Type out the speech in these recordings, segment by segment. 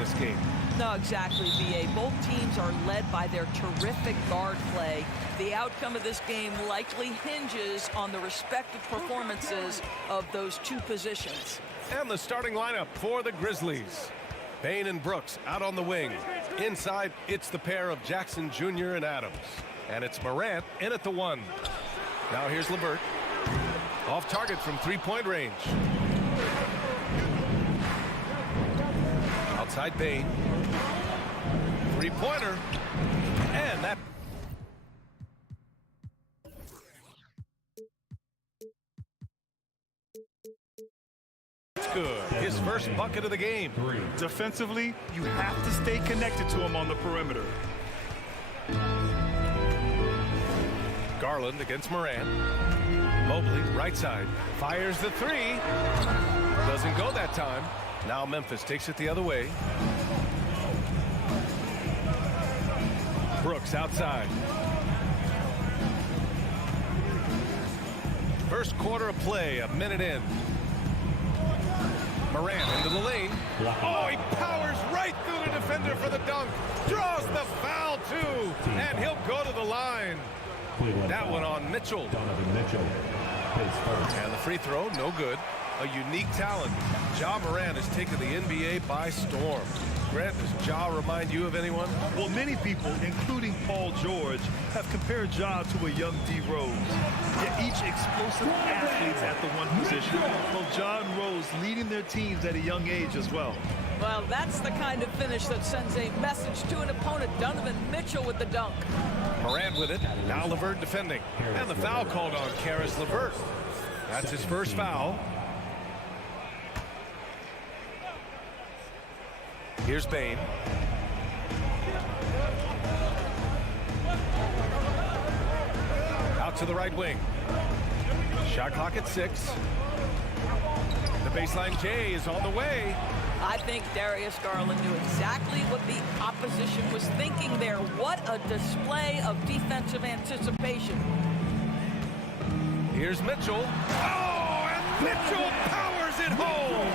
this game. No, exactly, VA. Both teams are led by their terrific guard play. The outcome of this game likely hinges on the respective performances of those two positions. And the starting lineup for the Grizzlies. Bane and Brooks out on the wing. Inside, it's the pair of Jackson Jr. and Adams. And it's Morant in at the 1. Now here's LeVert. Off target from three-point range. Outside Bane. Three-pointer. And that. Good. His first bucket of the game. Defensively, you have to stay connected to him on the perimeter. Garland against Morant. Mobley, right side, fires the 3. Doesn't go that time. Now Memphis takes it the other way. Brooks outside. First quarter of play, a minute in. Morant into the lane. Oh, he powers right through the defender for the dunk. Draws the foul, too. And he'll go to the line. That one on Mitchell. And the free throw, no good. A unique talent. Ja Morant has taken the NBA by storm. Grant, does Ja remind you of anyone? Well, many people, including Paul George, have compared Ja to a young D. Rose. Yet each explosive athletes at the one position. Well, Ja and Rose leading their teams at a young age as well. Well, that's the kind of finish that sends a message to an opponent. Donovan Mitchell with the dunk. Morant with it. Now LeVert defending. And the foul called on Caris LeVert. That's his first foul. Here's Bane. Out to the right wing. Shot clock at 6. The baseline J is on the way. I think Darius Garland knew exactly what the opposition was thinking there. What a display of defensive anticipation. Here's Mitchell. Oh, and Mitchell powers it home.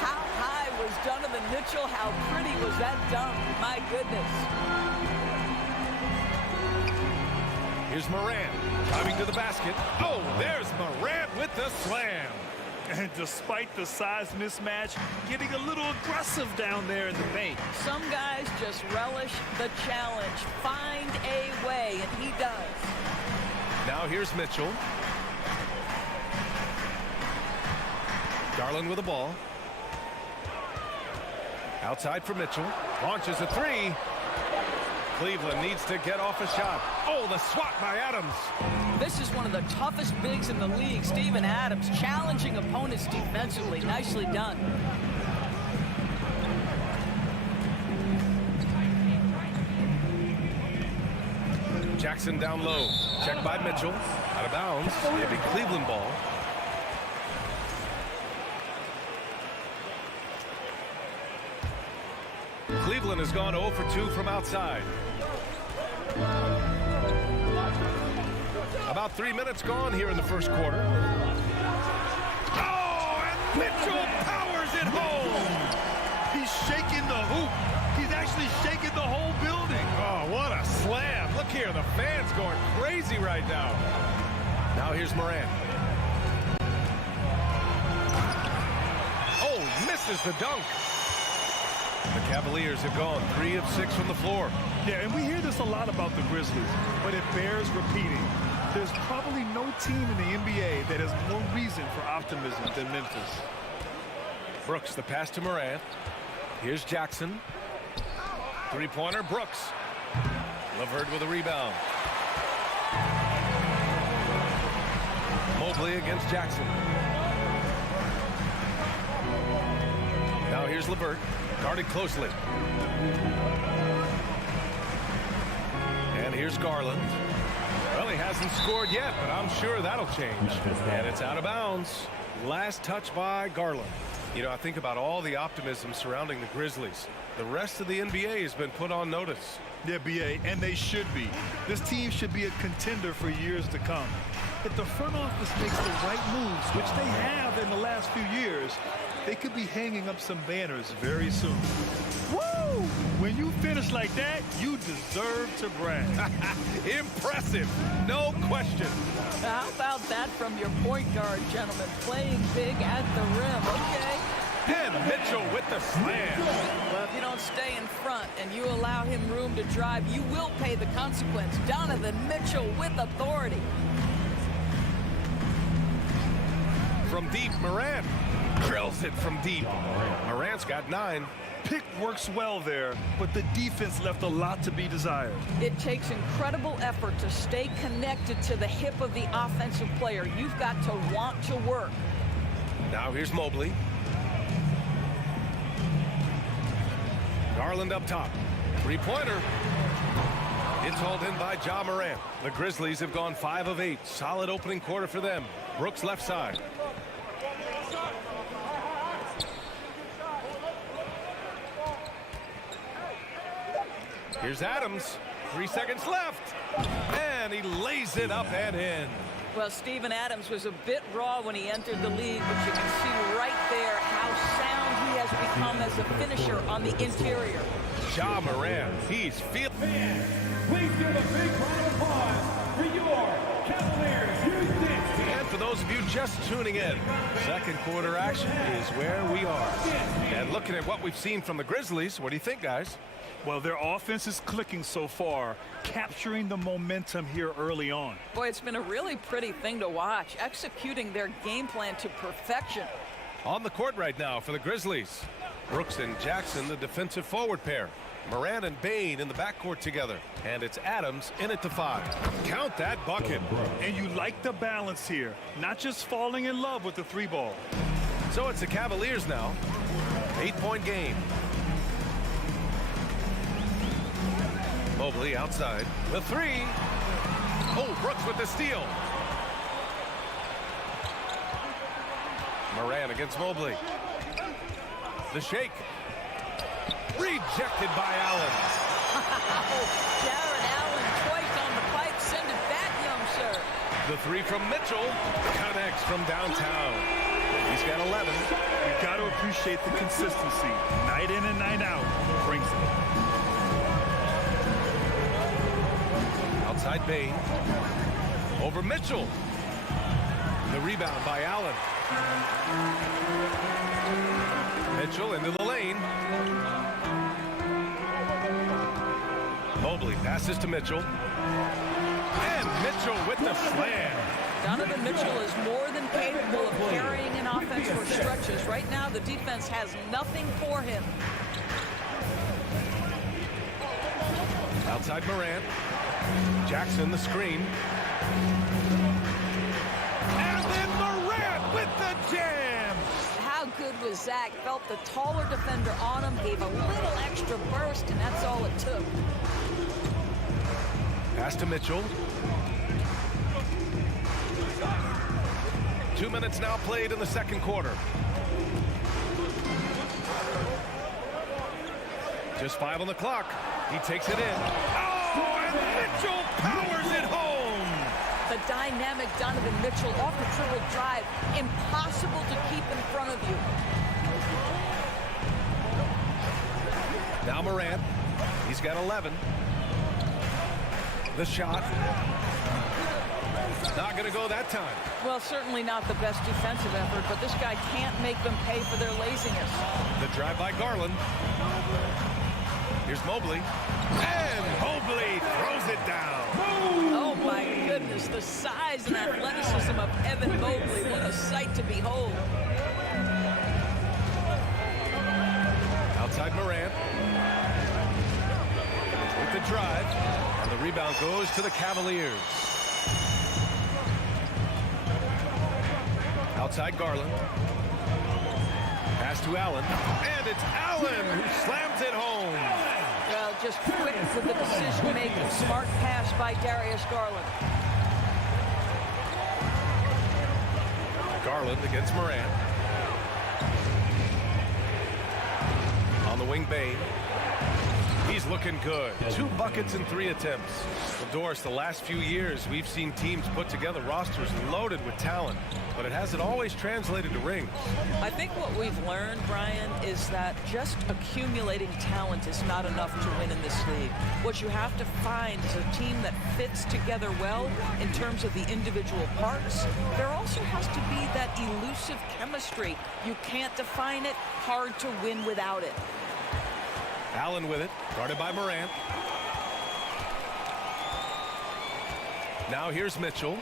How high was Donovan Mitchell? How pretty was that dunk? My goodness. Here's Morant driving to the basket. Oh, there's Morant with the slam. And despite the size mismatch, getting a little aggressive down there in the paint. Some guys just relish the challenge. Find a way, and he does. Now here's Mitchell. Garland with the ball. Outside for Mitchell. Launches a 3. Cleveland needs to get off a shot. Oh, the swat by Adams. This is one of the toughest bigs in the league, Steven Adams, challenging opponents defensively. Nicely done. Jackson down low. Checked by Mitchell. Out of bounds. It'll be Cleveland ball. Cleveland has gone 0 for 2 from outside. About 3 minutes gone here in the first quarter. Oh, and Mitchell powers it home. He's shaking the hoop. He's actually shaking the whole building. Oh, what a slam. Look here, the fans going crazy right now. Now here's Morant. Oh, misses the dunk. The Cavaliers have gone 3 of 6 from the floor. Yeah, and we hear this a lot about the Grizzlies, but it bears repeating. There's probably no team in the NBA that has more reason for optimism than Memphis. Brooks, the pass to Morant. Here's Jackson. Three-pointer, Brooks. LeVert with a rebound. Mobley against Jackson. Now here's LeVert. Guarded closely. And here's Garland. Well, he hasn't scored yet, but I'm sure that'll change. And it's out of bounds. Last touch by Garland. You know, I think about all the optimism surrounding the Grizzlies. The rest of the NBA has been put on notice. Yeah, BA, and they should be. This team should be a contender for years to come. If the front office makes the right moves, which they have in the last few years, They could be hanging up some banners very soon. Woo! When you finish like that, you deserve to brag. Impressive, no question. How about that from your point guard, gentlemen? Playing big at the rim, okay? And Mitchell with the slam. Well, if you don't stay in front and you allow him room to drive, you will pay the consequence. Donovan Mitchell with authority. From deep, Morant drills it from deep. Morant's got 9. Pick works well there, but the defense left a lot to be desired. It takes incredible effort to stay connected to the hip of the offensive player. You've got to want to work. Now here's Mobley. Garland up top. Three-pointer. It's hauled in by Ja Morant. The Grizzlies have gone 5 of 8. Solid opening quarter for them. Brooks left side. Here's Adams. 3 seconds left. And he lays it up and in. Well, Steven Adams was a bit raw when he entered the league, but you can see right there how sound he has become as a finisher on the interior. Ja Morant, he's feeling. Please give a big round of applause for your Cavaliers. And for those of you just tuning in, second quarter action is where we are. And looking at what we've seen from the Grizzlies, what do you think, guys? Well, their offense is clicking so far, capturing the momentum here early on. Boy, it's been a really pretty thing to watch, executing their game plan to perfection. On the court right now for the Grizzlies, Brooks and Jackson, the defensive forward pair. Morant and Bane in the backcourt together. And it's Adams in it to 5. Count that bucket. And you like the balance here, not just falling in love with the 3-ball. So it's the Cavaliers now. 8-point game. Mobley outside. The 3. Oh, Brooks with the steal. Morant against Mobley. The shake. Rejected by Allen. Jared Allen twice on the pipe. Send it back, young sir. The 3 from Mitchell connects from downtown. He's got 11. You got to appreciate the consistency. Night in and night out brings it. Outside Bane. Over Mitchell. The rebound by Allen. Mitchell into the lane. Mobley passes to Mitchell. And Mitchell with the slam. Donovan Mitchell is more than capable of carrying an offense for stretches. Right now, the defense has nothing for him. Outside Morant. Jackson the screen. And then Morant with the jam. How good was Zach? Felt the taller defender on him, gave a little extra burst, and that's all it took. Pass to Mitchell. 2 minutes now played in the second quarter. Just 5 on the clock. He takes it in. Oh, and Mitchell powers it home. The dynamic Donovan Mitchell off the triple drive. Impossible to keep in front of you. Now Morant. He's got 11. The shot. Not going to go that time. Well, certainly not the best defensive effort, but this guy can't make them pay for their laziness. The drive by Garland. Here's Mobley. And Mobley throws it down. Oh, my goodness. The size and athleticism of Evan Mobley. What a sight to behold. Outside Morant. With the drive. And the rebound goes to the Cavaliers. Outside Garland. Pass to Allen. And it's Allen who slams it home. Well, just quick with the decision-making. Smart pass by Darius Garland. Garland against Morant. On the wing, Bane. He's looking good. 2 buckets in 3 attempts. Well, Doris, the last few years, we've seen teams put together rosters loaded with talent, but it hasn't always translated to rings. I think what we've learned, Brian, is that just accumulating talent is not enough to win in this league. What you have to find is a team that fits together well in terms of the individual parts. There also has to be that elusive chemistry. You can't define it. Hard to win without it. Allen with it, guarded by Morant. Now here's Mitchell.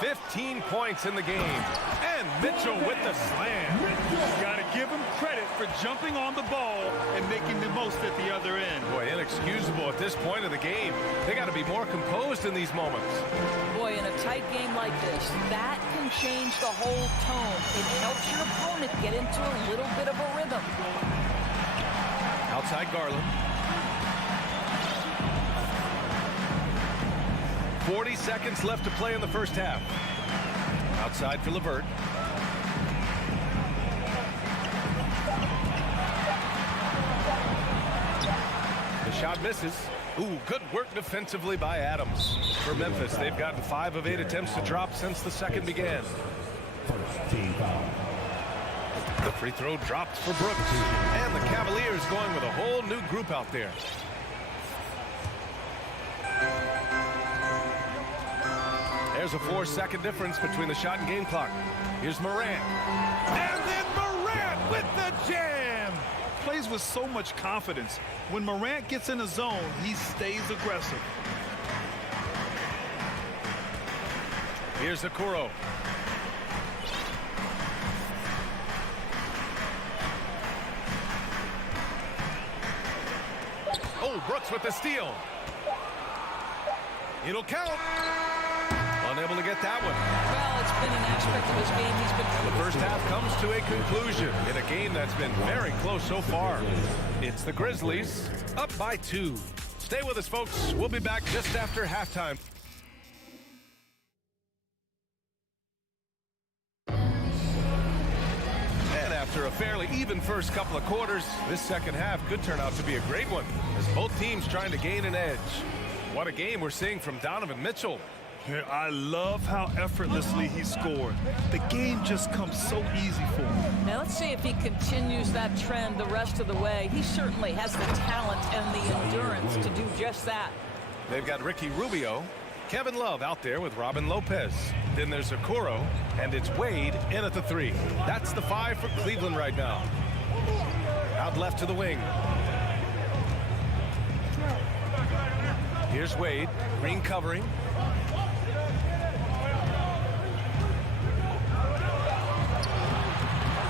15 points in the game. And Mitchell with the slam. Got to give him credit for jumping on the ball and making the most at the other end. Boy, inexcusable at this point of the game. They got to be more composed in these moments. Boy, in a tight game like this, that can change the whole tone. It helps your opponent get into a little bit of a rhythm. Outside Garland. 40 seconds left to play in the first half. Outside for LeVert. The shot misses. Ooh, good work defensively by Adams. For Memphis, they've gotten 5 of 8 attempts to drop since the second began. First team foul. The free throw dropped for Brooks. And the Cavaliers going with a whole new group out there. There's a 4-second difference between the shot and game clock. Here's Morant. And then Morant with the jam. Plays with so much confidence. When Morant gets in a zone, he stays aggressive. Here's Okoro. Oh, Brooks with the steal. It'll count. Unable to get that one. Well, it's been an aspect of his game he's been... The first half comes to a conclusion in a game that's been very close so far. It's the Grizzlies up by 2. Stay with us, folks. We'll be back just after halftime. And after a fairly even first couple of quarters, this second half could turn out to be a great one as both teams trying to gain an edge. What a game we're seeing from Donovan Mitchell. I love how effortlessly he scored. The game just comes so easy for him. Now let's see if he continues that trend the rest of the way. He certainly has the talent and the endurance to do just that. They've got Ricky Rubio, Kevin Love out there with Robin Lopez. Then there's Okoro, and it's Wade in at the 3. That's the 5 for Cleveland right now. Out left to the wing. Here's Wade, green covering.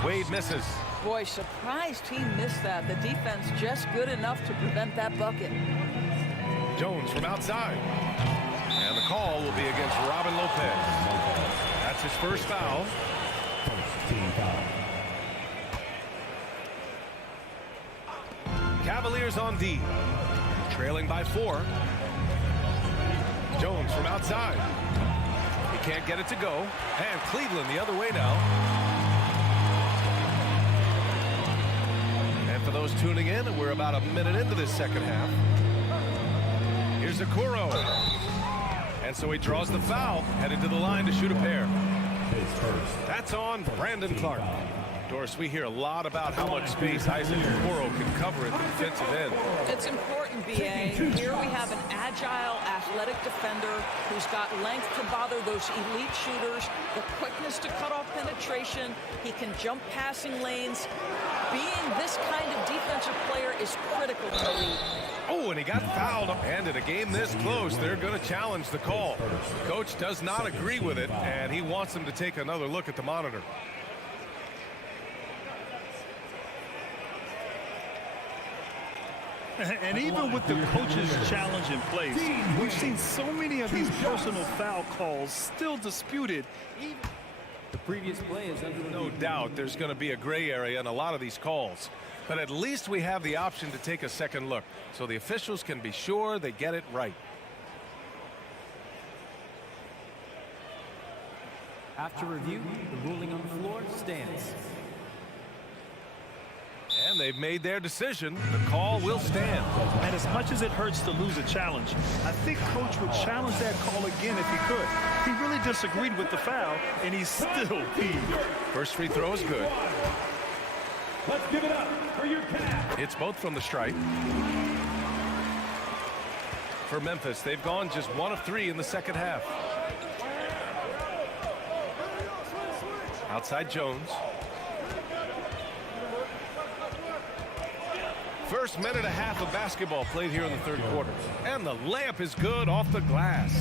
Wade misses. Boy, surprised he missed that. The defense just good enough to prevent that bucket. Jones from outside. And the call will be against Robin Lopez. That's his first foul. First team foul. Cavaliers on D. Trailing by 4. Jones from outside. He can't get it to go. And Cleveland the other way now. And for those tuning in, we're about a minute into this second half. Here's Okoro. And so he draws the foul, headed to the line to shoot a pair. His first. That's on Brandon Clark. Doris, we hear a lot about how much space Isaac Okoro can cover at the defensive end. It's important, B.A. Here we have an agile, athletic defender who's got length to bother those elite shooters, the quickness to cut off penetration. He can jump passing lanes. Being this kind of defensive player is critical in the league. Oh, and he got fouled. And in a game this close, they're going to challenge the call. Coach does not agree with it, and he wants him to take another look at the monitor. And even with the coach's challenge in place, we've seen so many of these personal foul calls still disputed. The previous play is under No doubt there's going to be a gray area in a lot of these calls. But at least we have the option to take a second look, so the officials can be sure they get it right. After review, the ruling on the floor stands. And they've made their decision. The call will stand. And as much as it hurts to lose a challenge, I think Coach would challenge that call again if he could. He really disagreed with the foul, and he's still peeved. First free throw is good. Let's give it up for your Cavs. It's both from the stripe. For Memphis, they've gone just 1 of 3 in the second half. Outside Jones. First minute and a half of basketball played here in the third quarter. And the layup is good off the glass.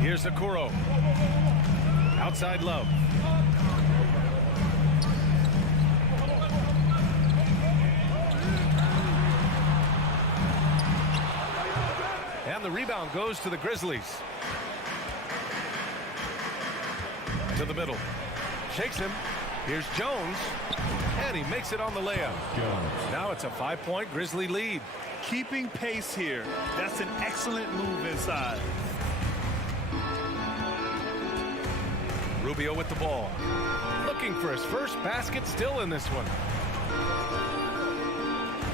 Here's Okoro. Outside Love. And the rebound goes to the Grizzlies. To the middle. Shakes him. Here's Jones. And he makes it on the layup. Now it's a 5-point Grizzly lead. Keeping pace here. That's an excellent move inside. Rubio with the ball. Looking for his first basket, still in this one.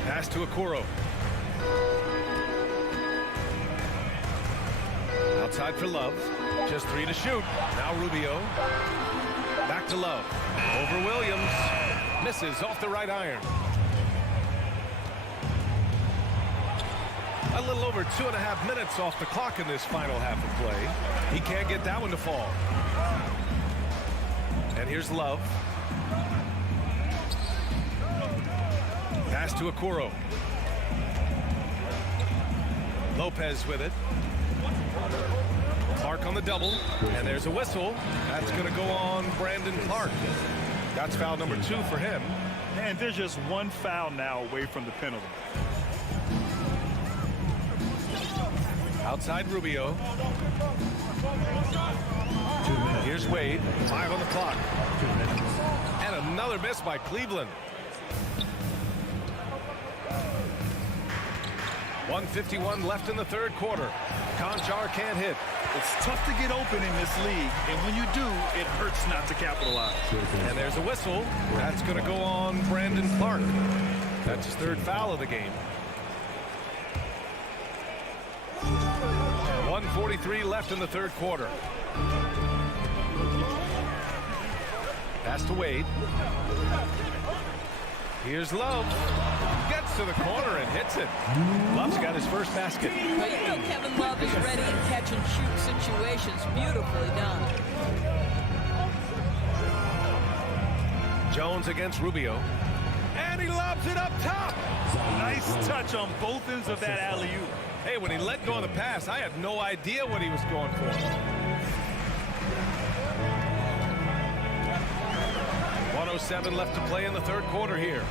Pass to Okoro. Outside for Love. Just 3 to shoot. Now Rubio. Back to Love. Over Williams. Misses off the right iron. A little over 2.5 minutes off the clock in this final half of play. He can't get that one to fall. And here's Love. Pass to Okoro. Lopez with it. Clark on the double, and there's a whistle. That's going to go on Brandon Clark. That's foul number 2 for him. And there's just one foul now away from the penalty. Outside Rubio. Here's Wade. 5 on the clock. And another miss by Cleveland. 1:51 left in the third quarter. Conchar can't hit. It's tough to get open in this league, and when you do, it hurts not to capitalize. And there's a whistle. That's going to go on Brandon Clark. That's his 3rd foul of the game. 1:43 left in the third quarter. Pass to Wade. Here's Love. Gets to the corner and hits it. Love's got his first basket. Well, you know Kevin Love is ready in catch-and-shoot situations. Beautifully done. Jones against Rubio. And he lobs it up top. Nice touch on both ends of that alley-oop. Hey, when he let go of the pass, I had no idea what he was going for. .107 left to play in the third quarter here.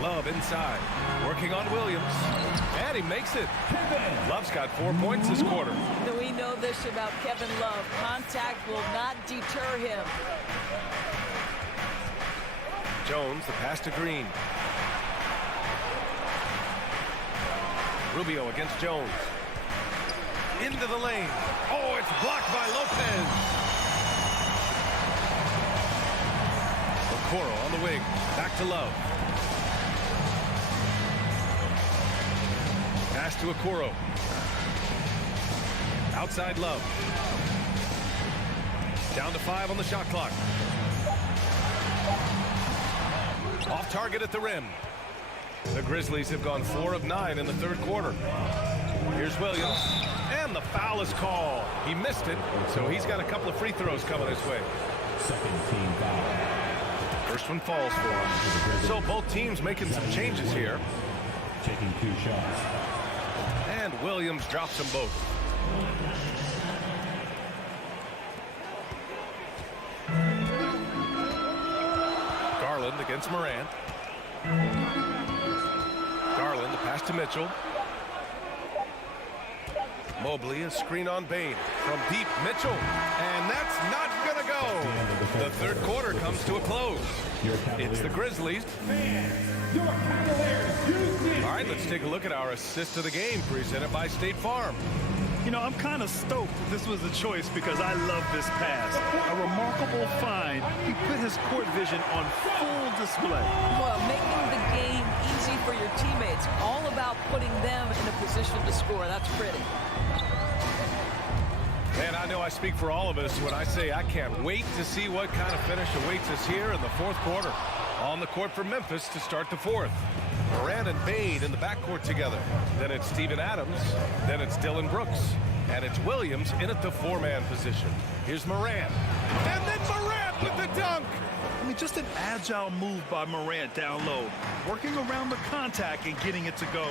Love inside, working on Williams, and he makes it. Love's got 4 points this quarter. We know this about Kevin Love. Contact will not deter him. Jones, the pass to Green. Rubio against Jones. Into the lane. Oh, it's blocked by Lopez. Okoro on the wing. Back to Love. Pass to Okoro. Outside Love. Down to 5 on the shot clock. Off target at the rim. The Grizzlies have gone 4 of 9 in the third quarter. Here's Williams. And the foul is called. He missed it, so he's got a couple of free throws coming his way. Second team foul. First one falls for him. So both teams making some changes here. Taking 2 shots. And Williams drops them both. Garland against Morant. Garland, the pass to Mitchell. Mobley, a screen on Bain. From deep, Mitchell. And that's not going to go. The third quarter comes to a close. It's the Grizzlies. Your Cavaliers, All right, let's take a look at our assist of the game presented by State Farm. You know, I'm kind of stoked this was a choice because I love this pass. A remarkable find. He put his court vision on full display. Well, making the game easy for your teammates. All about putting them in a position to score. That's pretty. And I know I speak for all of us when I say I can't wait to see what kind of finish awaits us here in the fourth quarter. On the court for Memphis to start the fourth. Morant and Bane in the backcourt together. Then it's Steven Adams. Then it's Dillon Brooks. And it's Williams in at the four-man position. Here's Morant. And then Morant with the dunk. I mean, just an agile move by Morant down low. Working around the contact and getting it to go.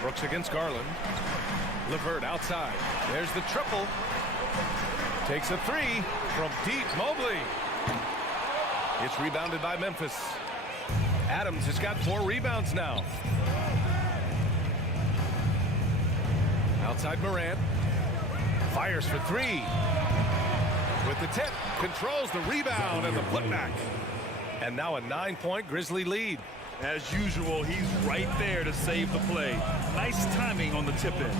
Brooks against Garland. LeVert outside. There's the triple. Takes a three from deep. Mobley. It's rebounded by Memphis. Adams has got 4 rebounds now. Outside Morant. Fires for 3. With the tip. Controls the rebound and the putback. And now a 9-point Grizzly lead. As usual, he's right there to save the play. Nice timing on the tip-in.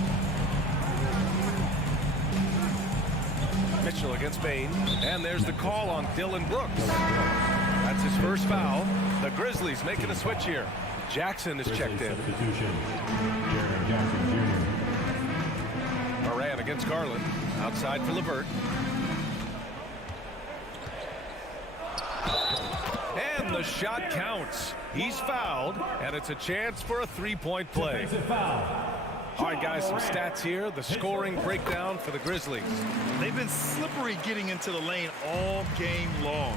Mitchell against Bane. And there's the call on Dillon Brooks. That's his first foul. The Grizzlies making a switch here. Jackson is checked in. Substitution. Jaren Jackson Jr. Morant against Garland. Outside for LeVert. And the shot counts. He's fouled, and it's a chance for a 3-point play. All right, guys, some stats here. The scoring breakdown for the Grizzlies. They've been slippery getting into the lane all game long,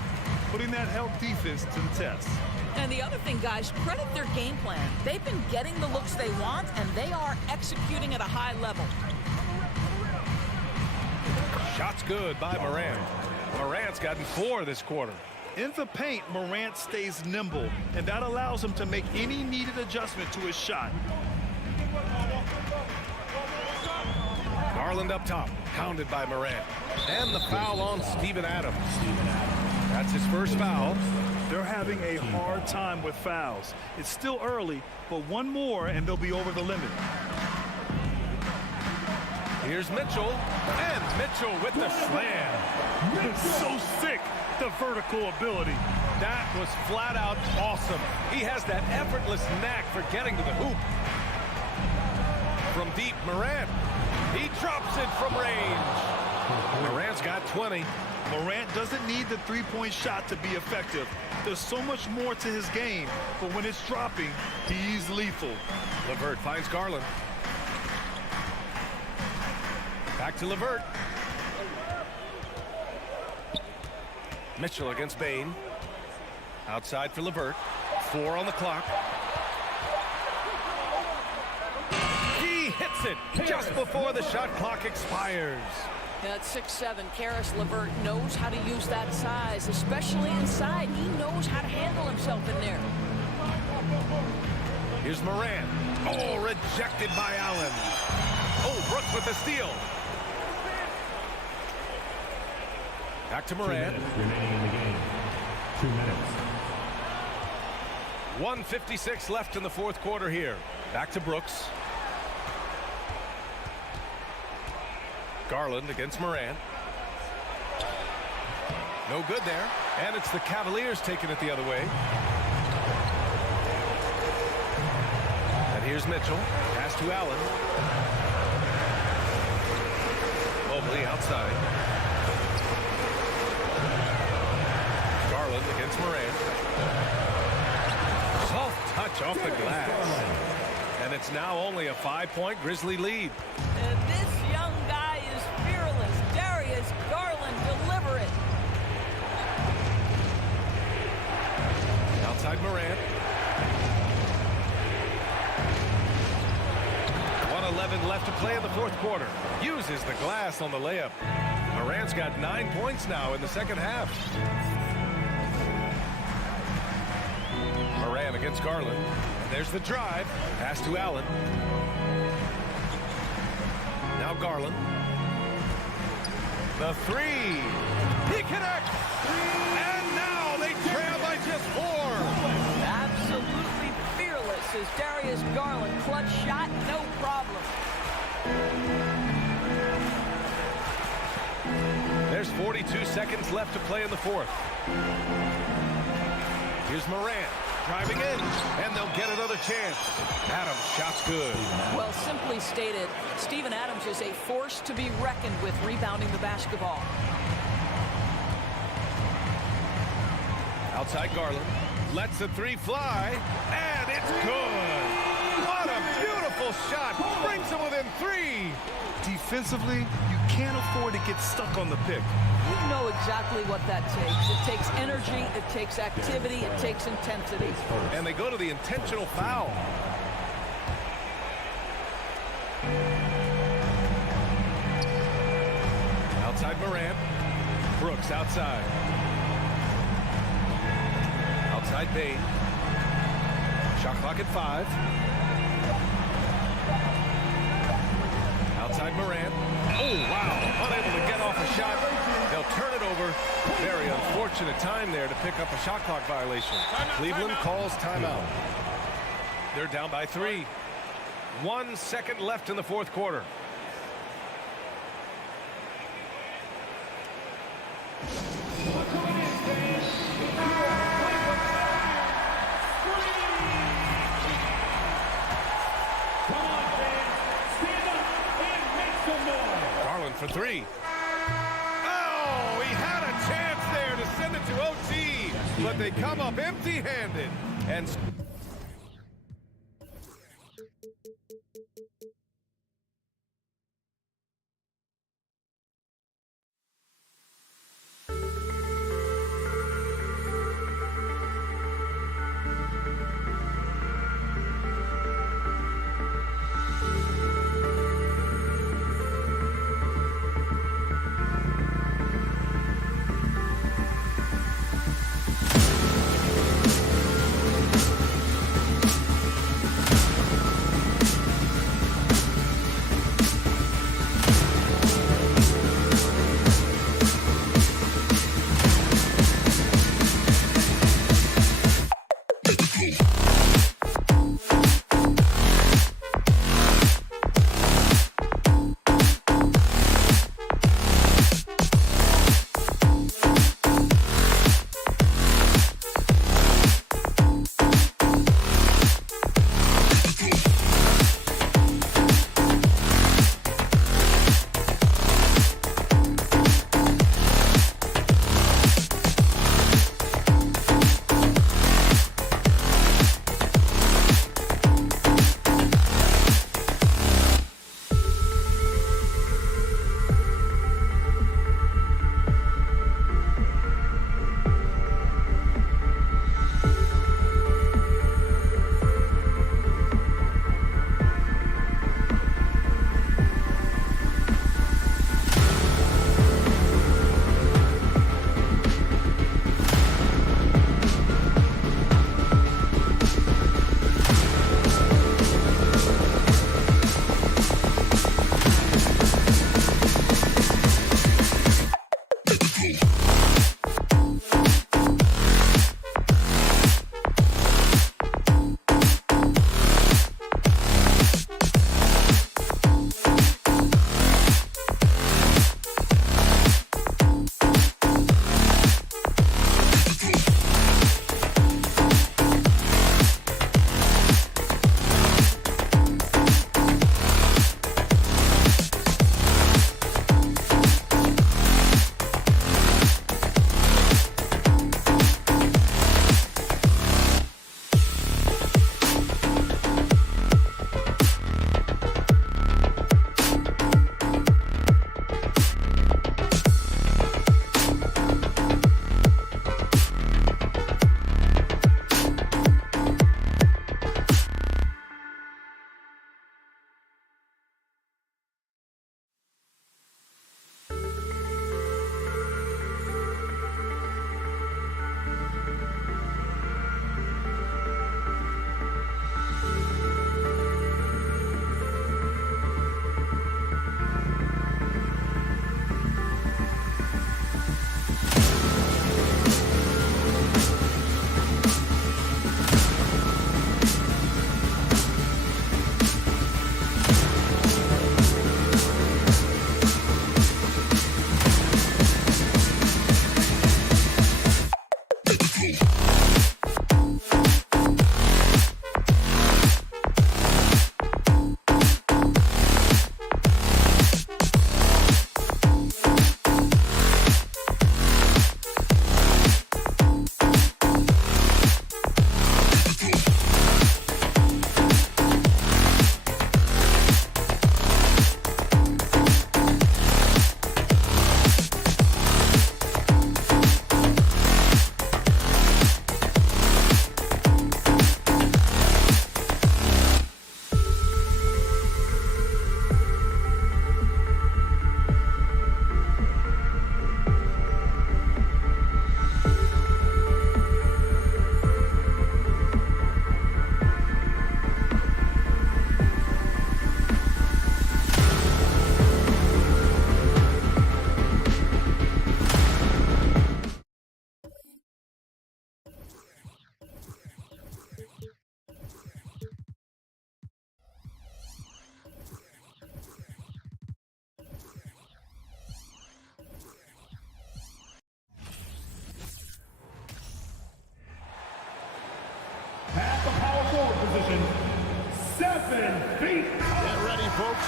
putting that help defense to the test. And the other thing, guys, credit their game plan. They've been getting the looks they want, and they are executing at a high level. Shots good by Morant. Morant's gotten 4 this quarter. In the paint, Morant stays nimble, and that allows him to make any needed adjustment to his shot. Garland up top, hounded by Morant. And the foul on Steven Adams. That's his first foul. They're having a hard time with fouls. It's still early, but one more and they'll be over the limit. Here's Mitchell, and Mitchell with the slam. So sick, the vertical ability. That was flat out awesome. He has that effortless knack for getting to the hoop. From deep, Morant. He drops it from range. Morant's got 20. Morant doesn't need the three-point shot to be effective. There's so much more to his game, but when it's dropping, he's lethal. LeVert finds Garland. Back to LeVert. Mitchell against Bane. Outside for LeVert. 4 on the clock. He hits it just before the shot clock expires. At 6'7", Karis LeVert knows how to use that size, especially inside. He knows how to handle himself in there. Here's Morant. Oh, rejected by Allen. Oh, Brooks with the steal. Back to Morant. 2 minutes remaining in the game. 2 minutes. 1:56 left in the fourth quarter here. Back to Brooks. Garland against Morant. No good there. And it's the Cavaliers taking it the other way. And here's Mitchell. Pass to Allen. Mobley outside. Garland against Morant. Soft touch off the glass. And it's now only a 5-point Grizzly lead. And this young guy is fearless. Darius Garland, deliver it. Outside Morant. 1:11 left to play in the fourth quarter. Uses the glass on the layup. Morant's got 9 points now in the second half. Morant against Garland. And there's the drive. Pass to Allen. Now Garland. The three. He connects. And now they trail by just 4. Absolutely fearless misses. Darius Garland, clutch shot, no problem. There's 42 seconds left to play in the fourth. Here's Morant driving in, and they'll get another chance. Adams, shot's good. Well, simply stated, Steven Adams is a force to be reckoned with rebounding the basketball. Outside Garland, lets the three fly, and it's good. What a beautiful shot. Brings them within 3. Defensively, you can't afford to get stuck on the pick. You know exactly what that takes. It takes energy, it takes activity, it takes intensity. And they go to the intentional foul. Outside Morant. Brooks outside. Outside Bain. Shot clock at 5. Outside Morant. Oh, wow. Unable to get off a shot. They'll turn it over. Very unfortunate time there to pick up a shot clock violation. Cleveland calls timeout. They're down by 3. 1 second left in the fourth quarter. Garland for 3. Oh, he had a chance there to send it to OT, but they come up empty-handed. And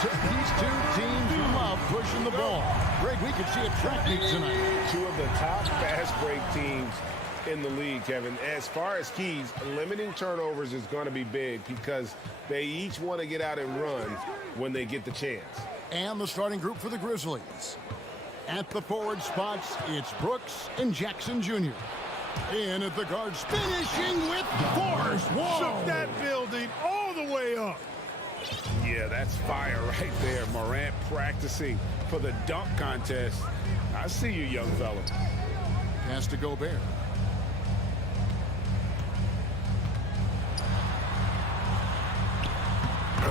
These two teams love pushing the ball. Greg, we could see a track meet tonight. Two of the top fast break teams in the league, Kevin. As far as keys, limiting turnovers is going to be big because they each want to get out and run when they get the chance. And the starting group for the Grizzlies. At the forward spots, it's Brooks and Jackson Jr. In at the guards, finishing with force. Whoa! Shook that building all the way up. Yeah, that's fire right there. Morant practicing for the dunk contest. I see you, young fella. Pass to Gobert.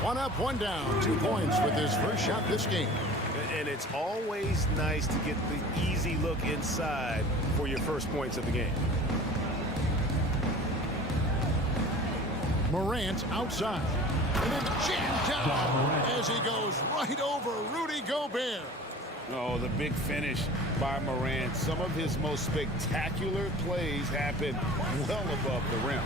One up, one down. 2 points with his first shot this game. And it's always nice to get the easy look inside for your first points of the game. Morant outside. And then jammed down as he goes right over Rudy Gobert. Oh, the big finish by Morant. Some of his most spectacular plays happen well above the rim.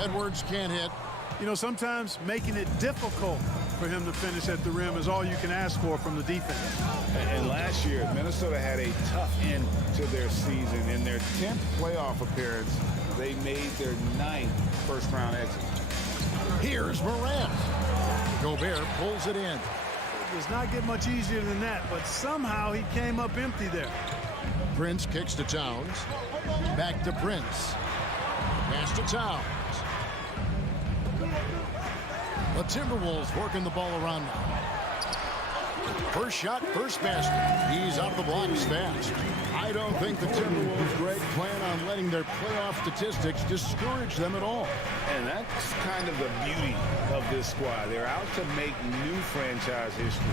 Edwards can't hit. You know, sometimes making it difficult for him to finish at the rim is all you can ask for from the defense. And last year, Minnesota had a tough end to their season. In their 10th playoff appearance, they made their 9th first-round exit. Here's Morant. Gobert pulls it in. It does not get much easier than that, but somehow he came up empty there. Prince kicks to Towns. Back to Prince. Pass to Towns. The Timberwolves working the ball around now. First shot, first basket. He's out of the blocks fast. I don't think the Timberwolves, Greg, plan on letting their playoff statistics discourage them at all. And that's kind of the beauty of this squad. They're out to make new franchise history,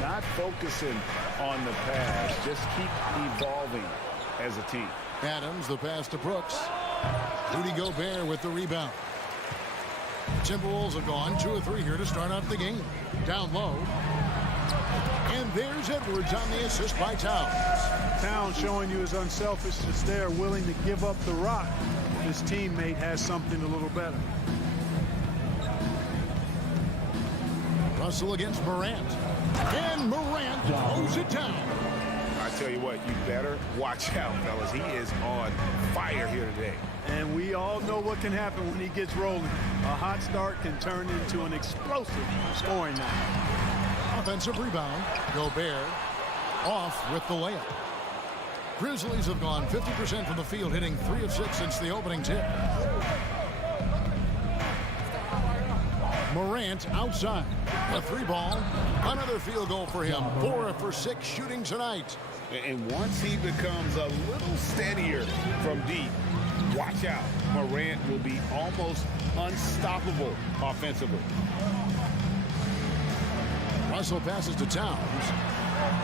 not focusing on the past. Just keep evolving as a team. Adams, the pass to Brooks. Rudy Gobert with the rebound. Timberwolves have gone 2 of 3 here to start out the game. Down low. And there's Edwards on the assist by Towns. Towns showing you his unselfishness there, willing to give up the rock. His teammate has something a little better. Russell against Morant. And Morant throws it down. I tell you what, you better watch out, fellas. He is on fire here today. And we all know what can happen when he gets rolling. A hot start can turn into an explosive scoring night. Offensive rebound. Gobert off with the layup. Grizzlies have gone 50% from the field, hitting 3 of 6 since the opening tip. Morant outside. A 3-ball. Another field goal for him. 4 for 6 shooting tonight. And once he becomes a little steadier from deep, watch out. Morant will be almost unstoppable offensively. Russell passes to Towns.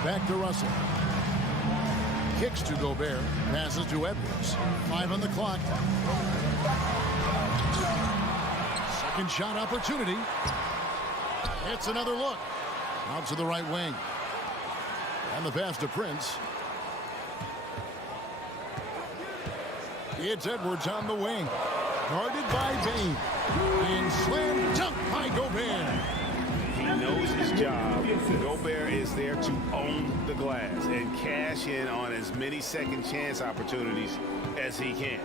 Back to Russell. Kicks to Gobert. Passes to Edwards. 5 on the clock. Second shot opportunity. It's another look. Out to the right wing. And the pass to Prince. It's Edwards on the wing. Guarded by Bain. And slam dunk by Gobert. He knows his job. Gobert is there to own the glass and cash in on as many second chance opportunities as he can.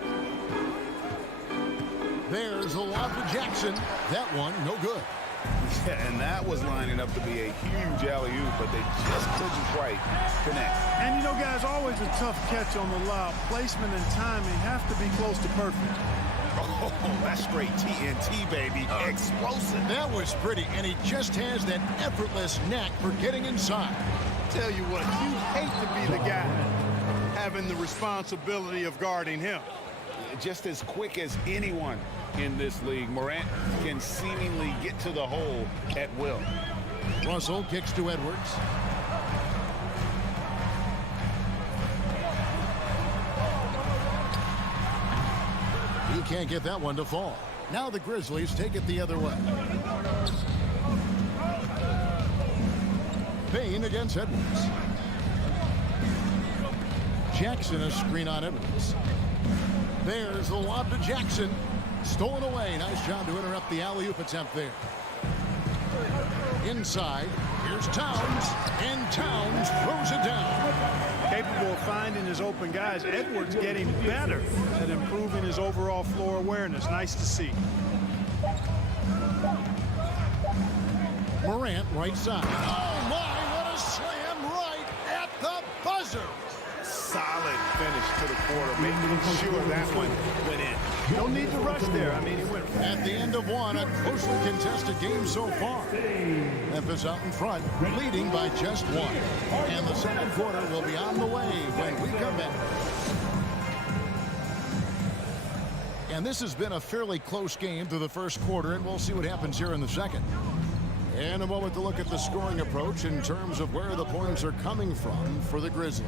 There's a lob to Jackson. That one, no good. Yeah, and that was lining up to be a huge alley-oop, but they just couldn't quite connect. And you know, guys, always a tough catch on the lob. Placement and timing have to be close to perfect. Oh, that's straight TNT, baby. Explosive. That was pretty, and he just has that effortless knack for getting inside. Tell you what, you'd hate to be the guy having the responsibility of guarding him. Just as quick as anyone in this league, Morant can seemingly get to the hole at will. Russell kicks to Edwards. He can't get that one to fall. Now the Grizzlies take it the other way. Bain against Edwards. Jackson a screen on Edwards. There's the lob to Jackson. Stolen away. Nice job to interrupt the alley-oop attempt there. Inside, here's Towns, and Towns throws it down. Capable of finding his open guys. Edwards getting better at improving his overall floor awareness. Nice to see. Morant, right side. Oh, my, what a slam right at the buzzer. Solid finish to the quarter, making sure that one went in. No need to rush there. I mean, he went At the end of one, a closely contested game so far. Memphis out in front, leading by just one. And the second quarter will be on the way when we come back. And this has been a fairly close game through the first quarter, and we'll see what happens here in the second. In a moment to look at the scoring approach in terms of where the points are coming from for the Grizzlies.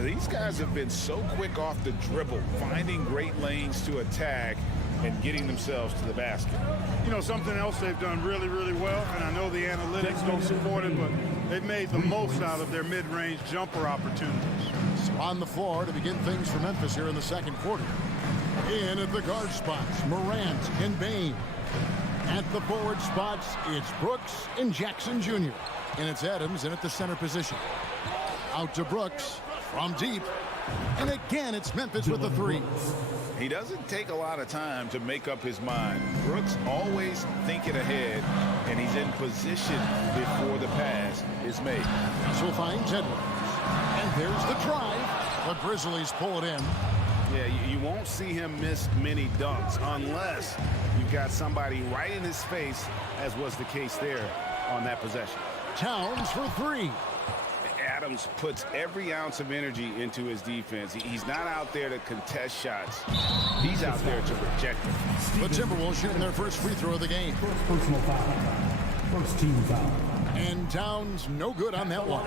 These guys have been so quick off the dribble, finding great lanes to attack and getting themselves to the basket. You know, something else they've done really, really well, and I know the analytics don't support it, but they've made the most out of their mid-range jumper opportunities. So on the floor to begin things for Memphis here in the second quarter. In at the guard spots, Morant and Bane. At the forward spots, it's Brooks and Jackson Jr. And it's Adams in at the center position. Out to Brooks from deep. And again, it's Memphis with the three. He doesn't take a lot of time to make up his mind. Brooks always thinking ahead, and he's in position before the pass is made. Russell finds Edwards. And there's the drive. The Grizzlies pull it in. Yeah, you won't see him miss many dunks unless you've got somebody right in his face, as was the case there on that possession. Towns for three. Adams puts every ounce of energy into his defense. He's not out there to contest shots. He's out there to reject them. The Timberwolves shooting their first free throw of the game. First personal foul. First team foul. And Towns no good on that one.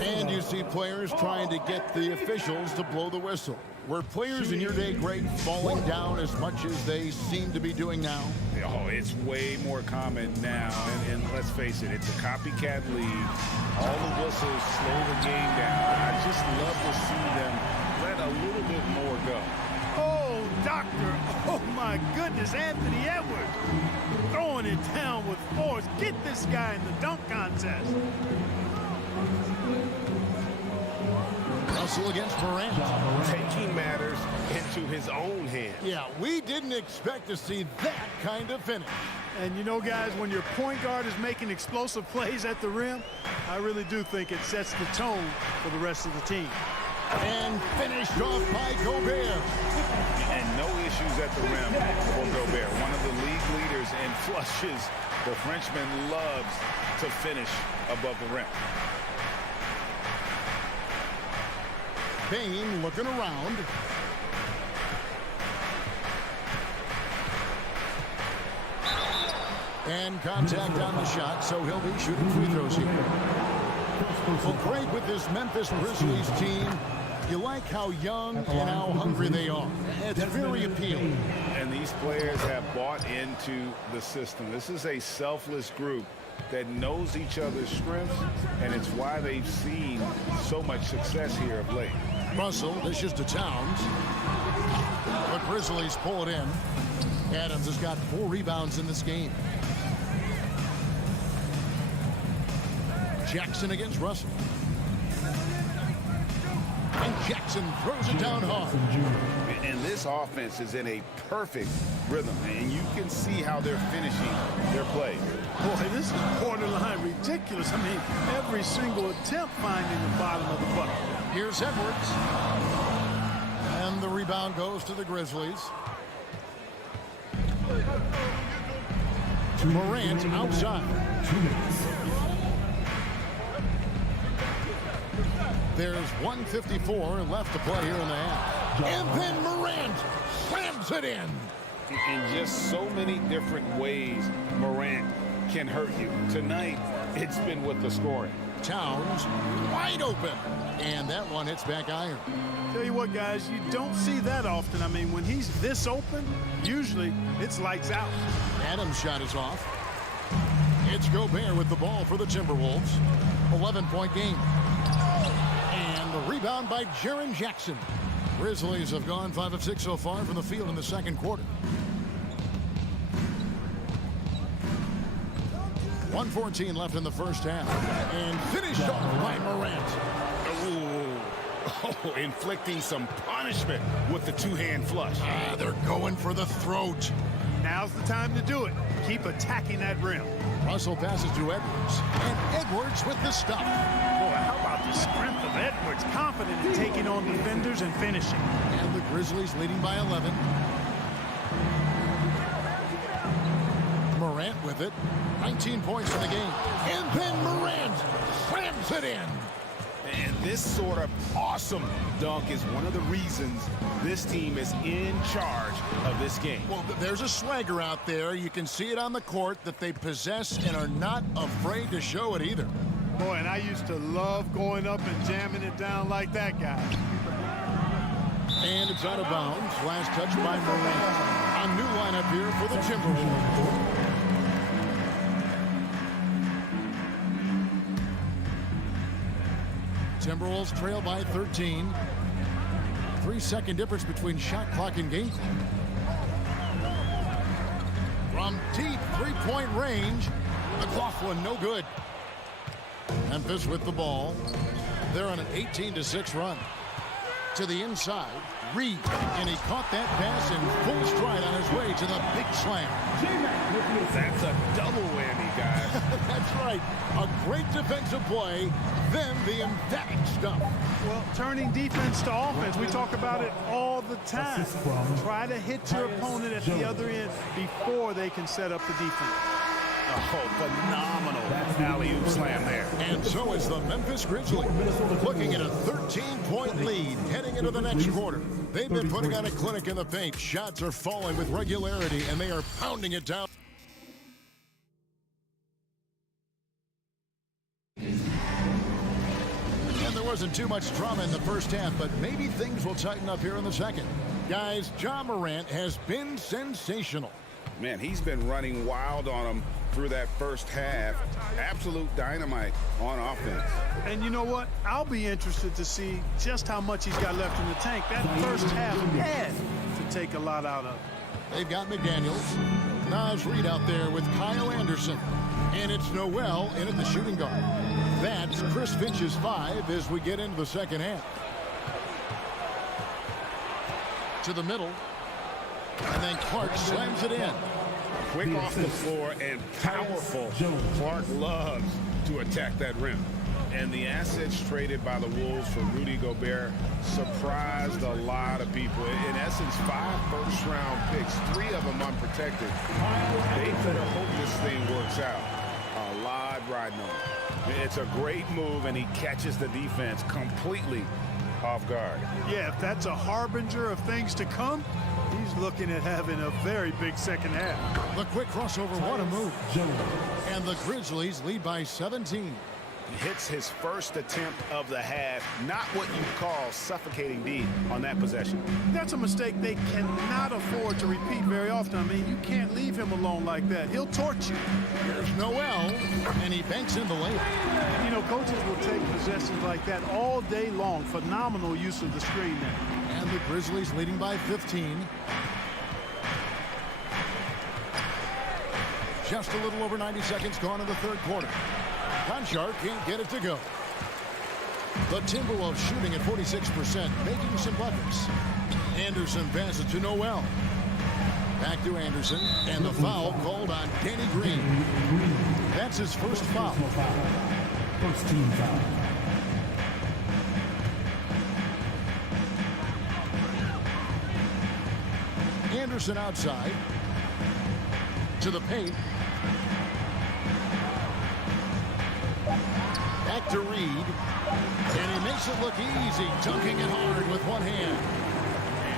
And you see players trying to get the officials to blow the whistle. Were players in your day, Greg, falling down as much as they seem to be doing now? Oh, it's way more common now. And let's face it, it's a copycat league. All the whistles slow the game down. I just love to see them let a little bit more go. Oh, doctor. Oh, my goodness. Anthony Edwards throwing it down with force. Get this guy in the dunk contest. Russell against Morant. Taking matters into his own hands. Yeah, we didn't expect to see that kind of finish. And you know, guys, when your point guard is making explosive plays at the rim, I really do think it sets the tone for the rest of the team. And finished off by Gobert. And no issues at the rim for Gobert. One of the league leaders in flushes. The Frenchman loves to finish above the rim. Bane looking around. And contact on the shot, so he'll be shooting free throws here. Well, great with this Memphis Grizzlies team. You like how young and how hungry they are. It's very appealing. And these players have bought into the system. This is a selfless group that knows each other's strengths, and it's why they've seen so much success here of late. Russell dishes to Towns. The Grizzlies pull it in. Adams has got 4 rebounds in this game. Jackson against Russell. And Jackson throws it down hard. And this offense is in a perfect rhythm, and you can see how they're finishing their play. Boy, this is borderline ridiculous. I mean, every single attempt finding the bottom of the bucket. Here's Edwards. And the rebound goes to the Grizzlies. Morant outside. 2 minutes. There's 1:54 left to play here in the half. And then Morant slams it in. In just so many different ways, Morant can hurt you. Tonight, it's been with the scoring. Towns wide open. And that one hits back iron. Tell you what, guys, you don't see that often. I mean, when he's this open, usually it's lights out. Adams' shot is off. It's Gobert with the ball for the Timberwolves. 11-point game. And the rebound by Jaren Jackson. Grizzlies have gone 5 of 6 so far from the field in the second quarter. 1:14 left in the first half. And finished off by Morant. Oh, inflicting some punishment with the two-hand flush. They're going for the throat. Now's the time to do it. Keep attacking that rim. Russell passes to Edwards. And Edwards with the stop. Boy, how about the strength of Edwards? Confident in taking on defenders and finishing. And the Grizzlies leading by 11. Morant with it. 19 points in the game. And then Morant slams it in. And this sort of awesome dunk is one of the reasons this team is in charge of this game. Well, there's a swagger out there. You can see it on the court that they possess and are not afraid to show it either. Boy, and I used to love going up and jamming it down like that guy. And it's out of bounds. Last touch by Morant. A new lineup here for the Timberwolves. Timberwolves trail by 13. 3-second difference between shot clock and game clock. From deep three-point range, McLaughlin no good. Memphis with the ball. They're on an 18-6 run. To the inside, Reed, and he caught that pass in full stride on his way to the big slam. That's a double whammy, guys. That's right. A great defensive play, then the emphatic stuff. Well, turning defense to offense, we talk about it all the time. Try to hit your opponent at the other end before they can set up the defense. Oh, phenomenal alley-oop slam there. And so is the Memphis Grizzlies, looking at a 13-point lead heading into the next quarter. They've been putting on a clinic in the paint. Shots are falling with regularity, and they are pounding it down. And there wasn't too much drama in the first half, but maybe things will tighten up here in the second. Guys, Ja Morant has been sensational. Man, he's been running wild on him through that first half. Absolute dynamite on offense. And you know what? I'll be interested to see just how much he's got left in the tank. That first half had to take a lot out of it. They've got McDaniels. Nas Reed out there with Kyle Anderson. And it's Noel in at the shooting guard. That's Chris Finch's 5 as we get into the second half. To the middle. And then Clark slams it in. Quick off the floor and powerful. Clark loves to attack that rim. And the assets traded by the Wolves for Rudy Gobert surprised a lot of people. In essence, 5 first-round picks, 3 of them unprotected. They better hope this thing works out. A lot riding on it. It's a great move, and he catches the defense completely off guard. Yeah, if that's a harbinger of things to come, he's looking at having a very big second half. The quick crossover, what a move. And the Grizzlies lead by 17. He hits his first attempt of the half. Not what you call suffocating D on that possession. That's a mistake they cannot afford to repeat very often. I mean, you can't leave him alone like that. He'll torch you. Here's Noel, and he banks in the layup. You know, coaches will take possessions like that all day long. Phenomenal use of the screen there. And the Grizzlies leading by 15. Just a little over 90 seconds gone in the third quarter. Conchar can't get it to go. The Timberwolves shooting at 46%, making some buckets. Anderson passes to Noel. Back to Anderson, and the foul called on Danny Green. That's his first foul. First team foul. Anderson outside. To the paint. Back to Reed. And he makes it look easy, dunking it hard with one hand.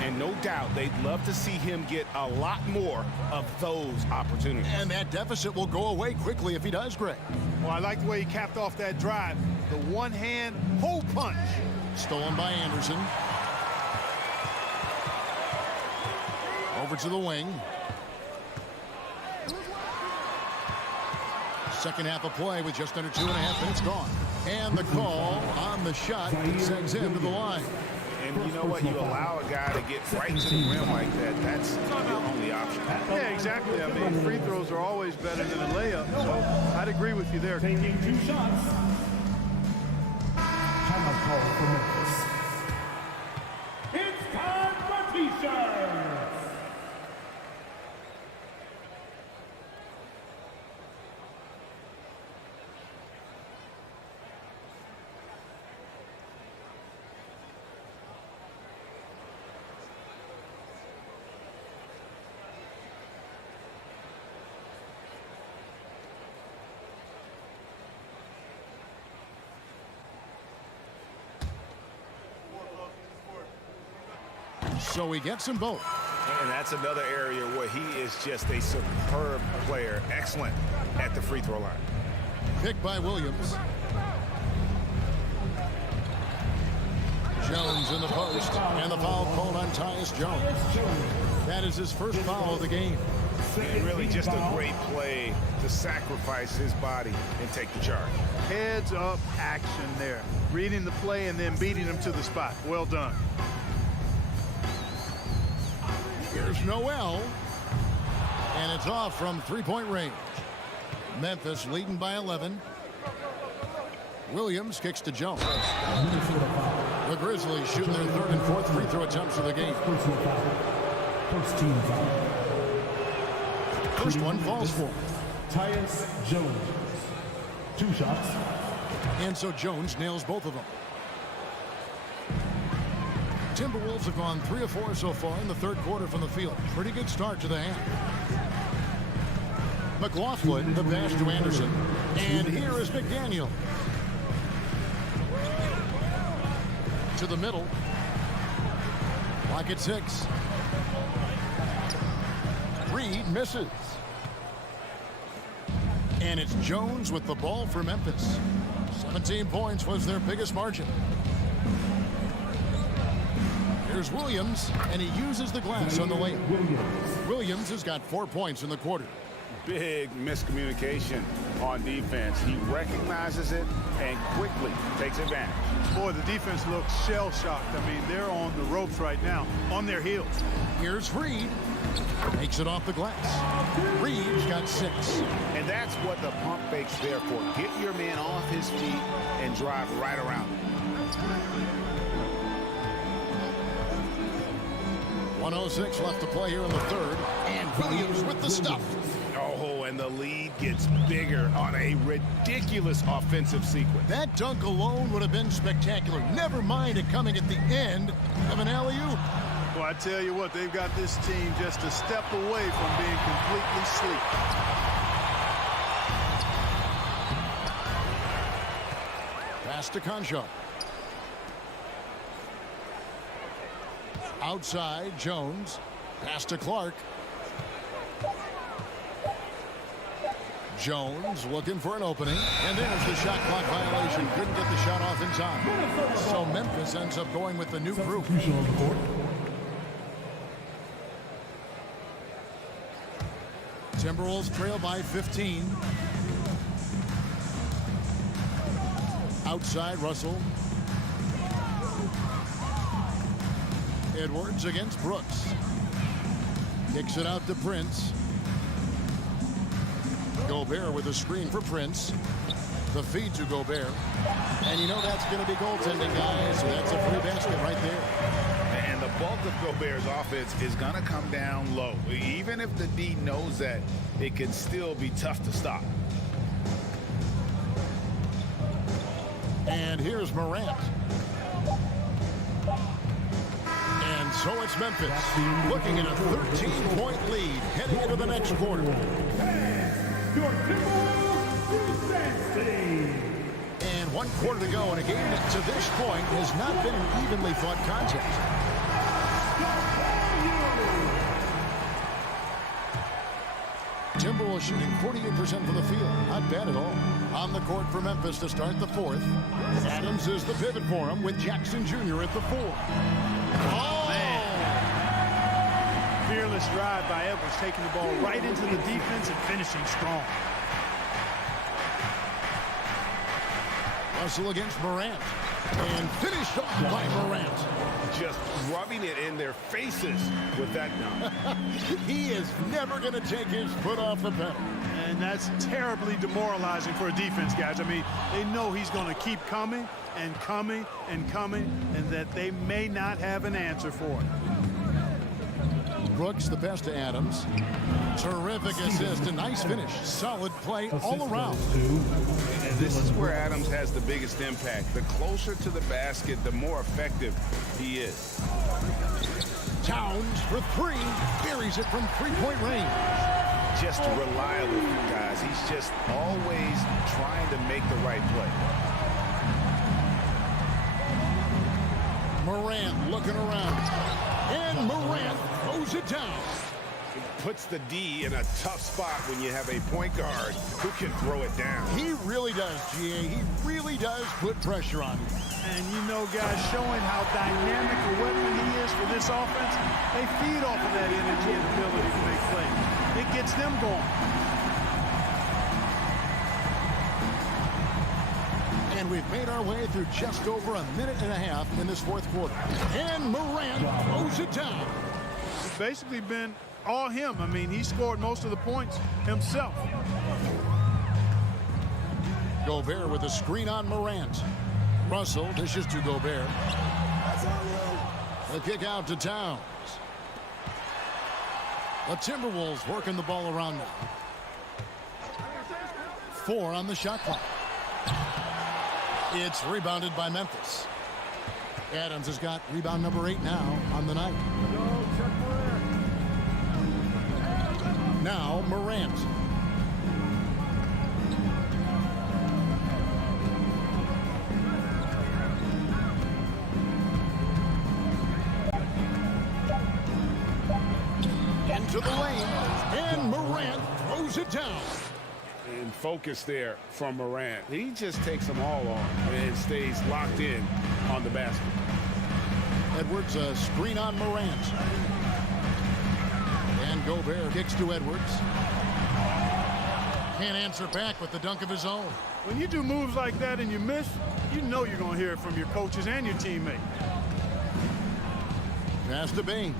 And no doubt they'd love to see him get a lot more of those opportunities. And that deficit will go away quickly if he does, Greg. Well, I like the way he capped off that drive. The one-hand hole punch. Stolen by Anderson. Over to the wing. Second half of play with just under 2.5 minutes gone. And the call on the shot sends him to the line. And you know what? You allow a guy to get right to the rim like that. That's the only option. Yeah, exactly. I mean, free throws are always better than a layup. So I'd agree with you there. Taking 2 shots. Timeout call for Memphis. It's time for T-shirts. So he gets them both. And that's another area where he is just a superb player. Excellent at the free throw line. Picked by Williams. Jones in the post. And the foul called on Tyus Jones. That is his first foul of the game. And really just a great play to sacrifice his body and take the charge. Heads up action there. Reading the play and then beating him to the spot. Well done. Here's Noel. And it's off from three-point range. Memphis leading by 11. Williams kicks to Jones. The Grizzlies shooting their third and fourth free throw attempts of the game. First team foul. First one falls for Tyus Jones. 2 shots. And so Jones nails both of them. Timberwolves have gone 3 of 4 so far in the third quarter from the field. Pretty good start to the half. McLaughlin, the pass to Anderson. And here is McDaniel. To the middle. Clock at 6. Reed misses. And it's Jones with the ball for Memphis. 17 points was their biggest margin. Here's Williams, and he uses the glass on the layup. Williams has got 4 points in the quarter. Big miscommunication on defense. He recognizes it and quickly takes advantage. Boy, the defense looks shell-shocked. I mean, they're on the ropes right now, on their heels. Here's Reed. Makes it off the glass. Reed's got 6. And that's what the pump fake's there for. Get your man off his feet and drive right around him. 1:06 left to play here in the third. And Williams with the stuff. Oh, and the lead gets bigger on a ridiculous offensive sequence. That dunk alone would have been spectacular. Never mind it coming at the end of an alley-oop. Well, I tell you what, they've got this team just a step away from being completely sleep. Pass to Concha. Outside, Jones. Pass to Clark. Jones looking for an opening. And there's the shot clock violation. Couldn't get the shot off in time. So Memphis ends up going with the new group. Timberwolves trail by 15. Outside, Russell. Edwards against Brooks. Kicks it out to Prince. Gobert with a screen for Prince. The feed to Gobert. And you know that's going to be goaltending, guys. So that's a free basket right there. And the bulk of Gobert's offense is going to come down low. Even if the D knows that, it can still be tough to stop. And here's Morant. And so it's Memphis looking at a 13-point lead heading into the next quarter. Your Timberwolves defense team. And 1 quarter to go in a game that to this point has not been an evenly fought contest. Timberwolves shooting 48% from the field. Not bad at all. On the court for Memphis to start the fourth. Adams is the pivot for him with Jackson Jr. at the 4. Oh, man. Fearless drive by Edwards, taking the ball right into the defense and finishing strong. Russell against Morant. And finished off by Morant. just rubbing it in their faces with that dunk. He is never going to take his foot off the pedal. And that's terribly demoralizing for a defense, guys. I mean, they know he's going to keep coming and coming and coming, and that they may not have an answer for it. Brooks, the pass to Adams. Terrific assist, a nice finish. Solid play all around. And this is where Adams has the biggest impact. The closer to the basket, the more effective he is. Towns for three. Buries it from three-point range. Just reliable, guys. He's just always trying to make the right play. Morant looking around. And Morant throws it down. It puts the D in a tough spot when you have a point guard who can throw it down. He really does, GA. He really does put pressure on you. And you know, guys, showing how dynamic a weapon he is for this offense, they feed off of that energy and ability to make plays. It gets them going. And we've made our way through just over a minute and a half in this fourth quarter. And Morant throws it down. It's basically been all him. I mean, he scored most of the points himself. Gobert with a screen on Morant. Russell dishes to Gobert. The kick out to Towns. The Timberwolves working the ball around now. 4 on the shot clock. It's rebounded by Memphis. Adams has got rebound number 8 now on the night. Now Morant. Into the lane, and Morant throws it down. And focus there from Morant. He just takes them all on and stays locked in on the basket. Edwards, a screen on Morant. And Gobert kicks to Edwards. Can't answer back with the dunk of his own. When you do moves like that and you miss, you know you're going to hear it from your coaches and your teammates. Pass to Bain.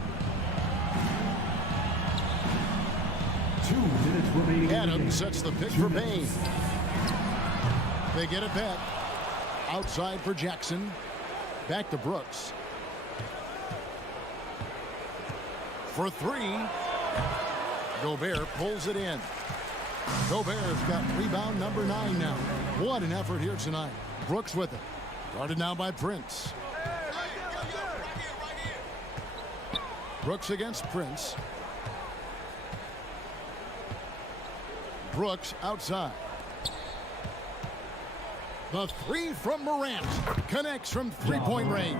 2 minutes remaining in the game. Adams sets the pick for Bain. They get it back. Outside for Jackson. Back to Brooks. For 3. Gobert pulls it in. Gobert's got rebound number 9 now. What an effort here tonight. Brooks with it. Guarded now by Prince. Brooks against Prince. Brooks outside. The 3 from Morant connects from three-point range.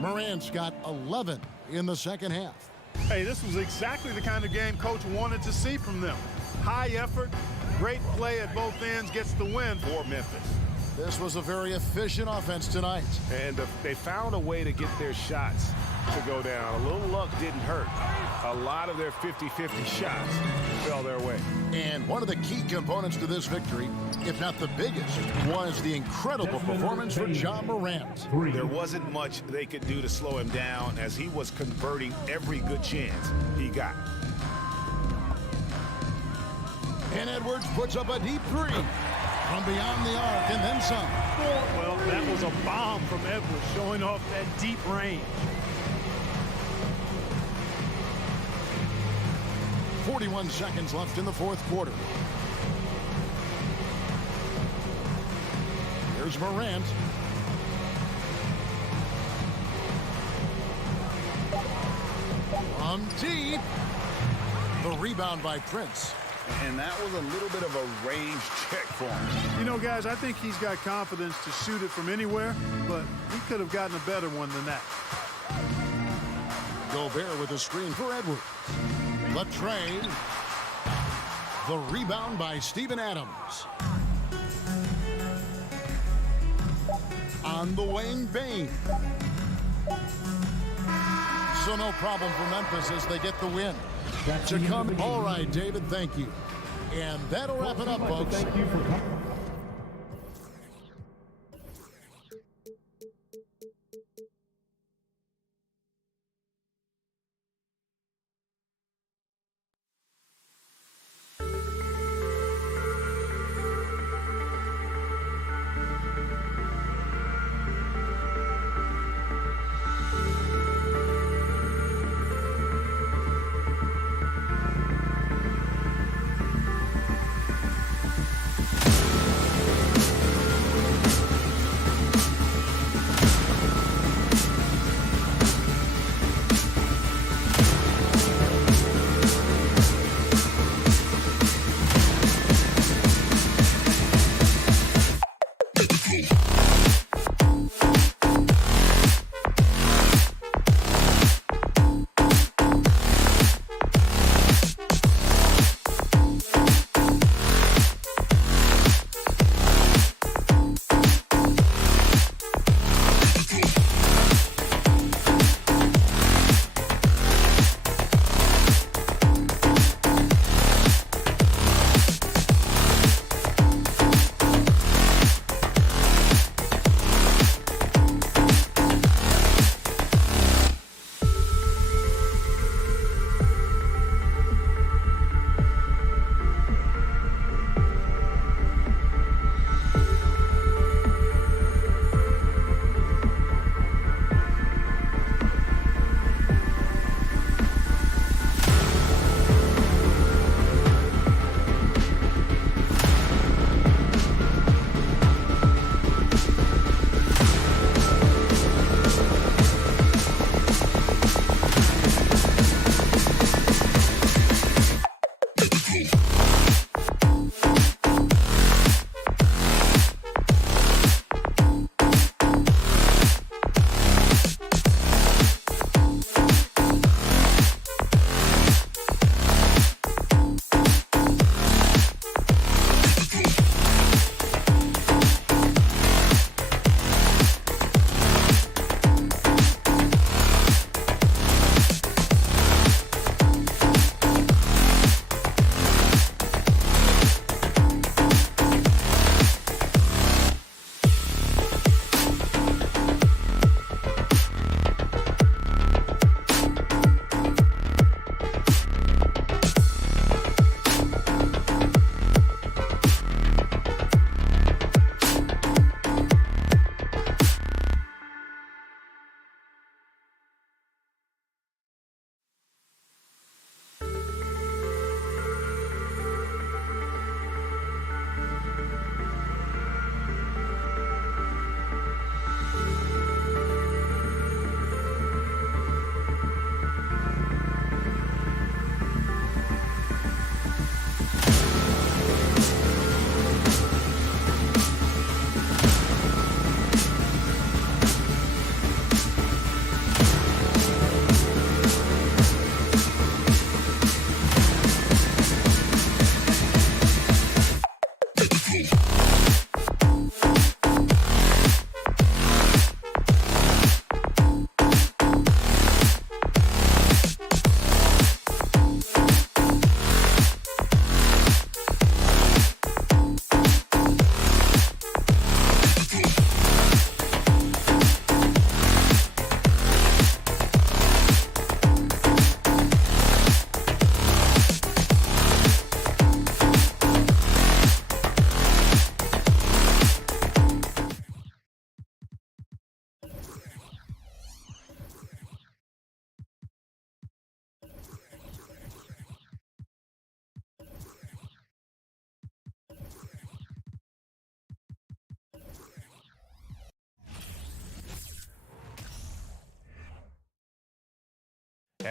Morant's got 11 in the second half. Hey, this was exactly the kind of game coach wanted to see from them. High effort, great play at both ends, gets the win for Memphis. This was a very efficient offense tonight. And they found a way to get their shots to go down. A little luck didn't hurt. A lot of their 50-50 shots fell their way. And one of the key components to this victory, if not the biggest, was the incredible performance from Ja Morant. There wasn't much they could do to slow him down as he was converting every good chance he got. And Edwards puts up a deep 3 from beyond the arc and then some. Well, that was a bomb from Edwards, showing off that deep range. 41 seconds left in the fourth quarter. Here's Morant. From deep. The rebound by Prince. And that was a little bit of a range check for him. You know, guys, I think he's got confidence to shoot it from anywhere, but he could have gotten a better one than that. Gobert with a screen for Edwards. The trade. The rebound by Steven Adams. On the wing, Bain. So no problem for Memphis as they get the win. To come. All right, David, thank you. And that'll wrap it up, folks. Thank you for coming.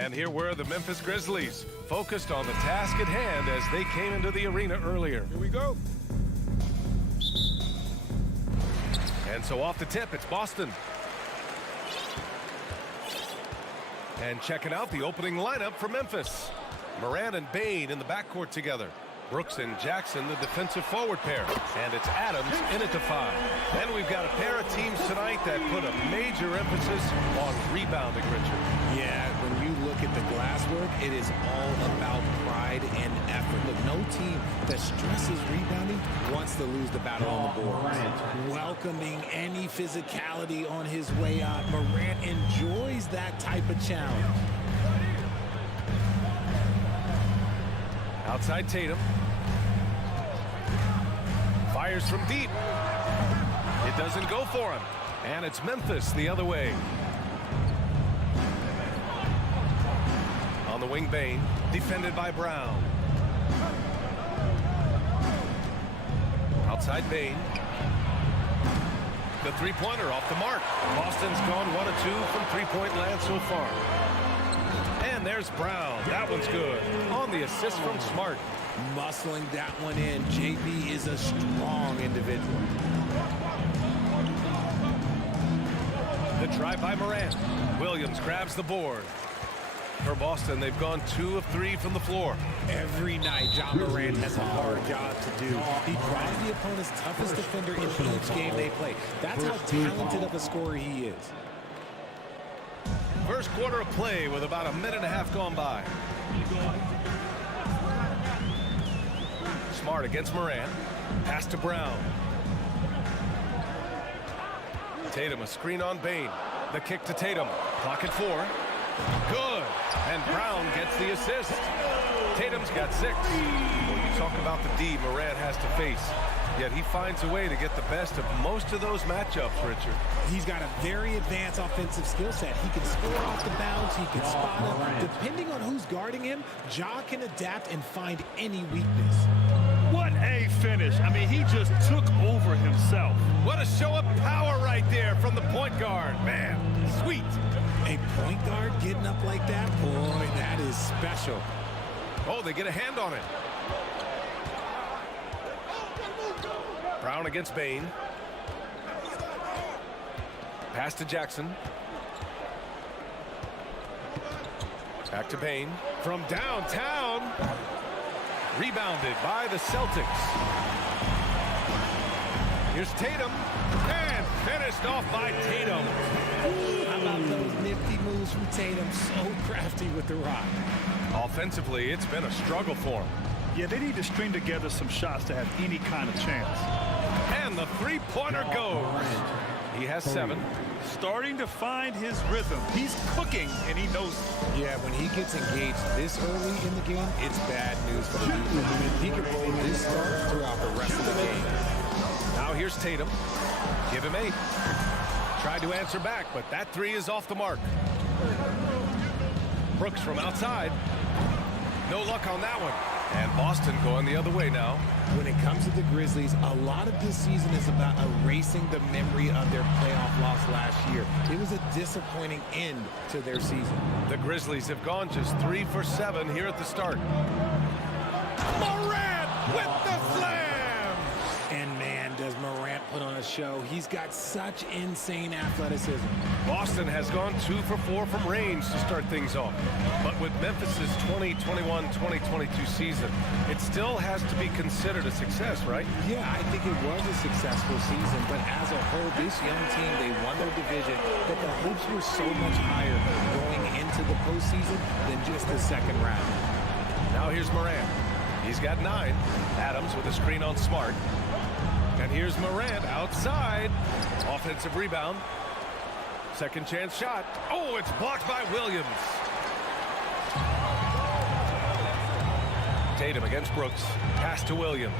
And here were the Memphis Grizzlies, focused on the task at hand as they came into the arena earlier. Here we go. And so off the tip, it's Boston. And checking out the opening lineup for Memphis. Morant and Bane in the backcourt together. Brooks and Jackson, the defensive forward pair. And it's Adams in at the 5. Then we've got a pair of teams tonight that put a major emphasis on rebounding, Richard. Yeah, when you look at the glass work, it is all about pride and effort. Look, no team that stresses rebounding wants to lose the battle on the board. Welcoming any physicality on his way out. Morant enjoys that type of challenge. Outside Tatum. Fires from deep. It doesn't go for him. And it's Memphis the other way. On the wing, Bane. Defended by Brown. Outside Bane. The three-pointer off the mark. Boston's gone 1 of 2 from three-point land so far. And there's Brown. That one's good. On the assist from Smart. Muscling that one in. JB is a strong individual. The try by Morant. Williams grabs the board. For Boston, they've gone 2 of 3 from the floor. Every night, John Morant has a hard job to do. He drives the opponent's toughest defender in each game they play. That's how talented of a scorer he is. First quarter of play with about a minute and a half gone by. Smart against Morant. Pass to Brown. Tatum, a screen on Bane. The kick to Tatum. Clock at 4. Good. And Brown gets the assist. Tatum's got 6. When you talk about the D Morant has to face, yet he finds a way to get the best of most of those matchups, Richard. He's got a very advanced offensive skill set. He can score off the bounce. He can spot him. Depending on who's guarding him, Ja can adapt and find any weakness. What a finish. I mean, he just took over himself. What a show of power right there from the point guard. Man, sweet. A point guard getting up like that? Boy, that is special. Oh, they get a hand on it. Brown against Bane. Pass to Jackson. Back to Bane. From downtown. Rebounded by the Celtics. Here's Tatum. And finished off by Tatum. How about those nifty moves from Tatum? So crafty with the rock. Offensively, it's been a struggle for him. Yeah, they need to string together some shots to have any kind of chance. And the three-pointer goes. He has 7. Starting to find his rhythm. He's cooking, and he knows it. Yeah, when he gets engaged this early in the game, it's bad news for the defense. He can roll this start throughout the rest of the game. Now here's Tatum. Give him 8. Tried to answer back, but that 3 is off the mark. Brooks from outside. No luck on that one. And Boston going the other way now. When it comes to the Grizzlies, a lot of this season is about erasing the memory of their playoff loss last year. It was a disappointing end to their season. The Grizzlies have gone just 3 for 7 here at the start. Morant with the slam! And man, does Morant put on a show. He's got such insane athleticism. Boston has gone 2 for 4 from range to start things off. But with Memphis's 2021-2022 season, it still has to be considered a success, right? Yeah, I think it was a successful season, but as a whole, this young team, they won their division, but the hopes were so much higher going into the postseason than just the second round. Now here's Morant. He's got 9. Adams with a screen on Smart. And here's Morant outside. Offensive rebound. Second chance shot. Oh, it's blocked by Williams. Tatum against Brooks. Pass to Williams.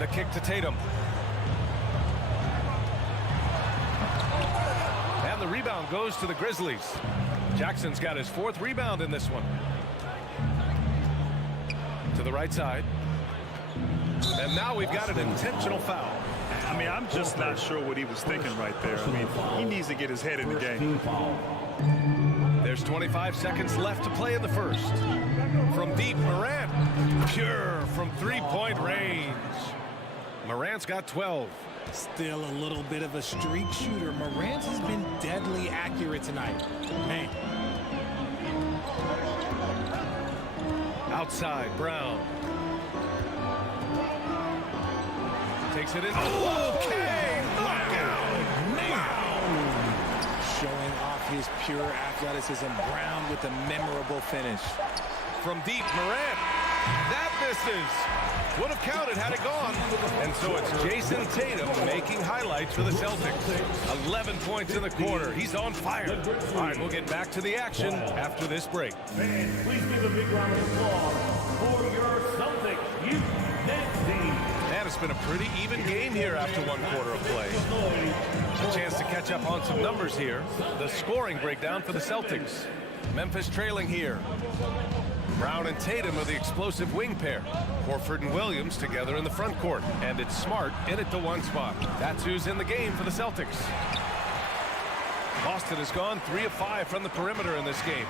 The kick to Tatum. And the rebound goes to the Grizzlies. Jackson's got his 4th rebound in this one. To the right side. And now we've got an intentional foul. I mean, I'm just not sure what he was thinking right there. I mean, he needs to get his head in the game. There's 25 seconds left to play in the first. From deep, Morant. Pure from three-point range. Morant's got 12. Still a little bit of a streak shooter. Morant has been deadly accurate tonight. Man. Outside, Brown. Takes it in. Okay! Showing off his pure athleticism. Brown with a memorable finish. From deep, Morant. That misses. Would have counted had it gone. And so it's Jason Tatum making highlights for the Celtics. 11 points in the quarter. He's on fire. All right, we'll get back to the action after this break. Fans, please give a big round of applause for your Celtics youth dance team. And it's been a pretty even game here after one quarter of play. A chance to catch up on some numbers here. The scoring breakdown for the Celtics. Memphis trailing here. Brown and Tatum are the explosive wing pair. Horford and Williams together in the front court. And it's Smart in at the one spot. That's who's in the game for the Celtics. Boston has gone 3 of 5 from the perimeter in this game.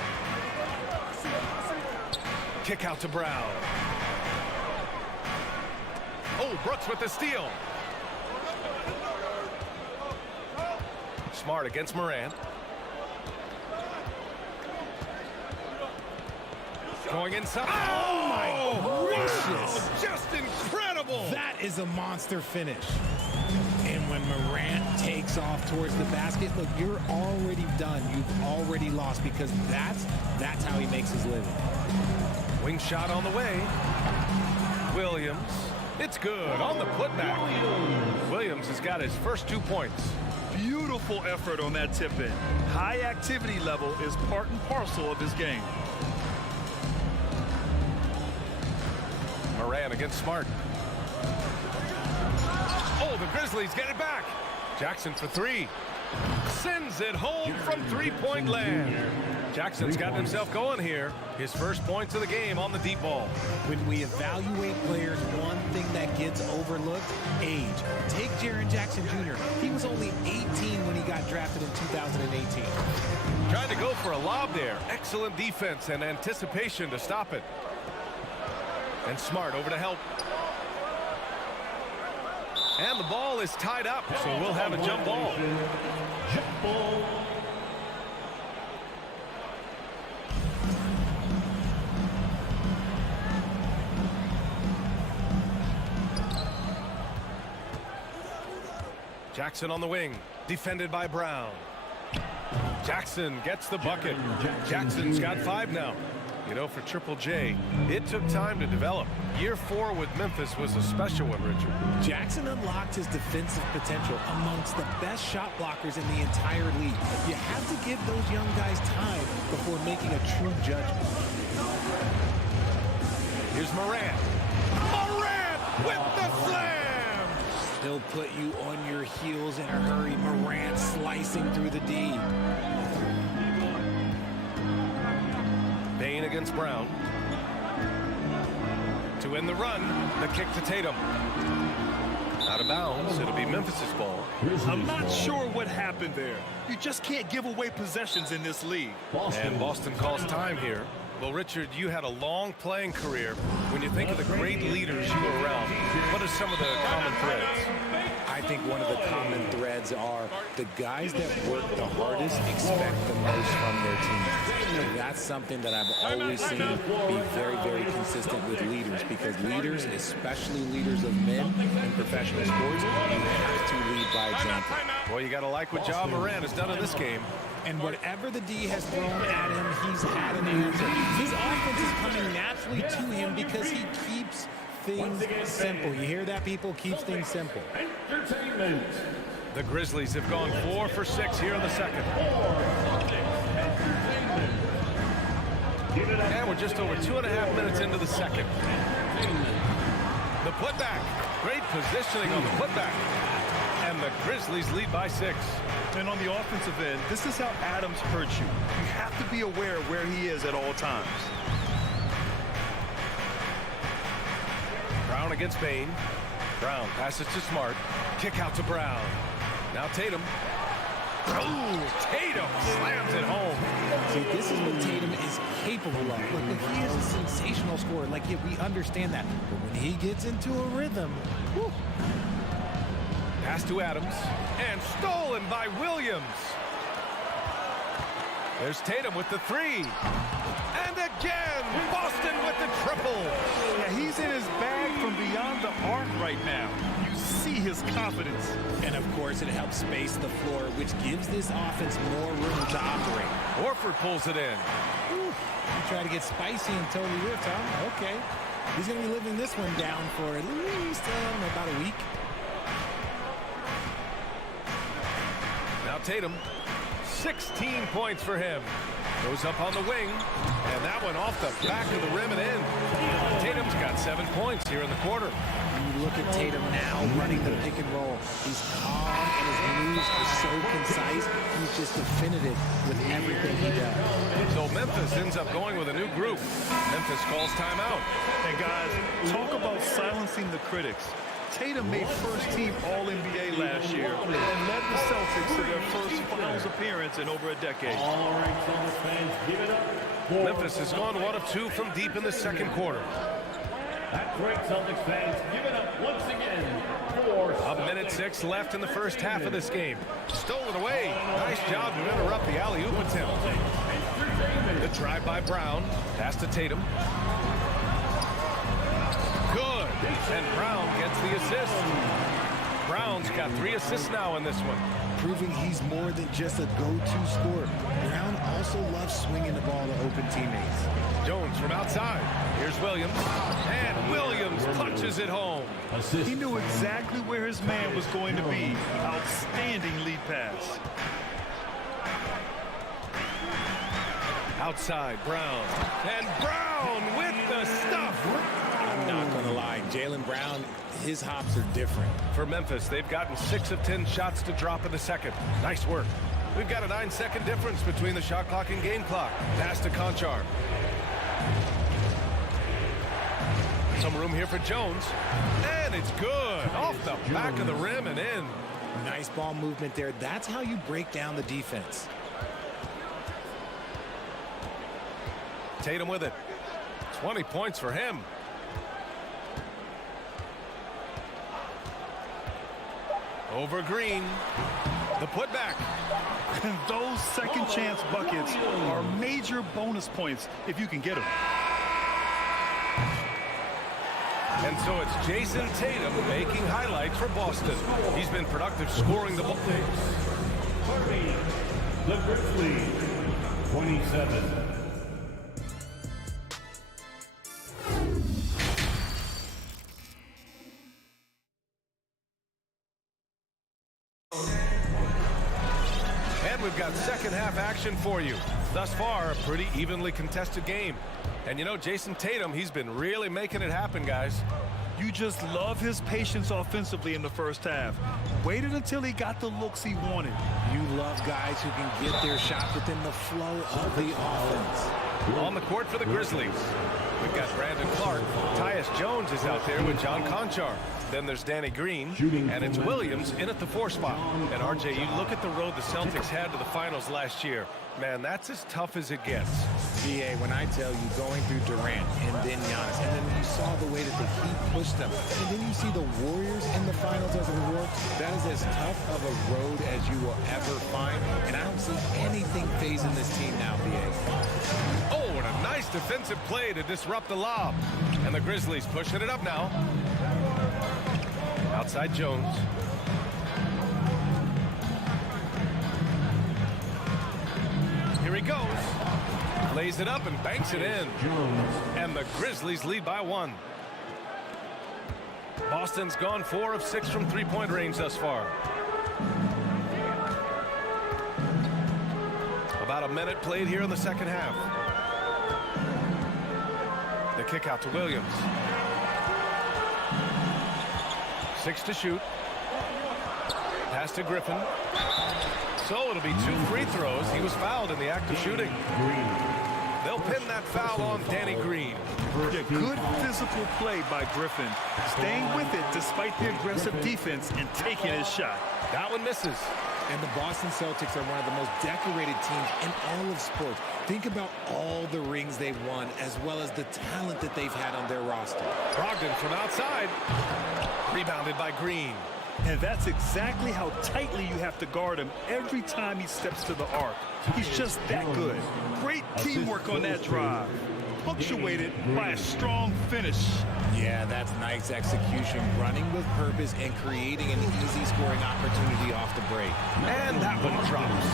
Kick out to Brown. Oh, Brooks with the steal. Smart against Morant. Going inside. Oh my gracious. Just incredible. That is a monster finish. And when Morant takes off towards the basket, look, you're already done. You've already lost because that's how he makes his living. Wing shot on the way. Williams. It's good on the putback. Williams has got his first 2 points. Beautiful effort on that tip-in. High activity level is part and parcel of his game. Morant against Smart. Oh, the Grizzlies get it back. Jackson for 3. Sends it home from three-point land. Jackson's gotten himself going here. His first points of the game on the deep ball. When we evaluate players, one thing that gets overlooked, age. Take Jaren Jackson Jr. He was only 18 when he got drafted in 2018. Trying to go for a lob there. Excellent defense and anticipation to stop it. And Smart over to help. And the ball is tied up, so we'll have a jump ball. Jump ball. Jackson on the wing, defended by Brown. Jackson gets the bucket. Jackson's got 5 now. You know, for Triple J, it took time to develop. Year 4 with Memphis was a special one, Richard. Jackson unlocked his defensive potential amongst the best shot blockers in the entire league. You have to give those young guys time before making a true judgment. Here's Morant. Morant with the slam! He'll put you on your heels in a hurry. Morant slicing through the D. Bain against Brown. To win the run, the kick to Tatum. Out of bounds, it'll be Memphis's ball. I'm not sure what happened there. You just can't give away possessions in this league. And Boston calls time here. Well, Richard, you had a long playing career. When you think of the great leaders you were around, what are some of the common threads? I think one of the common threads are the guys that work the hardest expect the most from their team. And that's something that I've always seen be very, very consistent with leaders, because leaders, especially leaders of men in professional sports, you have to lead by example. Well, you got to like what Ja Morant has done in this game. And whatever the D has thrown at him, he's had an answer. His offense is coming naturally to him because he keeps things simple. You hear that, people? Keeps things simple. Entertainment. The Grizzlies have gone 4 for 6 here in the second. And we're just over 2.5 minutes into the second. The putback. Great positioning on the putback. And the Grizzlies lead by 6. And on the offensive end, this is how Adams hurts you. You have to be aware of where he is at all times. Brown against Bain. Brown passes to Smart. Kick out to Brown. Now Tatum. Oh, Tatum slams it home. See, this is what Tatum is capable of. Look, he is a sensational scorer. Like, yeah, we understand that. But when he gets into a rhythm, whew. Pass to Adams. And stolen by Williams. There's Tatum with the three. And again, Boston with the triple. Yeah, he's in his bag from beyond the arc right now. You see his confidence. And, of course, it helps space the floor, which gives this offense more room to operate. Horford pulls it in. Whew. You try to get spicy and totally ripped, huh? Okay. He's going to be living this one down for at least about a week. Now Tatum. 16 points for him. Goes up on the wing. And that one off the back of the rim and in. Tatum's got 7 points here in the quarter. You look at Tatum now running the pick and roll. He's calm and his moves are so concise. He's just definitive with everything he does. So Memphis ends up going with a new group. Memphis calls timeout. And guys, talk about silencing the critics. Tatum made first-team All-NBA last year and led the Celtics to their first finals appearance in over a decade. All right, Celtics fans, give it up. Memphis has gone 1 of 2 from deep in the second quarter. That's right, Celtics fans, give it up once again for A minute 6 left in the first half of this game. Stolen away. Nice job to interrupt the alley-oop attempt. The drive by Brown. Pass to Tatum. Good. And Brown gets the assist. Brown's got 3 assists now in this one. Proving he's more than just a go-to scorer. Brown also loves swinging the ball to open teammates. Jones from outside. Here's Williams. And Williams punches it home. He knew exactly where his man was going to be. Outstanding lead pass. Outside, Brown. And Brown with the stuff. I'm not going to lie. Jaylen Brown, his hops are different. For Memphis, they've gotten 6 of 10 shots to drop in the second. Nice work. We've got a 9-second difference between the shot clock and game clock. Pass to Conchar. Some room here for Jones. And it's good. Off the back of the rim and in. Nice ball movement there. That's how you break down the defense. Tatum with it. 20 points for him. Over Green. The putback. And those second chance buckets are major bonus points if you can get them. And so it's Jason Tatum making highlights for Boston. He's been productive scoring the ball. The Grizzlies, 27. And we've got second half action for you. Thus far, a pretty evenly contested game. And you know, Jason Tatum, he's been really making it happen, guys. You just love his patience offensively in the first half. Waited until he got the looks he wanted. You love guys who can get their shot within the flow of the offense. On the court for the Grizzlies, we've got Brandon Clark. Tyus Jones is out there with John Conchar. Then there's Danny Green, and it's Williams in at the 4 spot. And RJ, you look at the road the Celtics had to the finals last year. Man, that's as tough as it gets. BA, when I tell you going through Durant and then Giannis, and then you saw the way that the Heat pushed them, and then you see the Warriors in the finals as a reward, that is as tough of a road as you will ever find. And I don't see anything phasing this team now, BA. Oh, and a nice defensive play to disrupt the lob. And the Grizzlies pushing it up now. Outside Jones. Here he goes. Lays it up and banks it in. And the Grizzlies lead by 1. Boston's gone 4 of 6 from three-point range thus far. About a minute played here in the second half. The kick out to Williams. 6 to shoot. Pass to Griffin. So it'll be 2 free throws. He was fouled in the act of shooting. They'll pin that foul on Danny Green. Yeah, good physical play by Griffin, staying with it despite the aggressive defense and taking his shot. That one misses. And the Boston Celtics are one of the most decorated teams in all of sports. Think about all the rings they've won, as well as the talent that they've had on their roster. Brogdon from outside. Rebounded by Green. And that's exactly how tightly you have to guard him every time he steps to the arc. He's just that good. Great teamwork on that drive, punctuated by a strong finish. Yeah, that's nice execution, running with purpose and creating an easy scoring opportunity off the break. And that one drops.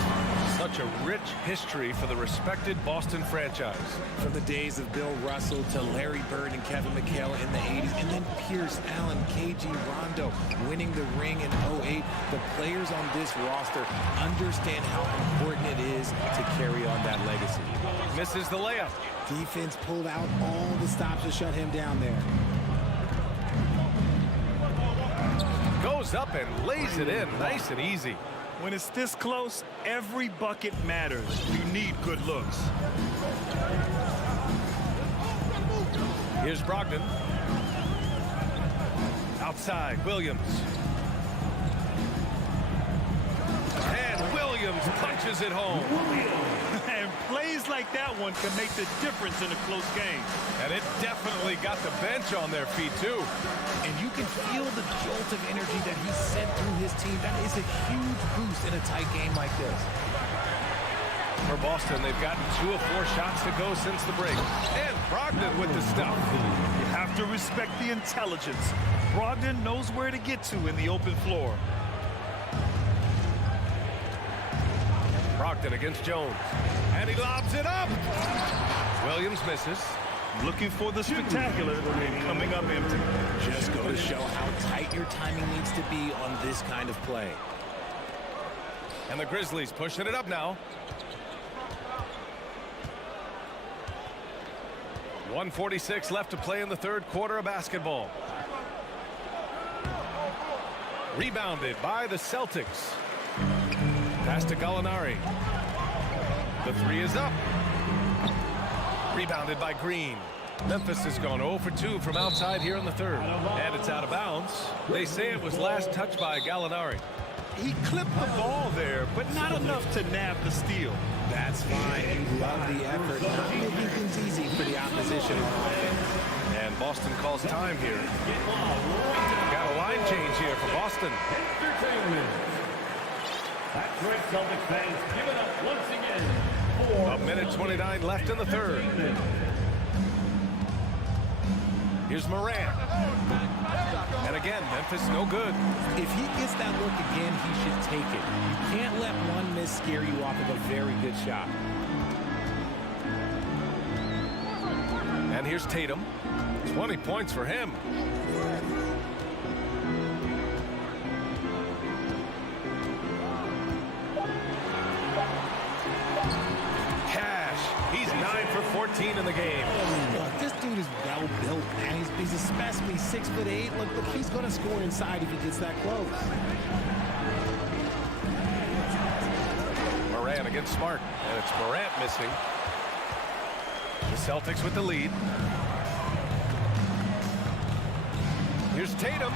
Such a rich history for the respected Boston franchise. From the days of Bill Russell to Larry Bird and Kevin McHale in the 80s, and then Pierce, Allen, KG, Rondo winning the ring in 08. The players on this roster understand how important it is to carry on that legacy. Misses the layup. Defense pulled out all the stops to shut him down there. Goes up and lays it in nice and easy. When it's this close, every bucket matters. You need good looks. Here's Brogdon. Outside, Williams. And Williams punches it home. And plays like that one can make the difference in a close game. And it definitely got the bench on their feet, too. And you can feel the jolt of energy that he sent through his team. That is a huge boost in a tight game like this. For Boston, they've gotten 2 of 4 shots to go since the break. And Brogdon with the stuff. You have to respect the intelligence. Brogdon knows where to get to in the open floor. Brogdon against Jones. And he lobs it up. Williams misses. Looking for the spectacular and coming up empty. Just go to show how tight your timing needs to be on this kind of play. And the Grizzlies pushing it up now. 1:46 left to play in the third quarter of basketball. Rebounded by the Celtics. Pass to Gallinari. The 3 is up. Rebounded by Green. Memphis has gone 0 for 2 from outside here in the third. And it's out of bounds. They say it was last touched by Gallinari. He clipped the ball there, but not enough to nab the steal. That's fine. You love the effort. Not making things easy for the opposition on offense. And Boston calls time here. Got a line change here for Boston. That's right, Celtics fans. Give it up once again. 1:29 left in the third. Here's Morant. And again, Memphis no good. If he gets that look again, he should take it. You can't let one miss scare you off of a very good shot. And here's Tatum. 20 points for him. He's 9 for 14 in the game. Look, this dude is well built, man. He's a specimen. He's 6'8". Look, he's going to score inside if he gets that close. Morant against Smart, and it's Morant missing. The Celtics with the lead. Here's Tatum.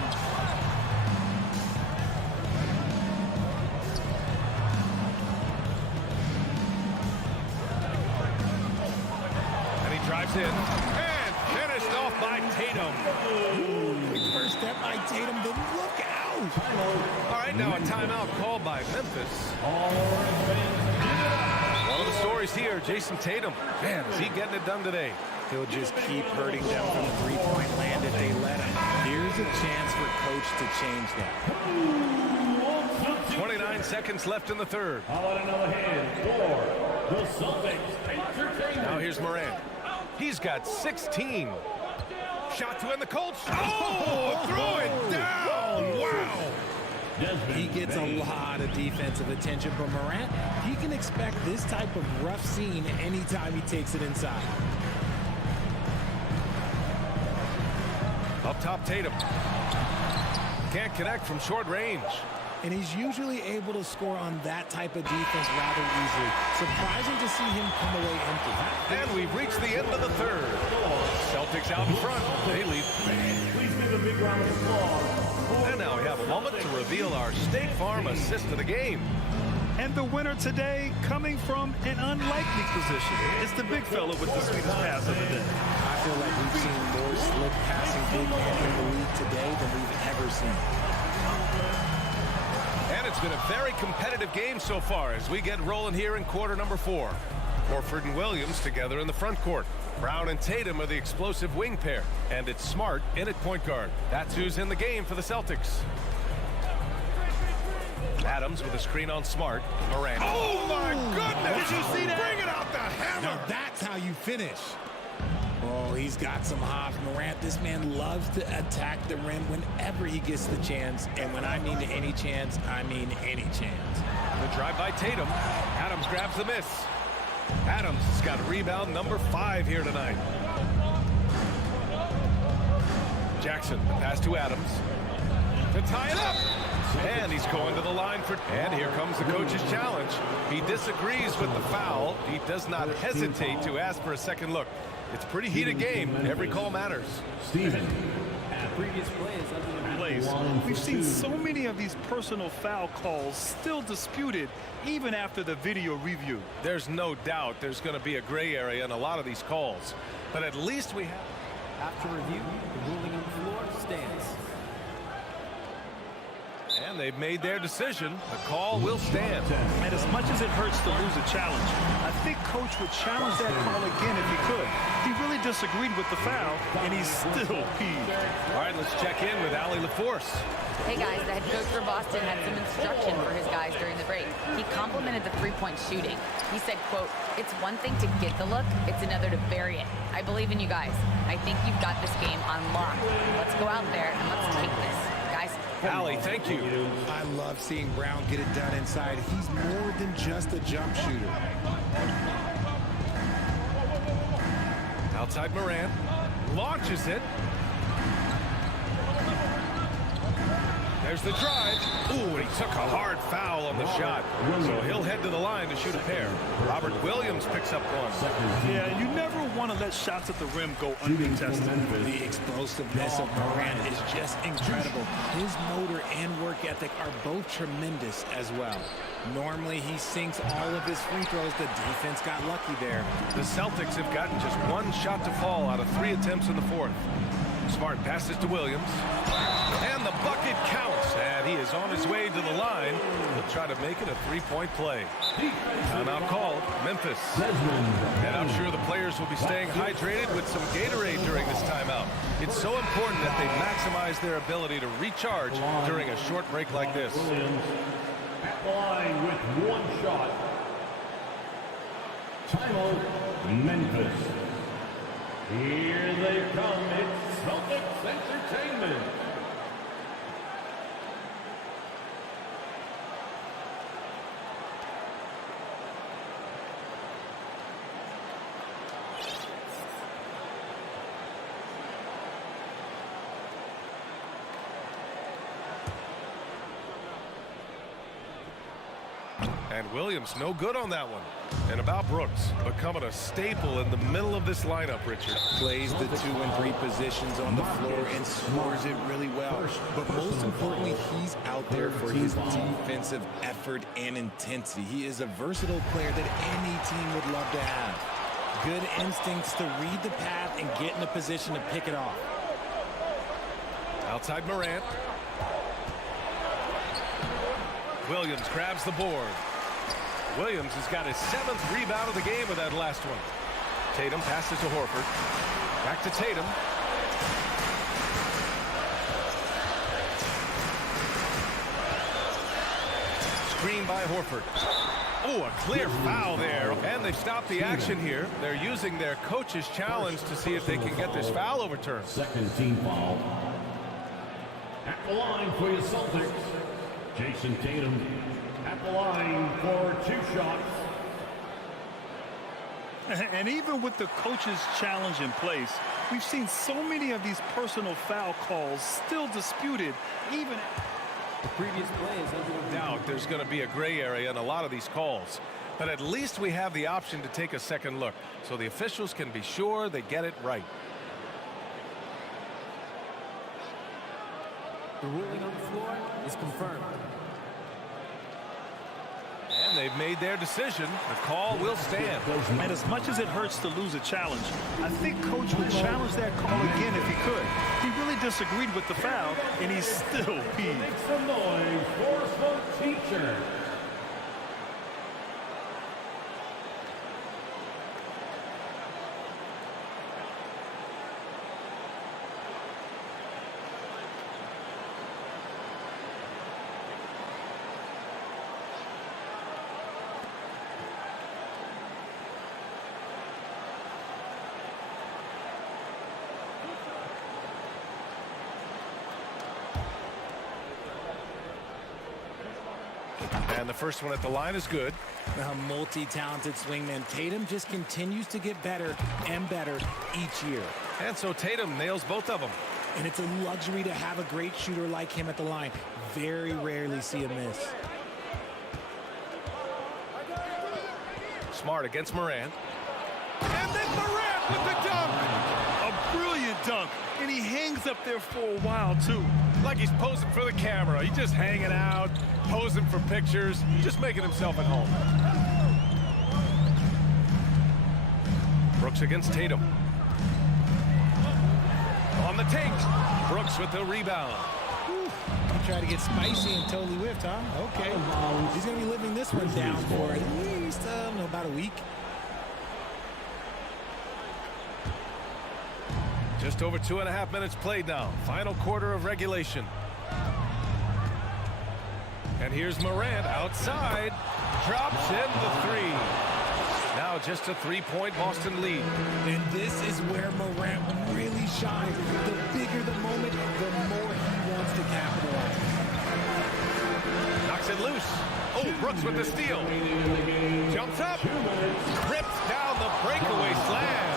Drives in and finished off by Tatum. Quick first step by Tatum, then look out. All right, now a timeout called by Memphis. One of the stories here, Jason Tatum. Man, is he getting it done today? He'll just keep hurting them from three-point land if they let him. Here's a chance for Coach to change that. 29 seconds left in the third. How about another hand for the Celtics Entertainment? Now here's Morant. He's got 16. Shot to end the Colts. Oh, throw it down. Wow. He gets a lot of defensive attention from Morant. He can expect this type of rough scene anytime he takes it inside. Up top, Tatum. Can't connect from short range. and he's usually able to score on that type of defense rather easily. Surprising to see him come away empty. And we've reached the end of the third. Celtics out in front. They lead. Please give a big round of applause. And now we have a moment to reveal our State Farm assist of the game. And the winner today coming from an unlikely position. It's the big fella with the sweetest pass of the day. I feel like we've seen more slick passing big men in the league today than we've ever seen. And it's been a very competitive game so far as we get rolling here in quarter number 4. Horford and Williams together in the front court. Brown and Tatum are the explosive wing pair. And it's Smart in at point guard. That's who's in the game for the Celtics. Adams with a screen on Smart. Morant. Oh, my goodness! Did you see that? Bring it out the hammer! Now that's how you finish. Oh, he's got some hops. Morant, this man loves to attack the rim whenever he gets the chance. And when I mean any chance, I mean any chance. The drive by Tatum. Adams grabs the miss. Adams has got rebound number 5 here tonight. Jackson, the pass to Adams. To tie it up. And he's going to the line for... And here comes the coach's challenge. He disagrees with the foul. He does not hesitate to ask for a second look. It's a pretty heated game. Every call matters. Steven. Previous plays. We've seen so many of these personal foul calls still disputed even after the video review. There's no doubt there's going to be a gray area in a lot of these calls. But at least we have... After review, the ruling on the floor stands. And they've made their decision. The call will stand. And as much as it hurts to lose a challenge, I think Coach would challenge that call again if he could. He really disagreed with the foul, and he's still peeved. All right, let's check in with Allie LaForce. Hey guys, the head coach for Boston had some instruction for his guys during the break. He complimented the three-point shooting. He said, quote, "It's one thing to get the look, it's another to bury it. I believe in you guys. I think you've got this game on lock. Let's go out there and let's take this. Guys." Allie, thank you. I love seeing Brown get it done inside. He's more than just a jump shooter. Outside Morant. Launches it. There's the drive. Ooh, he took a hard foul on the shot. So he'll head to the line to shoot a pair. Robert Williams picks up one. Yeah, you never want to let shots at the rim go uncontested. The explosiveness of Morant is just incredible. His motor and work ethic are both tremendous as well. Normally, he sinks all of his free throws. The defense got lucky there. The Celtics have gotten just one shot to fall out of 3 attempts in the 4th. Smart passes to Williams. And the bucket counts. And he is on his way to the line. He'll try to make it a 3-point play. Timeout called. Memphis. And I'm sure the players will be staying hydrated with some Gatorade during this timeout. It's so important that they maximize their ability to recharge during a short break like this. At the line with 1 shot. Timeout, Memphis. Here they come. It's Celtics Entertainment. And Williams no good on that one. And about Brooks, becoming a staple in the middle of this lineup, Richard. Plays the 2 and 3 positions on the floor and scores it really well. But most importantly, he's out there for his defensive effort and intensity. He is a versatile player that any team would love to have. Good instincts to read the path and get in a position to pick it off. Outside Morant. Williams grabs the board. Williams has got his 7th rebound of the game with that last one. Tatum passes to Horford. Back to Tatum. Screen by Horford. Oh, a clear foul there. And they've stopped the action here. They're using their coach's challenge to see if they can get this foul overturned. Second team foul. At the line for your Celtics, Jason Tatum. At the line for 2 shots. And even with the coach's challenge in place, we've seen so many of these personal foul calls still disputed even The previous play is under doubt there's going to be a gray area in a lot of these calls. But at least we have the option to take a second look, so the officials can be sure they get it right. The ruling on the floor is confirmed. And they've made their decision. The call will stand. And as much as it hurts to lose a challenge, I think Coach would challenge that call again if he could. He really disagreed with the foul, and he's still peeved. Make some noise for some teacher. And the first one at the line is good. A multi-talented swingman. Tatum just continues to get better and better each year. And so Tatum nails both of them. And it's a luxury to have a great shooter like him at the line. Very rarely see a miss. Smart against Morant. And then Morant with the dunk. A brilliant dunk, and he hangs up there for a while, too. Like he's posing for the camera. He's just hanging out, posing for pictures, just making himself at home. Brooks against Tatum. On the take. Brooks with the rebound. Try to get spicy and totally whiffed, huh? Okay. He's going to be living this one down for at least, about a week. Just over 2.5 minutes played now. Final quarter of regulation. And here's Morant outside. Drops in the three. Now just a 3-point Boston lead. And this is where Morant really shines. The bigger the moment, the more he wants to capitalize. Knocks it loose. Oh, Brooks with the steal. Jumps up. Rips down the breakaway slam.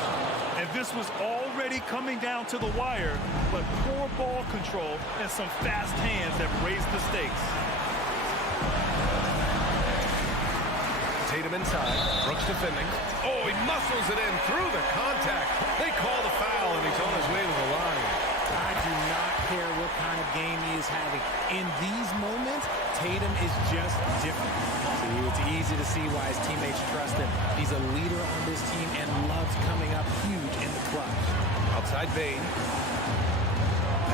And this was already coming down to the wire, but poor ball control and some fast hands have raised the stakes. Tatum inside. Brooks defending. Oh, he muscles it in through the contact. They call the foul, and he's on his way to the line. I do not care what kind of game he is having. In these moments, Tatum is just different. See, it's easy to see why his teammates trust him. He's a leader on this team and loves coming up huge in the clutch. Outside Bain.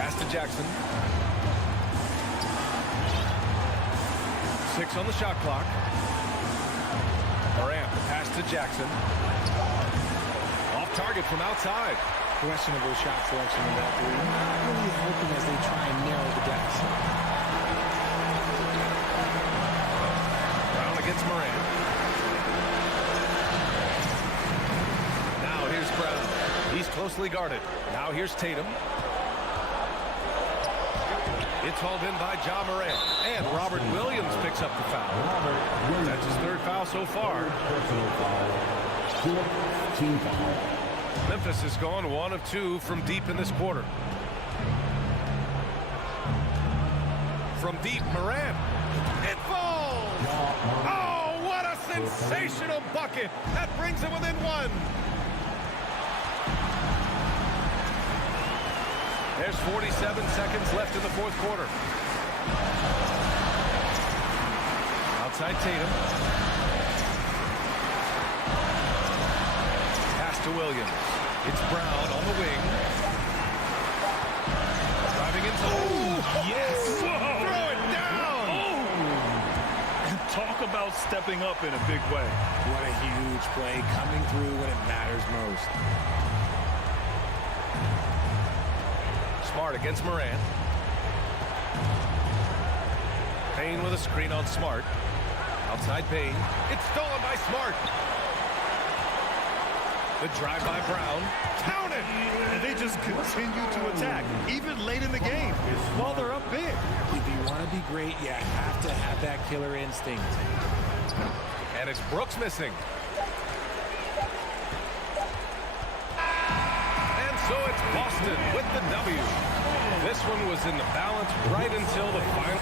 Pass to Jackson. 6 on the shot clock. Morant, pass to Jackson. Off target from outside. Questionable shot selection in that three. Really hoping as they try and narrow the deficit. Brown against Morant. Now here's Brown. He's closely guarded. Now here's Tatum. It's hauled in by Ja Morant. And Robert Williams picks up the foul. That's his 3rd foul so far. Personal foul. 4th team foul. Memphis has gone 1 of 2 from deep in this quarter. From deep, Morant. It falls! Oh, what a sensational bucket! That brings him within 1. There's 47 seconds left in the 4th quarter. Outside Tatum. Pass to Williams. It's Brown on the wing. Driving into... Oh, yes! Whoa. Throw it down! Oh. And talk about stepping up in a big way. What a huge play coming through when it matters most. Smart against Morant. Payne with a screen on Smart. Outside Payne. It's stolen by Smart. The drive by Brown. Counted! And they just continue to attack, even late in the game, while they're up big. If you want to be great, you have to have that killer instinct. And it's Brooks missing. And so it's Boston with the W. This one was in the balance right until the final.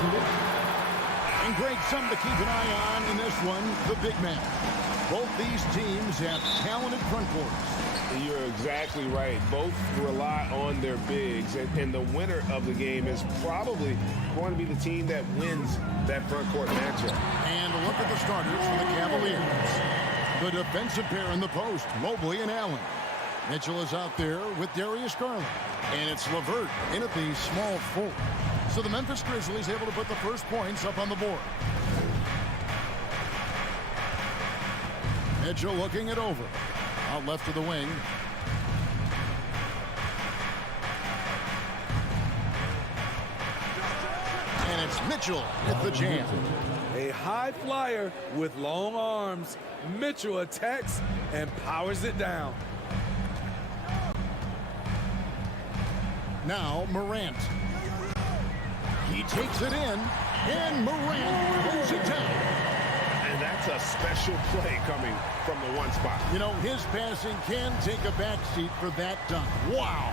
And great, something to keep an eye on in this one, the big man. Both these teams have talented front courts. You're exactly right. Both rely on their bigs, and the winner of the game is probably going to be the team that wins that front court matchup. And a look at the starters for the Cavaliers. The defensive pair in the post, Mobley and Allen. Mitchell is out there with Darius Garland. And it's LeVert in at the small forward. So the Memphis Grizzlies able to put the first points up on the board. Mitchell looking it over. Out left to the wing. And it's Mitchell with the jam. A high flyer with long arms. Mitchell attacks and powers it down. Now Morant. He takes it in, and Morant pulls it down. And that's a special play coming from the one spot. You know, his passing can take a backseat for that dunk. Wow.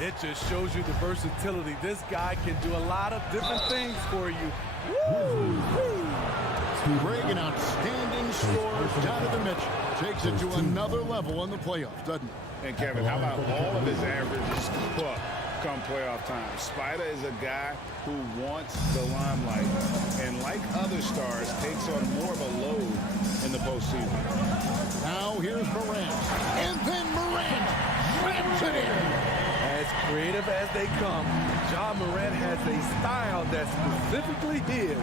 It just shows you the versatility. This guy can do a lot of different things for you. Woo! Greg, an outstanding scorer. Donovan Mitchell takes it to another level in the playoffs, doesn't he? And Kevin, how about all of his averages come playoff time? Spider is a guy who wants the limelight, and like other stars, takes on more of a load in the postseason. Now here's Morant, and then Morant slams it in. As creative as they come, Ja Morant has a style that's specifically his.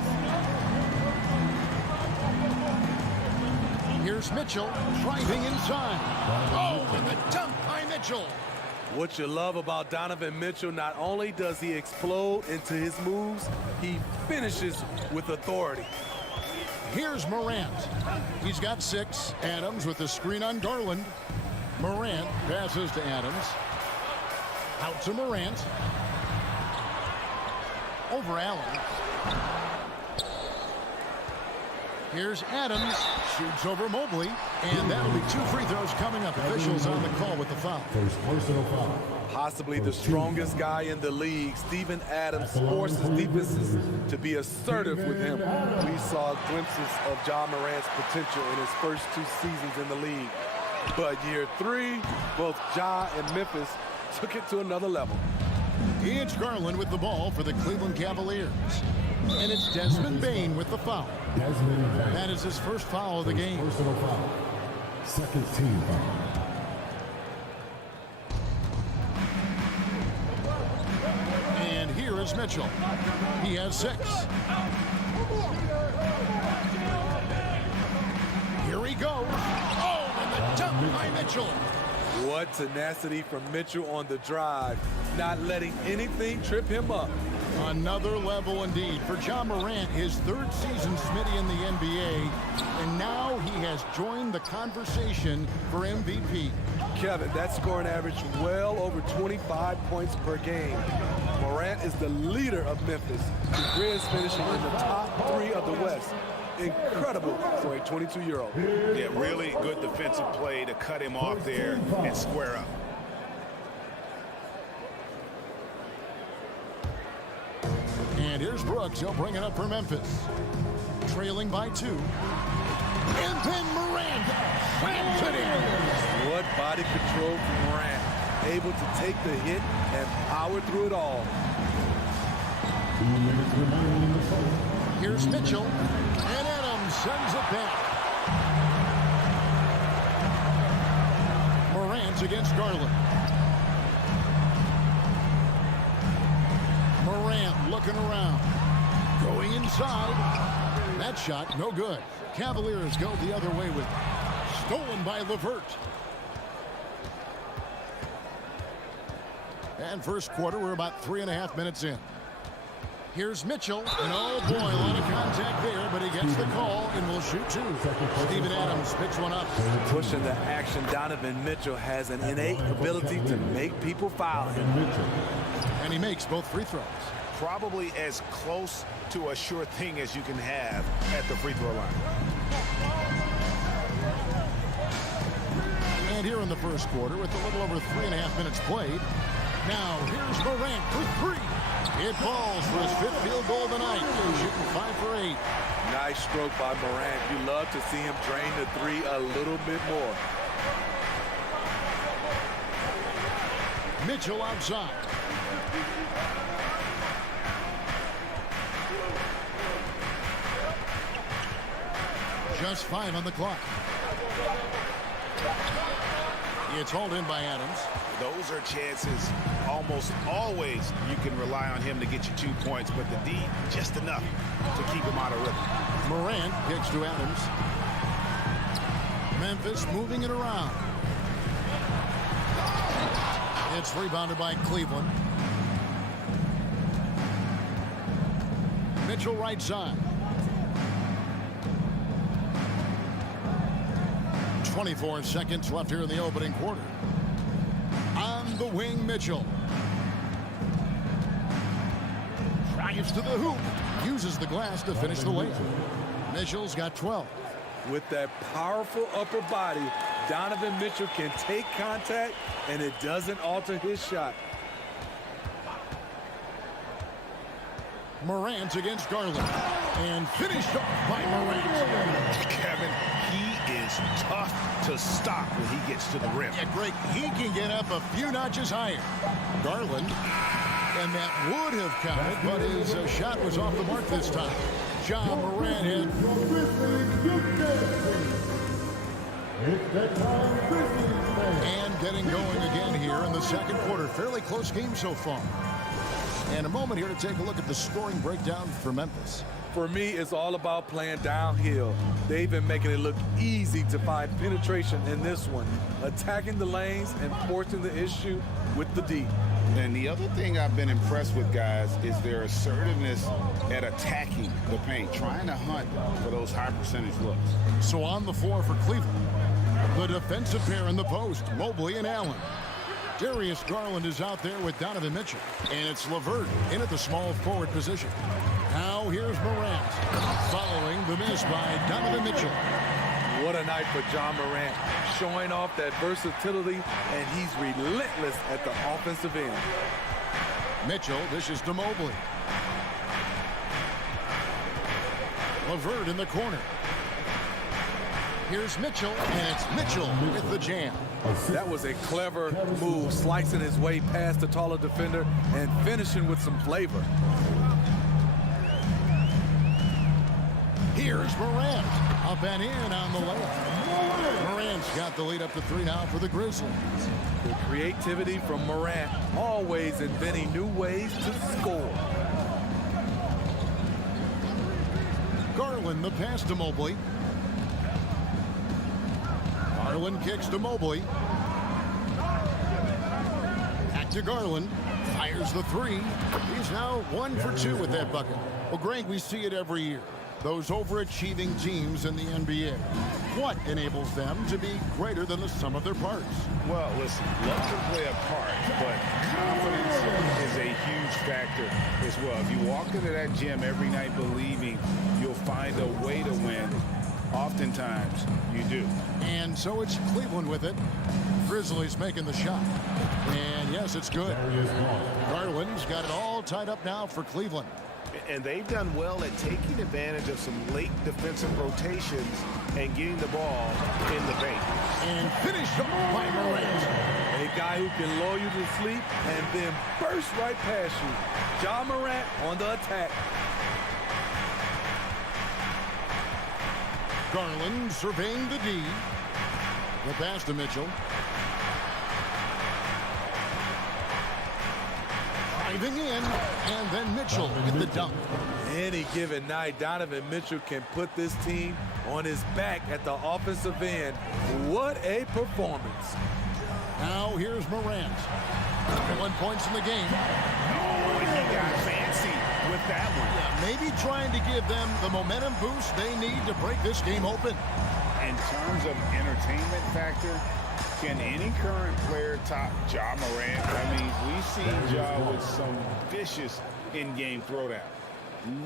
Here's Mitchell driving inside. Oh, and the dunk by Mitchell. What you love about Donovan Mitchell, not only does he explode into his moves, he finishes with authority. Here's Morant. He's got 6. Adams with the screen on Garland. Morant passes to Adams. Out to Morant. Over Allen. Here's Adams. Shoots over Mobley. And that'll be 2 free throws coming up. Officials on the call with the foul. Personal foul. Possibly the strongest guy in the league, Steven Adams, forces defenses to be assertive with him. We saw glimpses of Ja Morant's potential in his first 2 seasons in the league. But year 3, both Ja and Memphis took it to another level. It's Garland with the ball for the Cleveland Cavaliers. And it's Desmond Bane with the foul. That is his first foul of the game. Personal foul. Second team foul. And here is Mitchell. He has 6. Here he goes. Oh, and the dunk by Mitchell. What tenacity from Mitchell on the drive, not letting anything trip him up. Another level indeed for Ja Morant, his 3rd season Smitty in the NBA, and now he has joined the conversation for MVP. Kevin, that scoring average well over 25 points per game. Morant is the leader of Memphis. The Grizz finishing in the top 3 of the West. Incredible for a 22-year-old. Yeah, really good defensive play to cut him off there and square up. And here's Brooks. He'll bring it up for Memphis. Trailing by 2. And then Morant slams it in. What body control from Morant. Able to take the hit and power through it all. 2 minutes remaining in the fourth. Here's Mitchell. And Adams sends it back. Morant against Garland. Morant looking around. Going inside. That shot, no good. Cavaliers go the other way with it. Stolen by LeVert. And first quarter, we're about 3.5 minutes in. Here's Mitchell. And oh boy, a lot of contact there, but he gets the call and will shoot 2. Steven Adams picks one up. Pushing the action, Donovan Mitchell has an innate ability to make people foul him. And he makes both free throws. Probably as close to a sure thing as you can have at the free throw line. And here in the first quarter, with a little over 3.5 minutes played, now here's Morant for 3. It falls for his 5th field goal of the night. Shooting 5 for 8. Nice stroke by Morant. You love to see him drain the 3 a little bit more. Mitchell outside. Just 5 on the clock. It's hauled in by Adams. Those are chances almost always you can rely on him to get you 2 points, but the D, just enough to keep him out of rhythm. Morant kicks to Adams. Memphis moving it around. It's rebounded by Cleveland. Mitchell right side. 24 seconds left here in the opening quarter. On the wing, Mitchell. Drives to the hoop. Uses the glass to finish the layup. Mitchell's got 12. With that powerful upper body, Donovan Mitchell can take contact, and it doesn't alter his shot. Morant against Garland. And finished off by Morant. Kevin, he is tough to stop when he gets to the rim. Yeah, Greg, he can get up a few notches higher. Garland, and that would have counted, but his shot was off the mark this time. John Morant hit. And getting going again here in the second quarter. Fairly close game so far. And a moment here to take a look at the scoring breakdown for Memphis. For me, it's all about playing downhill. They've been making it look easy to find penetration in this one, attacking the lanes and forcing the issue with the D. And the other thing I've been impressed with, guys, is their assertiveness at attacking the paint, trying to hunt for those high percentage looks. So on the floor for Cleveland, the defensive pair in the post, Mobley and Allen. Darius Garland is out there with Donovan Mitchell. And it's LeVert in at the small forward position. Now here's Morant, following the miss by Donovan Mitchell. What a night for John Morant, showing off that versatility, and he's relentless at the offensive end. Mitchell dishes to Mobley. LeVert in the corner. Here's Mitchell, and it's Mitchell with the jam. That was a clever move, slicing his way past the taller defender and finishing with some flavor. Here's Morant, up and in on the layup. Morant's got the lead up to 3 now for the Grizzlies. The creativity from Morant, always inventing new ways to score. Garland the pass to Mobley. Garland kicks to Mobley. Back to Garland. Fires the 3. He's now 1 for 2 with that bucket. Well, Greg, we see it every year. Those overachieving teams in the NBA. What enables them to be greater than the sum of their parts? Well, listen, luck can play a part, but confidence is a huge factor as well. If you walk into that gym every night believing you'll find a way to win, oftentimes you do. And so it's Cleveland with it. Grizzlies making the shot. And yes, it's good. Garland's got it all tied up now for Cleveland. And they've done well at taking advantage of some late defensive rotations and getting the ball in the paint. And finished off by Morant. A guy who can lull you to sleep and then burst right past you. John Morant on the attack. Garland surveying the D. The pass to Mitchell. Driving in, and then Mitchell with the dunk. Any given night, Donovan Mitchell can put this team on his back at the offensive end. What a performance. Now here's Morant. 1 point in the game. Oh, he got fancy with that one. Yeah, maybe trying to give them the momentum boost they need to break this game open. In terms of entertainment factor, can any current player top Ja Morant? I mean, we've seen Ja with some vicious in-game throwdown.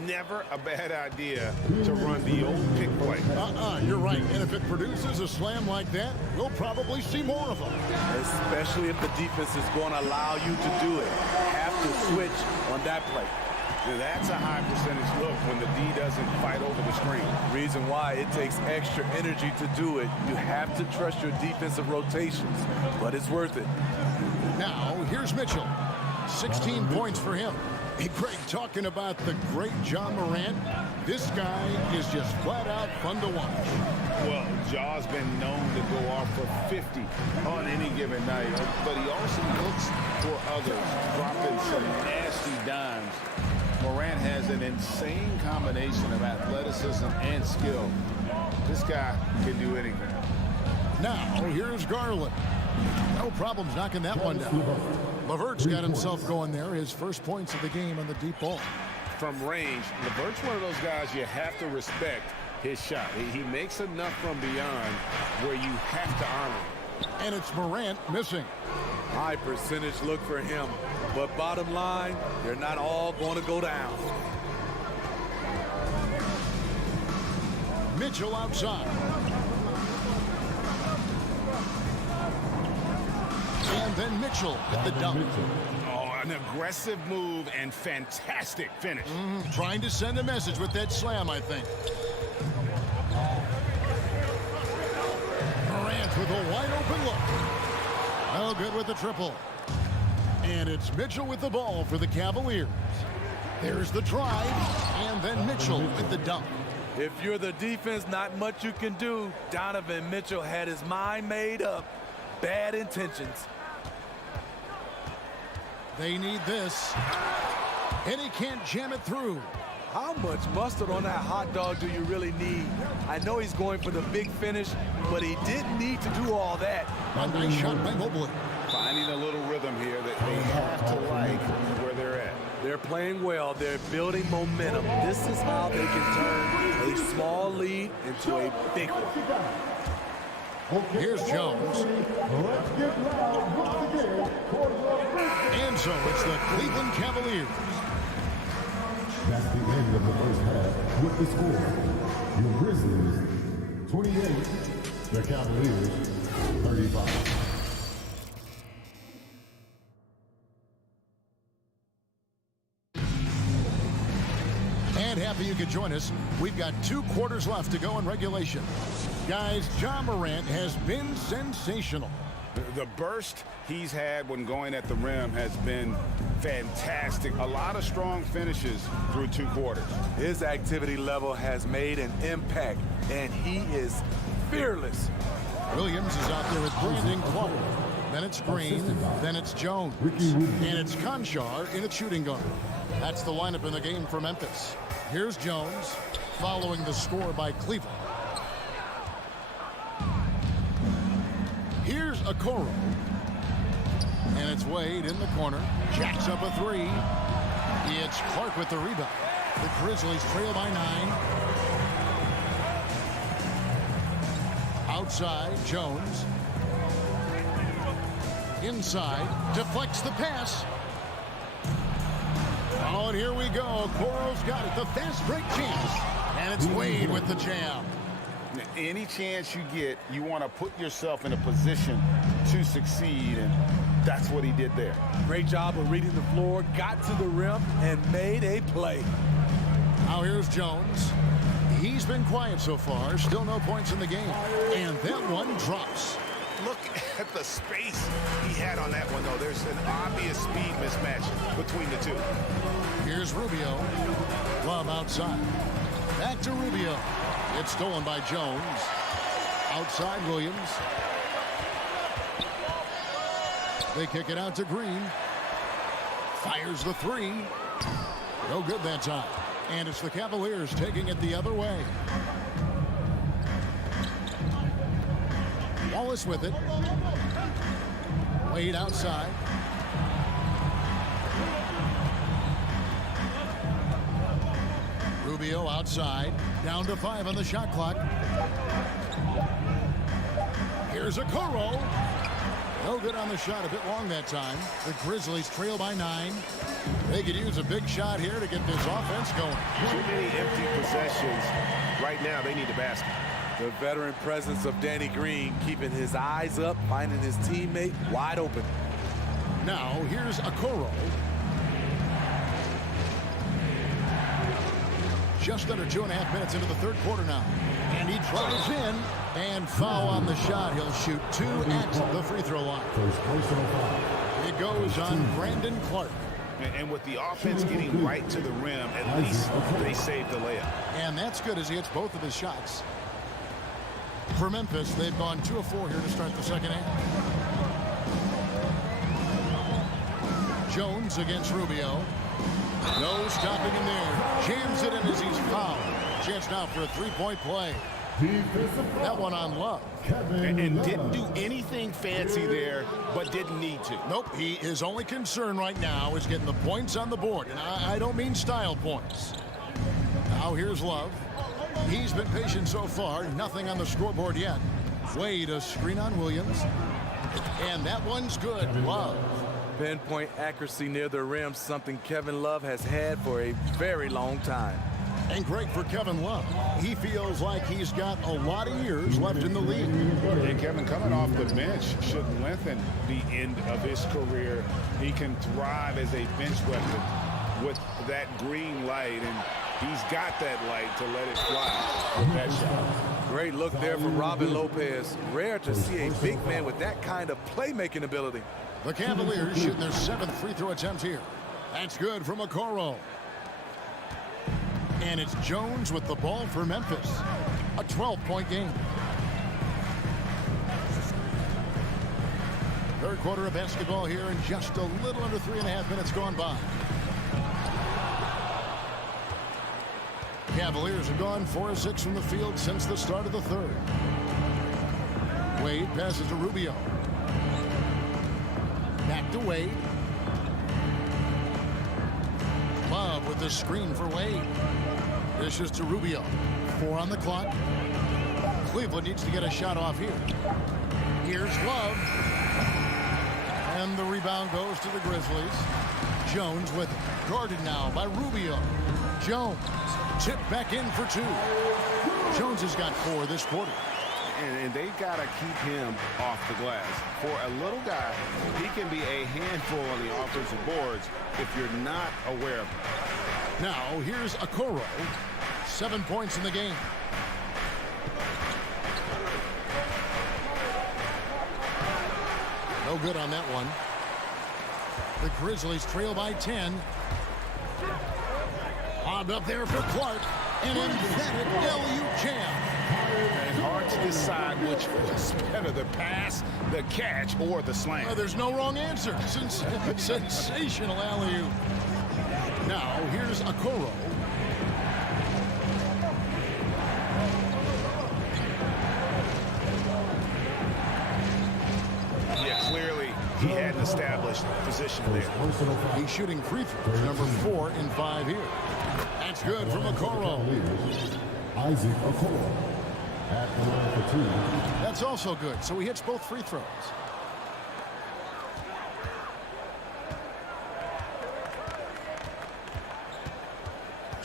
Never a bad idea to run the old pick play. You're right. And if it produces a slam like that, we'll probably see more of them. Especially if the defense is going to allow you to do it. Have to switch on that play. Now that's a high percentage look when the D doesn't fight over the screen. Reason why it takes extra energy to do it. You have to trust your defensive rotations, but it's worth it. Now, here's Mitchell. 16 points for him. Hey, Greg, talking about the great John Morant, this guy is just flat out fun to watch. Well, Jaw's been known to go off for 50 on any given night, but he also looks for others, dropping some nasty dimes. Morant has an insane combination of athleticism and skill. This guy can do anything. Now, here's Garland. No problems knocking that one down. LeVert's got himself going there. His first points of the game on the deep ball. From range, LeVert's one of those guys you have to respect his shot. He makes enough from beyond where you have to honor him. And it's Morant missing. High percentage look for him. But bottom line, they're not all going to go down. Mitchell outside. And then Mitchell at the dump. Oh, an aggressive move and fantastic finish. Trying to send a message with that slam, I think. Morant with a wide open look. No good with the triple. And it's Mitchell with the ball for the Cavaliers. There's the drive, and then Mitchell with the dunk. If you're the defense, not much you can do. Donovan Mitchell had his mind made up. Bad intentions. They need this. And he can't jam it through. How much mustard on that hot dog do you really need? I know he's going for the big finish, but he didn't need to do all that. A nice shot by Mobley. Finding a little rhythm here that they have to like where they're at. They're playing well. They're building momentum. This is how they can turn a small lead into a big one. Here's Jones. And so it's the Cleveland Cavaliers. That's the end of the first half with the score. Your Grizzlies 28, the Cavaliers 35. And happy you could join us. We've got 2 quarters left to go in regulation. Guys, John Morant has been sensational. The burst he's had when going at the rim has been fantastic. A lot of strong finishes through 2 quarters. His activity level has made an impact, and he is fearless. Williams is out there with Brandon Clark. Then it's Green. Then it's Jones. And it's Conchar in a shooting guard. That's the lineup in the game for Memphis. Here's Jones following the score by Cleveland. Here's Okoro. And it's Wade in the corner. Jacks up a 3. It's Clark with the rebound. The Grizzlies trail by 9. Outside, Jones. Inside, deflects the pass. Oh, and here we go. Okoro's got it. The fast break chance. And it's Wade with the jam. Any chance you get, you want to put yourself in a position to succeed, and that's what he did there. Great job of reading the floor, got to the rim, and made a play. Now here's Jones. He's been quiet so far. Still no points in the game. And that one drops. Look at the space he had on that one, though. There's an obvious speed mismatch between the two. Here's Rubio. Love outside. Back to Rubio. It's stolen by Jones. Outside Williams. They kick it out to Green. Fires the 3. No good that time. And it's the Cavaliers taking it the other way. Wallace with it. Wade outside. Rubio outside. Down to 5 on the shot clock. Here's Okoro. No good on the shot. A bit long that time. The Grizzlies trail by 9. They could use a big shot here to get this offense going. Too many empty possessions. Right now, they need a basket. The veteran presence of Danny Green keeping his eyes up, finding his teammate wide open. Now, here's Okoro. just under 2.5 minutes into the third quarter now. And he drives in and foul on the shot. He'll shoot 2 at the free throw line. It goes on Brandon Clark. And with the offense getting right to the rim, at least they saved the layup. And that's good as he hits both of his shots. For Memphis, they've gone 2 of 4 here to start the second half. Jones against Rubio. No stopping him there. Jams it in as he's fouled. Chance now for a three-point play. That one on Love. And didn't do anything fancy there, but didn't need to. Nope, his only concern right now is getting the points on the board. And I don't mean style points. Now here's Love. He's been patient so far. Nothing on the scoreboard yet. Wade a screen on Williams. And that one's good. Love. Pinpoint accuracy near the rim, something Kevin Love has had for a very long time. And great for Kevin Love. He feels like he's got a lot of years left in the league. And Kevin, coming off the bench should lengthen the end of his career. He can thrive as a bench weapon with that green light, and he's got that light to let it fly with that shot. Great look there from Robin Lopez. Rare to see a big man with that kind of playmaking ability. The Cavaliers shooting their 7th free throw attempt here. That's good from Okoro. And it's Jones with the ball for Memphis. A 12-point game. Third quarter of basketball here, and just a little under 3.5 minutes gone by. Cavaliers have gone 4 of 6 from the field since the start of the third. Wade passes to Rubio. Back to Wade. Love with the screen for Wade. Dishes to Rubio. 4 on the clock. Cleveland needs to get a shot off here. Here's Love. And the rebound goes to the Grizzlies. Jones with it. Guarded now by Rubio. Jones. Tipped back in for 2. Jones has got 4 this quarter. And they got to keep him off the glass. For a little guy, he can be a handful on the offensive boards if you're not aware of him. Now, here's Okoro. 7 points in the game. No good on that one. The Grizzlies trail by 10. Bobbed up there for Clark. An emphatic LU jam. And hard to decide which was better, the pass, the catch, or the slam. There's no wrong answer. Sensational alley-oop. Now, here's Okoro. Yeah, clearly he had an established position there. He's shooting free throws, number 4 in 5 here. That's good from Okoro. Isaac Okoro at the line for 2. That's also good, so he hits both free throws.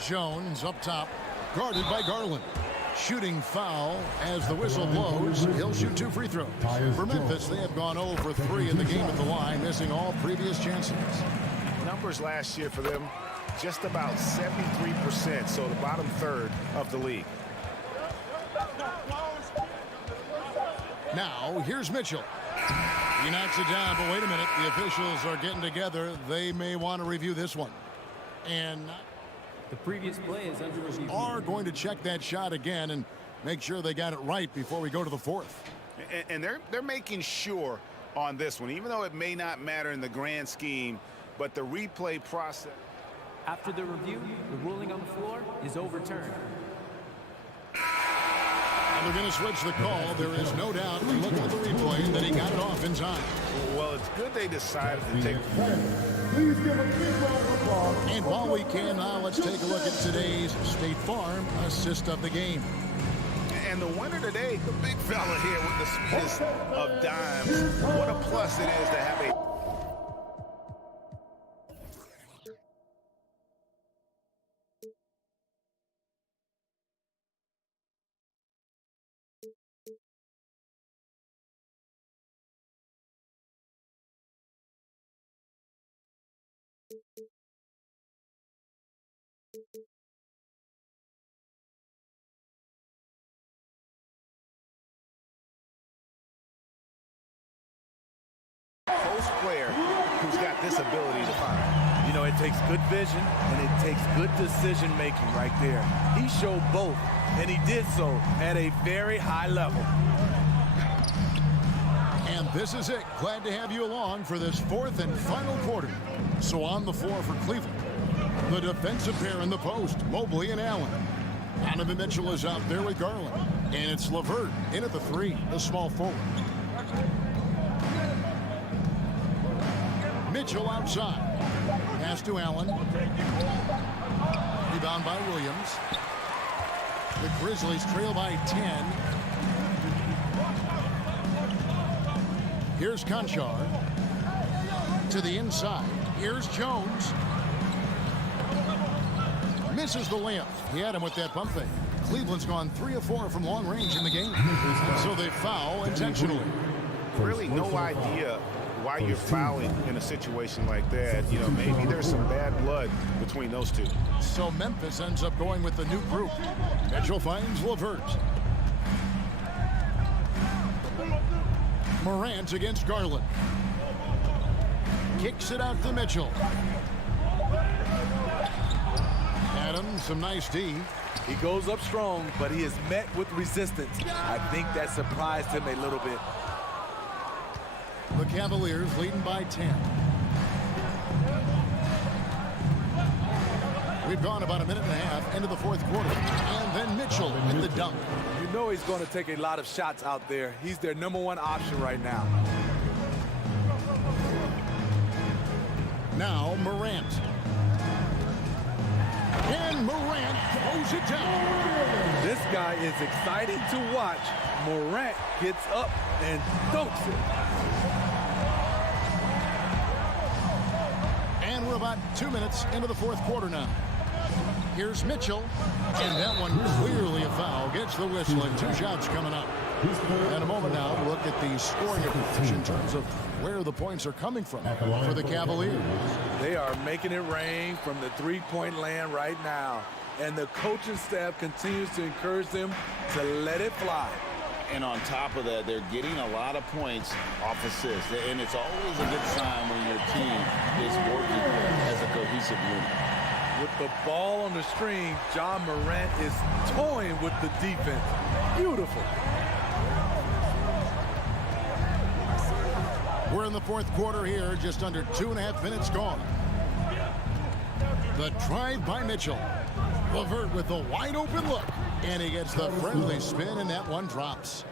Jones up top, guarded by Garland. Shooting foul as the whistle blows. He'll shoot 2 free throws. For Memphis, they have gone 0 for 3 in the game at the line, missing all previous chances. Numbers last year for them, just about 73%, so the bottom third of the league. Now, here's Mitchell. He knocks it down, but wait a minute. The officials are getting together. They may want to review this one. And the previous play is under review. Are going to check that shot again and make sure they got it right before we go to the 4th. And they're making sure on this one, even though it may not matter in the grand scheme, but the replay process. After the review, the ruling on the floor is overturned. And they're going to switch the call. There is no doubt, looking at the replay, that he got it off in time. Well, it's good they decided to take. Please give a big round of applause. And while we can now, let's take a look at today's State Farm assist of the game. And the winner today, the big fella here with the sweetest of dimes. What a plus it is to have a most player who's got this ability to find. You know, it takes good vision and it takes good decision making right there. He showed both, and he did so at a very high level. And this is it. Glad to have you along for this fourth and final quarter. So on the floor for Cleveland, the defensive pair in the post, Mobley and Allen. Donovan Mitchell is out there with Garland. And it's LeVert in at the 3, the small forward. Mitchell outside. Pass to Allen. Rebound by Williams. The Grizzlies trail by 10. Here's Conchar. To the inside. Here's Jones. Misses the layup. He had him with that pump fake. Cleveland's gone 3 of 4 from long range in the game. And so they foul intentionally. Really no idea why you're fouling in a situation like that. You know, maybe there's some bad blood between those two. So Memphis ends up going with the new group. Mitchell finds LeVert. Morant against Garland. Kicks it out to Mitchell. Adams, some nice D. He goes up strong, but he is met with resistance. I think that surprised him a little bit. The Cavaliers leading by 10. We've gone about a minute and a half into the fourth quarter. And then Mitchell with the dunk. You know he's going to take a lot of shots out there. He's their #1 option right now. Now Morant. And Morant throws it down. This guy is exciting to watch. Morant gets up and dunks it. And we're about 2 minutes into the fourth quarter now. Here's Mitchell. And that one clearly a foul. Gets the whistle and 2 shots coming up. In a moment now, look at the scoring approach in terms of where the points are coming from for the Cavaliers. They are making it rain from the three-point land right now. And the coaching staff continues to encourage them to let it fly. And on top of that, they're getting a lot of points off assists. And it's always a good sign when your team is working as a cohesive unit. With the ball on the string, John Morant is toying with the defense. Beautiful. We're in the fourth quarter here, just under 2.5 minutes gone. The drive by Mitchell. LeVert with the wide open look. And he gets the friendly spin, and that one drops.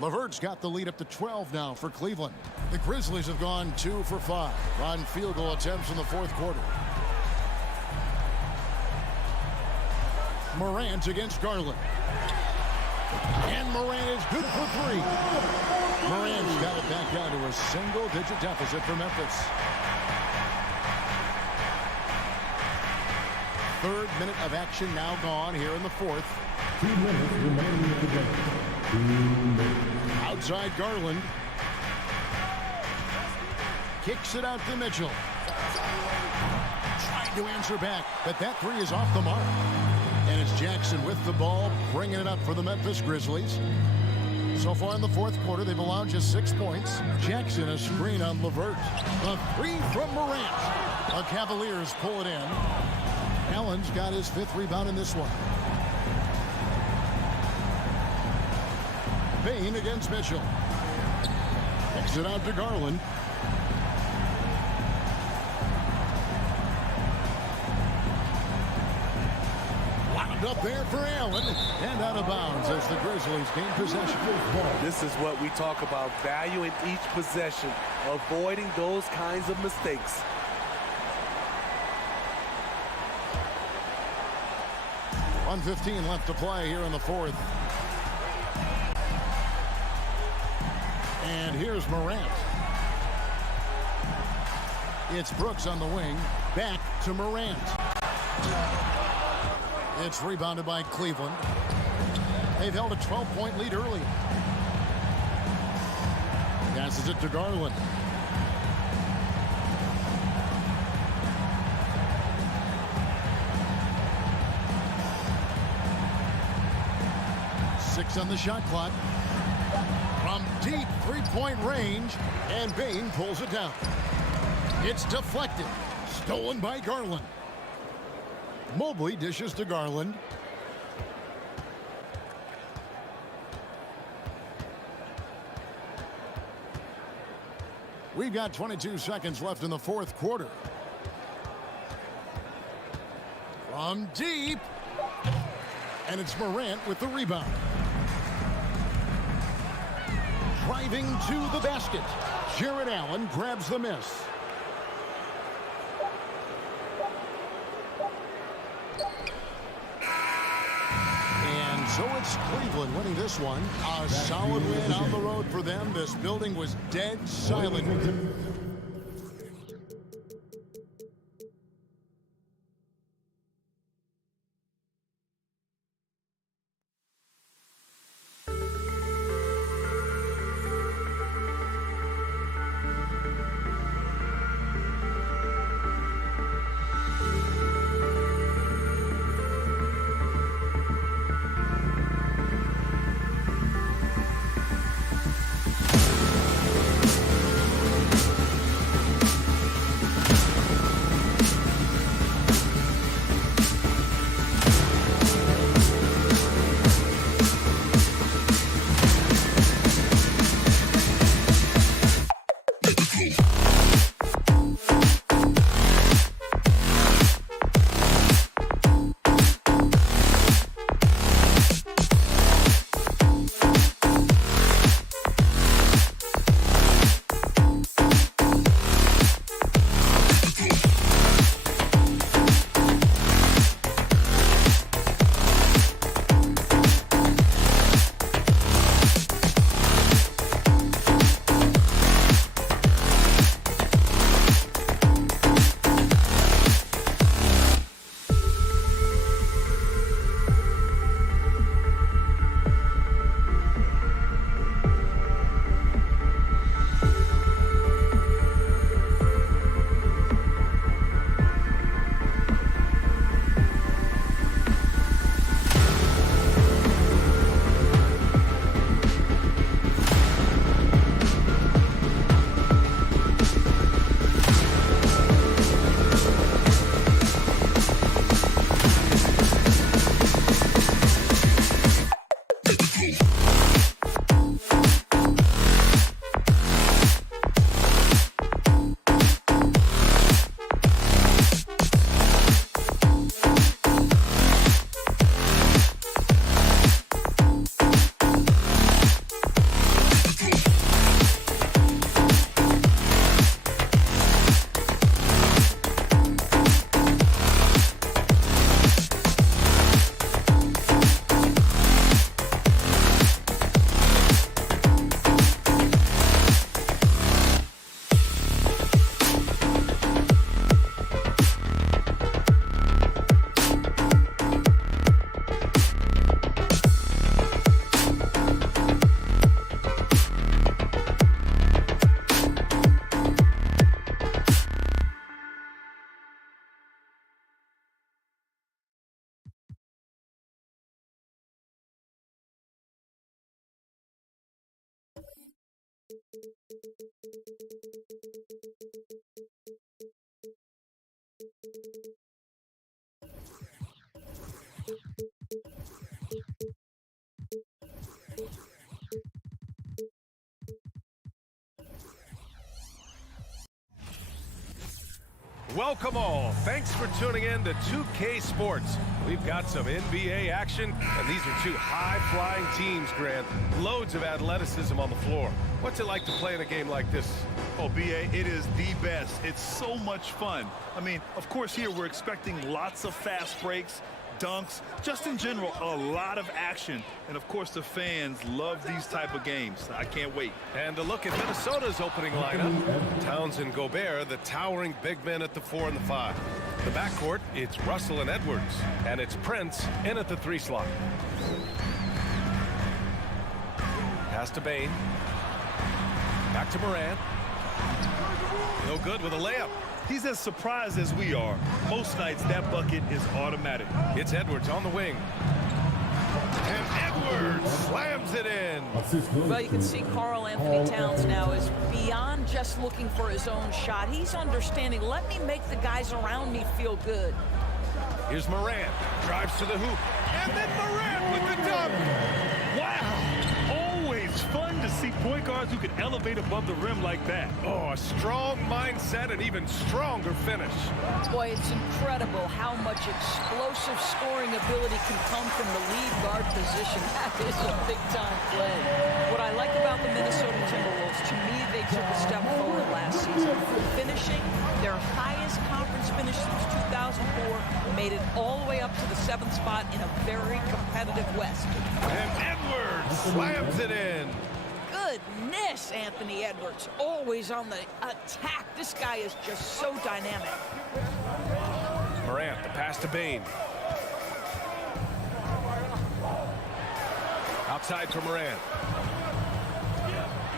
LeVert's got the lead up to 12 now for Cleveland. The Grizzlies have gone 2 for 5 on field goal attempts in the fourth quarter. Morant against Garland. And Morant is good for 3. Morant's got it back down to a single-digit deficit for Memphis. 3rd minute of action now gone here in the fourth. 2 minutes remaining in the game. Outside Garland. Kicks it out to Mitchell. Trying to answer back, but that 3 is off the mark. And it's Jackson with the ball, bringing it up for the Memphis Grizzlies. So far in the fourth quarter, they've allowed just 6 points. Jackson a screen on LeVert. A 3 from Morant. The Cavaliers pull it in. Allen's got his 5th rebound in this one. Payne against Mitchell. Kicks it out to Garland. Wound up there for Allen. And out of bounds as the Grizzlies gain possession. This is what we talk about, valuing each possession, avoiding those kinds of mistakes. .115 left to play here in the fourth. And here's Morant. It's Brooks on the wing. Back to Morant. It's rebounded by Cleveland. They've held a 12-point lead early. Passes it to Garland. On the shot clock from deep three-point range, and Bane pulls it down. It's deflected. Stolen by Garland. Mobley dishes to Garland. We've got 22 seconds left in the fourth quarter. From deep. And it's Morant with the rebound. Driving to the basket. Jared Allen grabs the miss. And so it's Cleveland winning this one. A solid win on the road for them. This building was dead silent. Welcome all. Thanks for tuning in to 2K Sports. We've got some NBA action, and these are two high-flying teams, Grant. Loads of athleticism on the floor. What's it like to play in a game like this? Oh, B.A., it is the best. It's so much fun. I mean, of course, here we're expecting lots of fast breaks, dunks, just in general, a lot of action. And, of course, the fans love these type of games. I can't wait. And a look at Minnesota's opening lineup. Towns and Gobert, the towering big men at the 4 and the 5. The backcourt, it's Russell and Edwards. And it's Prince in at the 3 slot. Pass to Bane. Back to Morant. No good with a layup. He's as surprised as we are. Most nights, that bucket is automatic. It's Edwards on the wing. And Edwards slams it in. in. Well, you can see Karl Anthony Towns now is beyond just looking for his own shot. He's understanding, let me make the guys around me feel good. Here's Morant, drives to the hoop, and then Morant with the dunk. Wow. Always fun to see point guards who can elevate above the rim like that. Oh, a strong mindset and even stronger finish. Boy, it's incredible how much explosive scoring ability can come from the lead guard position. That is a big-time play. What I like about the Minnesota Timberwolves, to me, they took a step forward last season. Finishing their highest conference finish since 2004, made it all the way up to the 7th spot in a very competitive West. And Edwards slams it in. Goodness, Anthony Edwards, always on the attack. This guy is just so dynamic. Morant, the pass to Bane. Outside for Morant.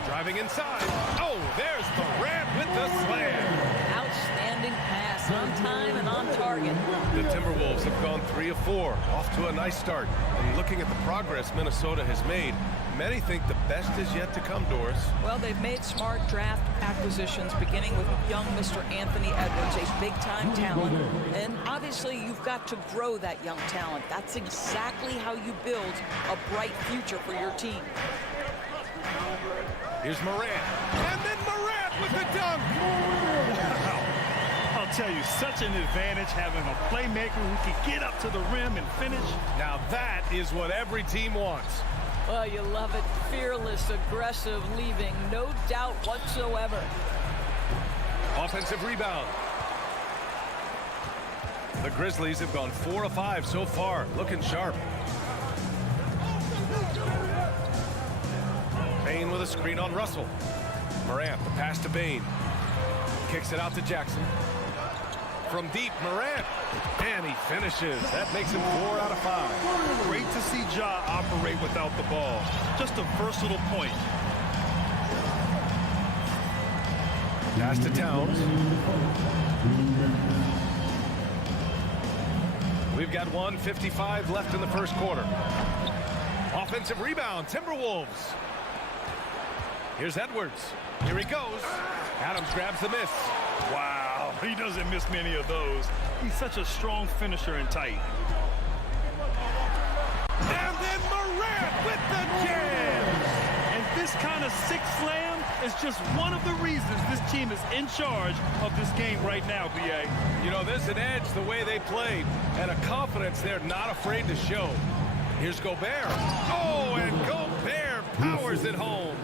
Driving inside. Oh, there's Morant with the slam. Outstanding pass, on time and on target. The Timberwolves have gone 3 of 4, off to a nice start. And looking at the progress Minnesota has made, many think the best is yet to come, Doris. Well, they've made smart draft acquisitions, beginning with young Mr. Anthony Edwards, a big-time talent. And obviously, you've got to grow that young talent. That's exactly how you build a bright future for your team. Here's Morant. And then Morant with the dunk. Wow. I'll tell you, such an advantage having a playmaker who can get up to the rim and finish. Now that is what every team wants. Well, you love it. Fearless, aggressive, leaving. No doubt whatsoever. Offensive rebound. The Grizzlies have gone 4 of 5 so far. Looking sharp. Bane with a screen on Russell. Morant, the pass to Bane. Kicks it out to Jackson. From deep, Morant. And he finishes. That makes him 4 out of 5. Great to see Ja operate without the ball. Just a versatile point. Pass to Towns. We've got 1:55 left in the first quarter. Offensive rebound, Timberwolves. Here's Edwards. Here he goes. Adams grabs the miss. Wow, he doesn't miss many of those. He's such a strong finisher and tight. And then Morant with the jam. And this kind of sick slam is just one of the reasons this team is in charge of this game right now, B.A. You know, there's an edge the way they played and a confidence they're not afraid to show. Here's Gobert. Oh, and Gobert powers it home.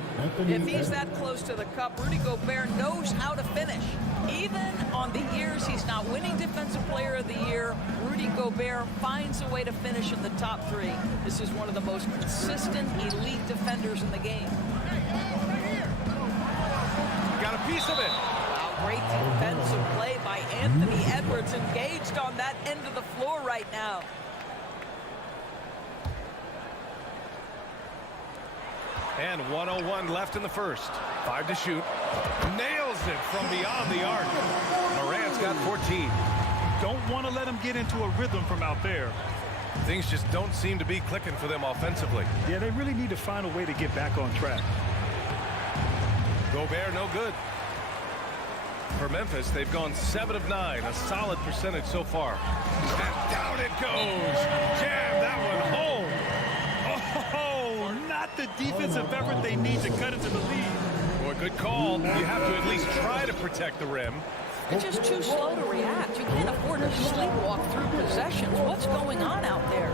If he's that close to the cup, Rudy Gobert knows how to finish. Even on the years he's not winning Defensive Player of the Year, Rudy Gobert finds a way to finish in the top 3. This is one of the most consistent elite defenders in the game. Got a piece of it. Wow, great defensive play by Anthony Edwards, engaged on that end of the floor right now. And 1:01 left in the first. 5 to shoot. Nails it from beyond the arc. Morant's got 14. Don't want to let him get into a rhythm from out there. Things just don't seem to be clicking for them offensively. Yeah, they really need to find a way to get back on track. Gobert no good. For Memphis, they've gone 7 of 9, a solid percentage so far. And down it goes. Jam that one home. Oh, not the defensive effort they need to cut into the lead. Boy, good call. You have to at least try to protect the rim. They're just too slow to react. You can't afford to sleepwalk through possessions. What's going on out there?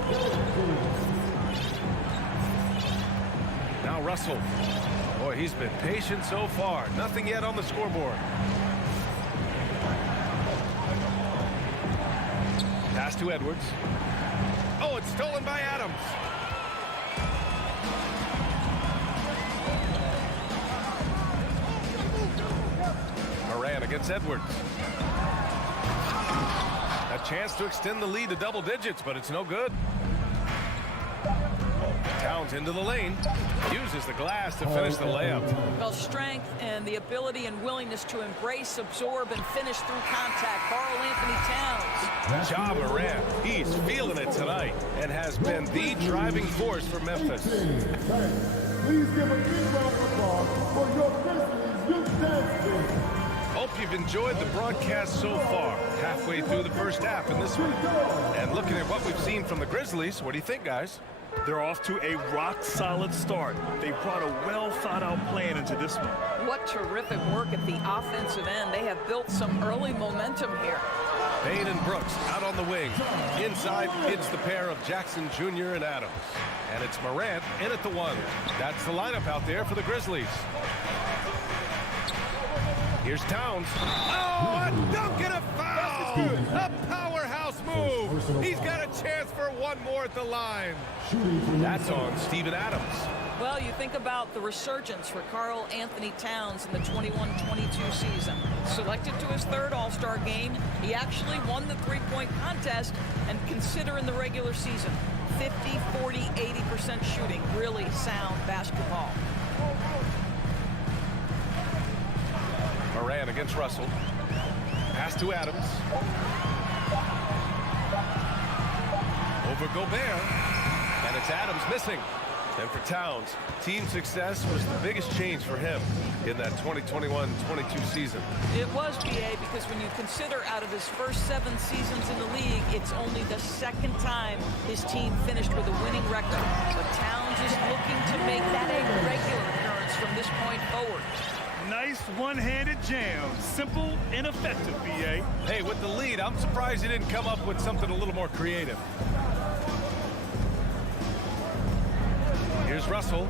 Now Russell. Boy, he's been patient so far. Nothing yet on the scoreboard. Pass to Edwards. Oh, it's stolen by Adams. Morant against Edwards. A chance to extend the lead to double digits, but it's no good. Towns Towns into the lane. Uses the glass to finish the layup. Well, strength and the ability and willingness to embrace, absorb, and finish through contact. Karl Anthony Towns. Ja Morant, he's feeling it tonight and has been the driving force for Memphis. Please give a big round of applause for your Grizzlies youth dance team. Hope you've enjoyed the broadcast so far. Halfway through the first half in this one. And looking at what we've seen from the Grizzlies, what do you think, guys? They're off to a rock-solid start. They brought a well-thought-out plan into this one. What terrific work at the offensive end. They have built some early momentum here. Payne and Brooks out on the wing. Inside, it's the pair of Jackson Jr. and Adams. And it's Morant in at the 1. That's the lineup out there for the Grizzlies. Here's Towns. Oh, a dunk and a foul! A powerhouse move! He's got a chance for one more at the line. That's on Steven Adams. Well, you think about the resurgence for Karl Anthony Towns in the 21-22 season. Selected to his 3rd All-Star game, he actually won the three-point contest, and consider in the regular season, 50, 40, 80% shooting. Really sound basketball. Morant against Russell. Pass to Adams. Over Gobert. And it's Adams missing. And for Towns, team success was the biggest change for him in that 2021-22 season. It was, BA, because when you consider out of his first 7 seasons in the league, it's only the 2nd time his team finished with a winning record. But Towns is looking to make that a regular occurrence from this point forward. Nice one-handed jam. Simple and effective, BA. Hey, with the lead, I'm surprised he didn't come up with something a little more creative. Here's Russell.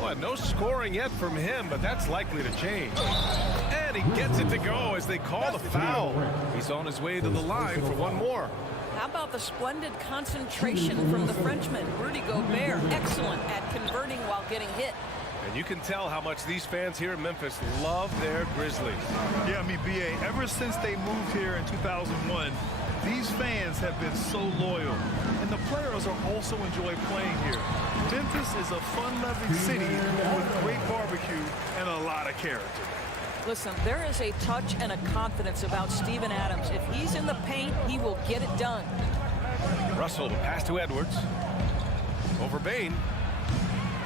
Well, no scoring yet from him, but that's likely to change. And he gets it to go as they call the foul. He's on his way to the line for one more. How about the splendid concentration from the Frenchman, Rudy Gobert? Excellent at converting while getting hit. And you can tell how much these fans here in Memphis love their Grizzlies. Yeah, I mean, BA, ever since they moved here in 2001, these fans have been so loyal. And the players are also enjoy playing here. Memphis is a fun-loving city with great barbecue and a lot of character. Listen, there is a touch and a confidence about Steven Adams. If he's in the paint, he will get it done. Russell, pass to Edwards. Over Payne.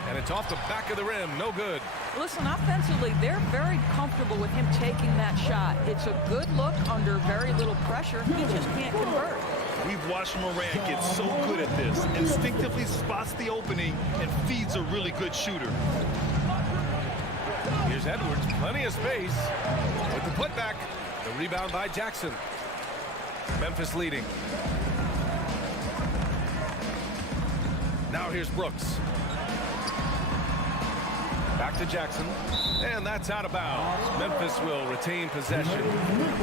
And it's off the back of the rim. No good. Listen, offensively, they're very comfortable with him taking that shot. It's a good look under very little pressure. He just can't convert. We've watched Morant get so good at this. Instinctively spots the opening and feeds a really good shooter. Here's Edwards. Plenty of space. With the putback. The rebound by Jackson. Memphis leading. Now here's Brooks. Back to Jackson, and that's out of bounds. Memphis will retain possession.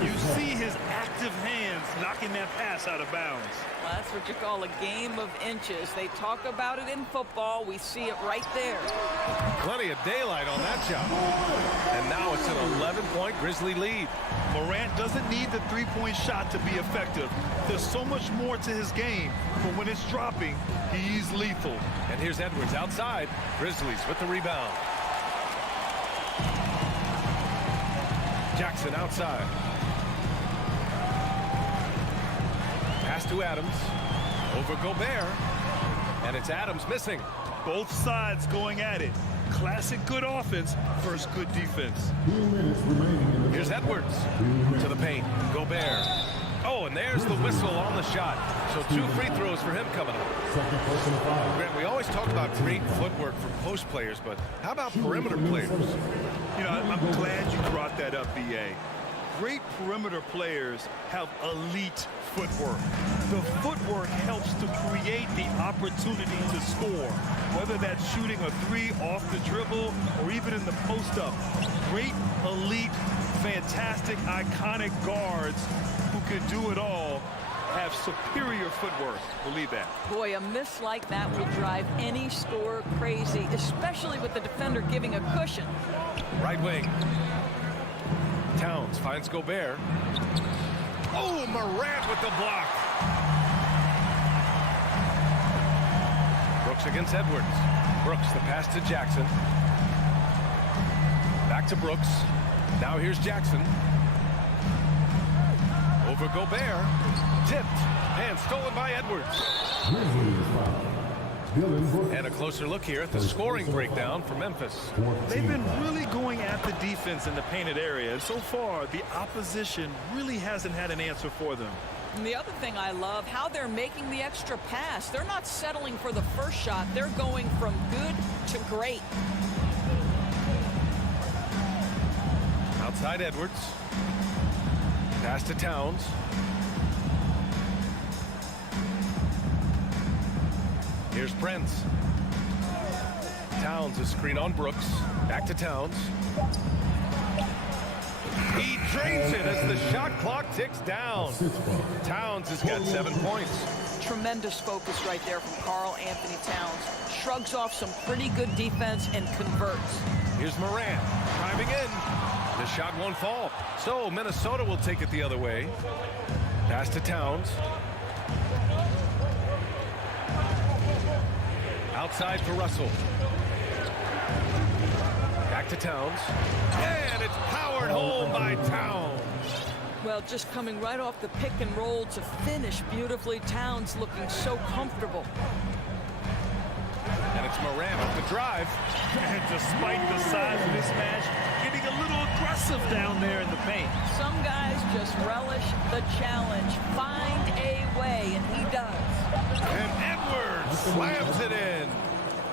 You see his active hands knocking that pass out of bounds. Well, that's what you call a game of inches. They talk about it in football. We see it right there. Plenty of daylight on that shot. And now it's an 11-point Grizzly lead. Morant doesn't need the three-point shot to be effective. There's so much more to his game, but when it's dropping, he's lethal. And here's Edwards outside. Grizzlies with the rebound. Jackson outside. Pass to Adams. Over Gobert. And it's Adams missing. Both sides going at it. Classic good offense versus good defense. Here's Edwards to the paint. Gobert. Oh, and there's the whistle on the shot. So 2 free throws for him coming up. Grant, we always talk about great footwork from post players, but how about perimeter players? You know, I'm glad you brought that up, BA. Great perimeter players have elite footwork. The footwork helps to create the opportunity to score, whether that's shooting a 3 off the dribble or even in the post-up. Great, elite, fantastic, iconic guards who can do it all have superior footwork. Believe that. Boy, a miss like that will drive any scorer crazy, especially with the defender giving a cushion. Right wing. Towns finds Gobert. Oh, Morant with the block. Brooks against Edwards. Brooks, the pass to Jackson. Back to Brooks. Now here's Jackson. Over Gobert. Tipped and stolen by Edwards. And a closer look here at the scoring breakdown for Memphis. They've been really going at the defense in the painted area. And so far, the opposition really hasn't had an answer for them. And the other thing I love, how they're making the extra pass. They're not settling for the first shot. They're going from good to great. Outside Edwards. Pass to Towns. Here's Prince. Towns, a screen on Brooks. Back to Towns. He drains it as the shot clock ticks down. Towns has got 7 points. Tremendous focus right there from Karl Anthony Towns. Shrugs off some pretty good defense and converts. Here's Morant driving in. The shot won't fall. So Minnesota will take it the other way. Pass to Towns. Outside for Russell. Back to Towns. And it's powered home by Towns. Well, just coming right off the pick and roll to finish beautifully. Towns looking so comfortable. And it's Morant with the drive. And despite the size of this match, getting a little aggressive down there in the paint. Some guys just relish the challenge. Find a way, and he does. And Edwards slams it in.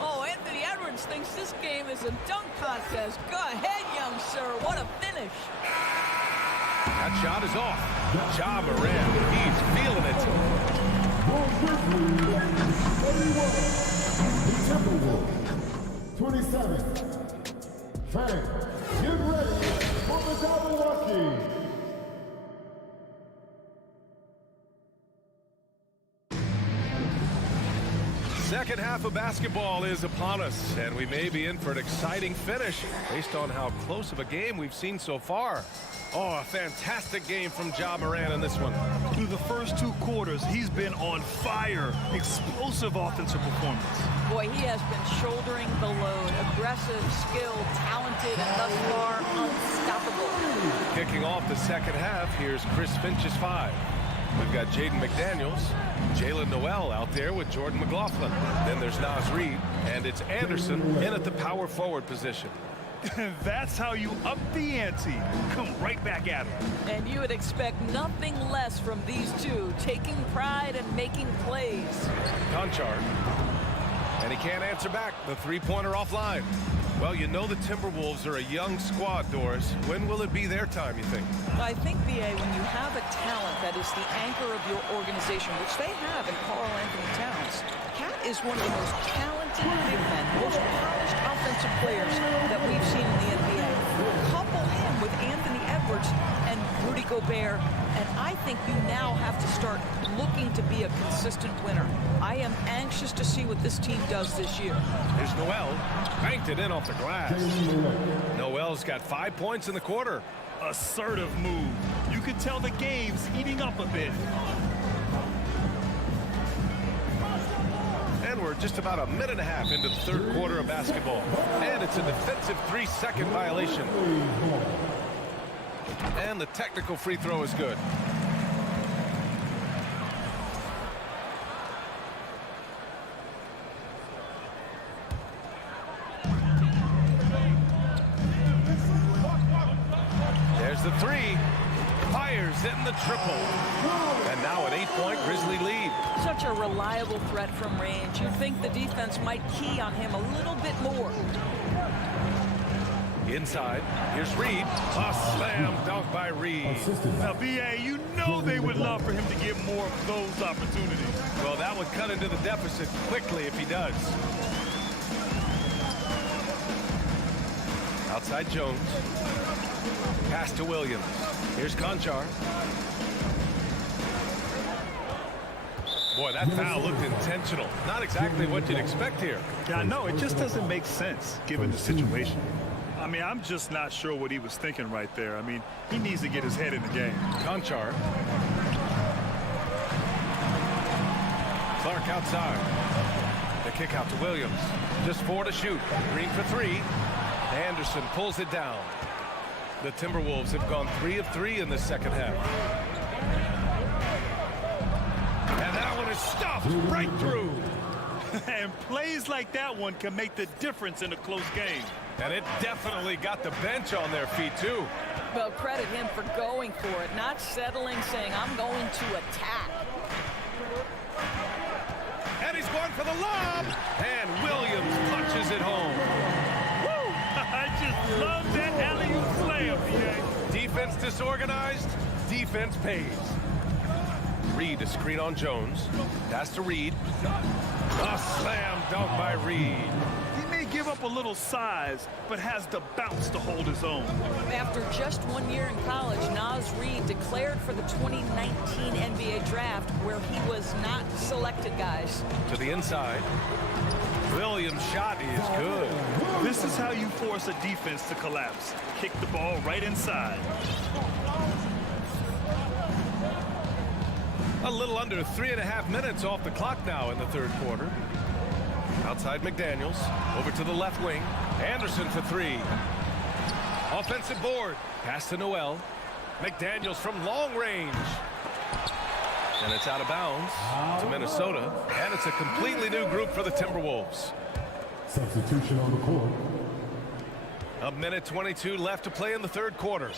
Oh, Anthony Edwards thinks this game is a dunk contest. Go ahead, young sir. What a finish. That shot is off. Ja Morant, he's feeling it. Timberwolves, 27. Fans, get ready for the double walking. Second half of basketball is upon us, and we may be in for an exciting finish based on how close of a game we've seen so far. Oh, a fantastic game from Ja Morant in this one. Through the first 2 quarters, he's been on fire. Explosive offensive performance. Boy, he has been shouldering the load. Aggressive, skilled, talented, and thus far unstoppable. Kicking off the second half, here's Chris Finch's 5. We've got Jaden McDaniels, Jalen Noel out there with Jordan McLaughlin. Then there's Naz Reid, and it's Anderson in at the power forward position. That's how you up the ante. Come right back at him. And you would expect nothing less from these two, taking pride and making plays. Conchar. And he can't answer back. The three-pointer offline. Well, you know the Timberwolves are a young squad, Doris. When will it be their time, you think? I think, B.A., when you have a talent that is the anchor of your organization, which they have in Karl Anthony Towns, Cat is one of the most talented big men, most polished offensive players that we've seen in the NBA. Couple him with Anthony Edwards and Rudy Gobert, and I think you now have to start looking to be a consistent winner. I am anxious to see what this team does this year. Here's Noel. Banked it in off the glass. Noel's got 5 points in the quarter. Assertive move. You can tell the game's heating up a bit. And we're just about a minute and a half into the third quarter of basketball. And it's a defensive 3-second violation. And the technical free throw is good. There's the 3. Fires in the triple. And now an 8-point Grizzly lead. Such a reliable threat from range. You'd think the defense might key on him a little bit more. Inside, here's Reid. A slam dunk by Reid. Now, B.A., you know they would love for him to get more of those opportunities. Well, that would cut into the deficit quickly if he does. Outside Jones. Pass to Williams. Here's Conchar. Boy, that foul looked intentional. Not exactly what you'd expect here. Yeah, no, it just doesn't make sense given the situation. I mean, I'm just not sure what he was thinking right there. I mean, he needs to get his head in the game. Conchar. Clark outside. The Kick out to Williams. Just 4 to shoot. Green for 3. Anderson pulls it down. The Timberwolves have gone 3 of 3 in the second half. And that one is stuffed right through. And plays like that one can make the difference in a close game. And it definitely got the bench on their feet, too. Well, credit him for going for it, not settling, saying, I'm going to attack. And he's going for the lob. And Williams punches it home. Woo! I just love that alley-oop slam, PA. Defense disorganized. Defense pays. Reed, a screen on Jones. Pass to Reed. A slam dunk by Reed. He may give up a little size, but has the bounce to hold his own. After just 1 year in college, Naz Reid declared for the 2019 NBA draft, where he was not selected, guys. To the inside. Williams' shot is good. This is how you force a defense to collapse. Kick the ball right inside. A little under 3.5 minutes off the clock now in the third quarter. Outside McDaniels. Over to the left wing. Anderson for 3. Offensive board. Pass to Noel. McDaniels from long range. And it's out of bounds to Minnesota. And it's a completely new group for the Timberwolves. Substitution on the court. A minute 22 left to play in the third quarter.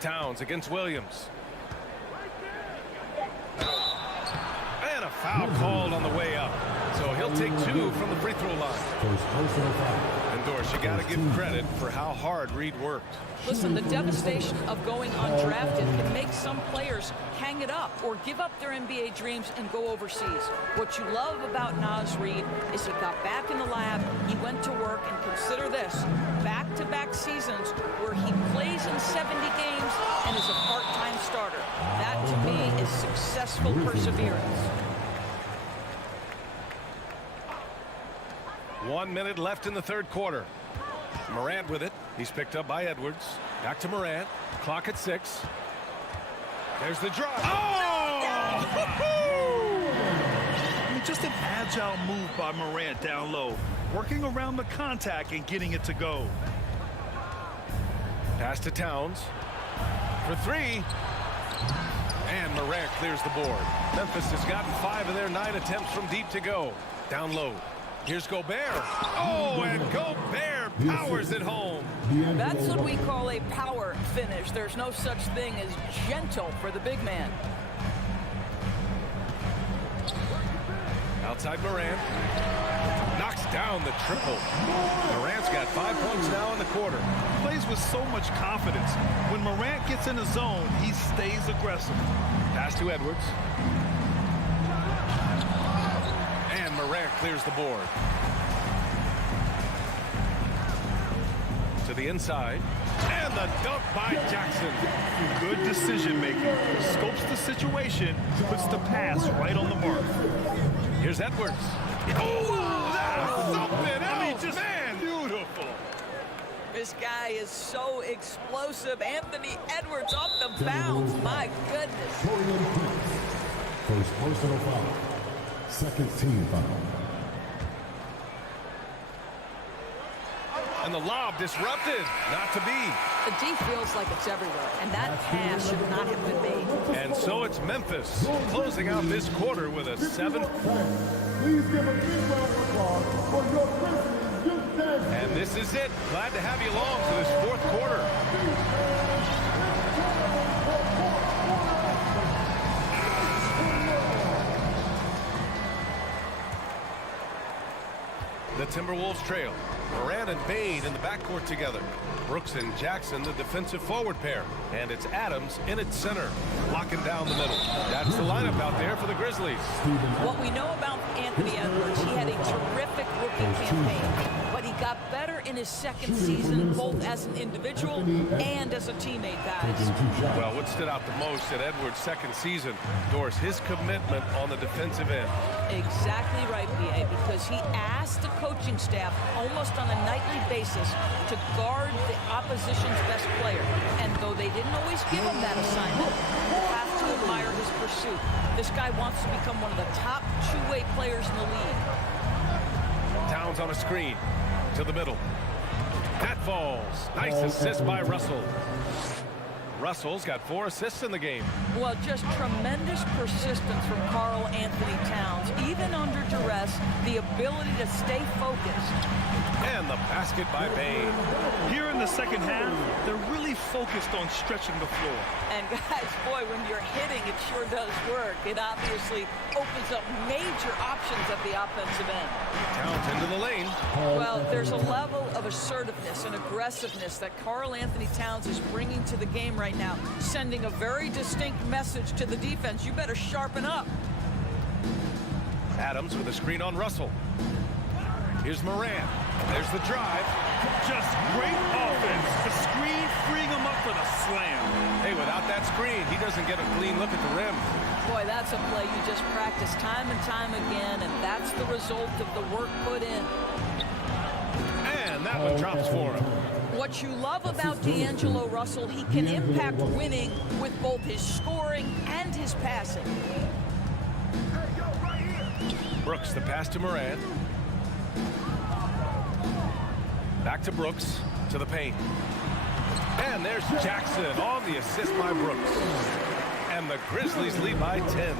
Towns against Williams. And a foul called on the way up. So he'll take 2 from the free throw line. And Doris, you got to give credit for how hard Reed worked. Listen, the devastation of going undrafted can make some players hang it up or give up their NBA dreams and go overseas. What you love about Naz Reid is he got back in the lab, he went to work, and consider this, back-to-back seasons where he plays in 70 games and is a part-time starter. That, to me, is successful perseverance. 1 minute left in the third quarter. Morant with it. He's picked up by Edwards. Back to Morant. Clock at 6. There's the drive. Oh! I mean, just an agile move by Morant down low. Working around the contact and getting it to go. Pass to Towns. For 3. And Morant clears the board. Memphis has gotten 5 of their 9 attempts from deep to go. Down low. Here's Gobert. Oh, and Gobert powers it home. That's what we call a power finish. There's no such thing as gentle for the big man. Outside Morant. Knocks down the triple. Morant's got 5 points now in the quarter. Plays with so much confidence. When Morant gets in the zone, he stays aggressive. Pass to Edwards. And Morant clears the board. To the inside. And the dunk by Jackson. Good decision making. Scopes the situation, puts the pass right on the mark. Here's Edwards. Oh, that's something else. I mean, just beautiful. This guy is so explosive. Anthony Edwards off the bounce. My goodness. First personal foul. Second team foul. And the lob disrupted. Not to be. The D feels like it's everywhere, and that pass should not have been made. And so it's Memphis closing out this quarter with a 7. Please give a big round of applause for your Grizzlies youth dance. And this is it. Glad to have you along for this fourth quarter. The Timberwolves trail. Morant and Bane in the backcourt together. Brooks and Jackson, the defensive forward pair. And it's Adams in its center, locking down the middle. That's the lineup out there for the Grizzlies. What we know about Anthony Edwards, he had a terrific rookie campaign, but he got better in his second season, both as an individual and as a teammate, guys. Well, what stood out the most at Edwards' second season, Doris, his commitment on the defensive end. Exactly right, B.A., because he asked the coaching staff almost on a nightly basis to guard the opposition's best player. And though they didn't always give him that assignment, you have to admire his pursuit. This guy wants to become one of the top two-way players in the league. Towns on a screen to the middle. That falls. Nice assist by Russell. Russell's got 4 assists in the game. Well, just tremendous persistence from Karl Anthony Towns. Even under duress, the ability to stay focused. And the basket by Bane. Here in the second half, they're really focused on stretching the floor. And guys, boy, when you're hitting, it sure does work. It obviously opens up major options at the offensive end. Towns into the lane. Well, there's a level of assertiveness and aggressiveness that Karl Anthony Towns is bringing to the game right now, sending a very distinct message to the defense. You better sharpen up. Adams with a screen on Russell. Here's Morant. There's the drive. Just great offense. The screen freeing him up for the slam. Hey, without that screen, he doesn't get a clean look at the rim. Boy, that's a play you just practice time and time again, and that's the result of the work put in. And that one drops for him. What you love about D'Angelo Russell, he can impact winning with both his scoring and his passing. Brooks, the pass to Morant. Back to Brooks, to the paint. And there's Jackson on the assist by Brooks. And the Grizzlies lead by 10.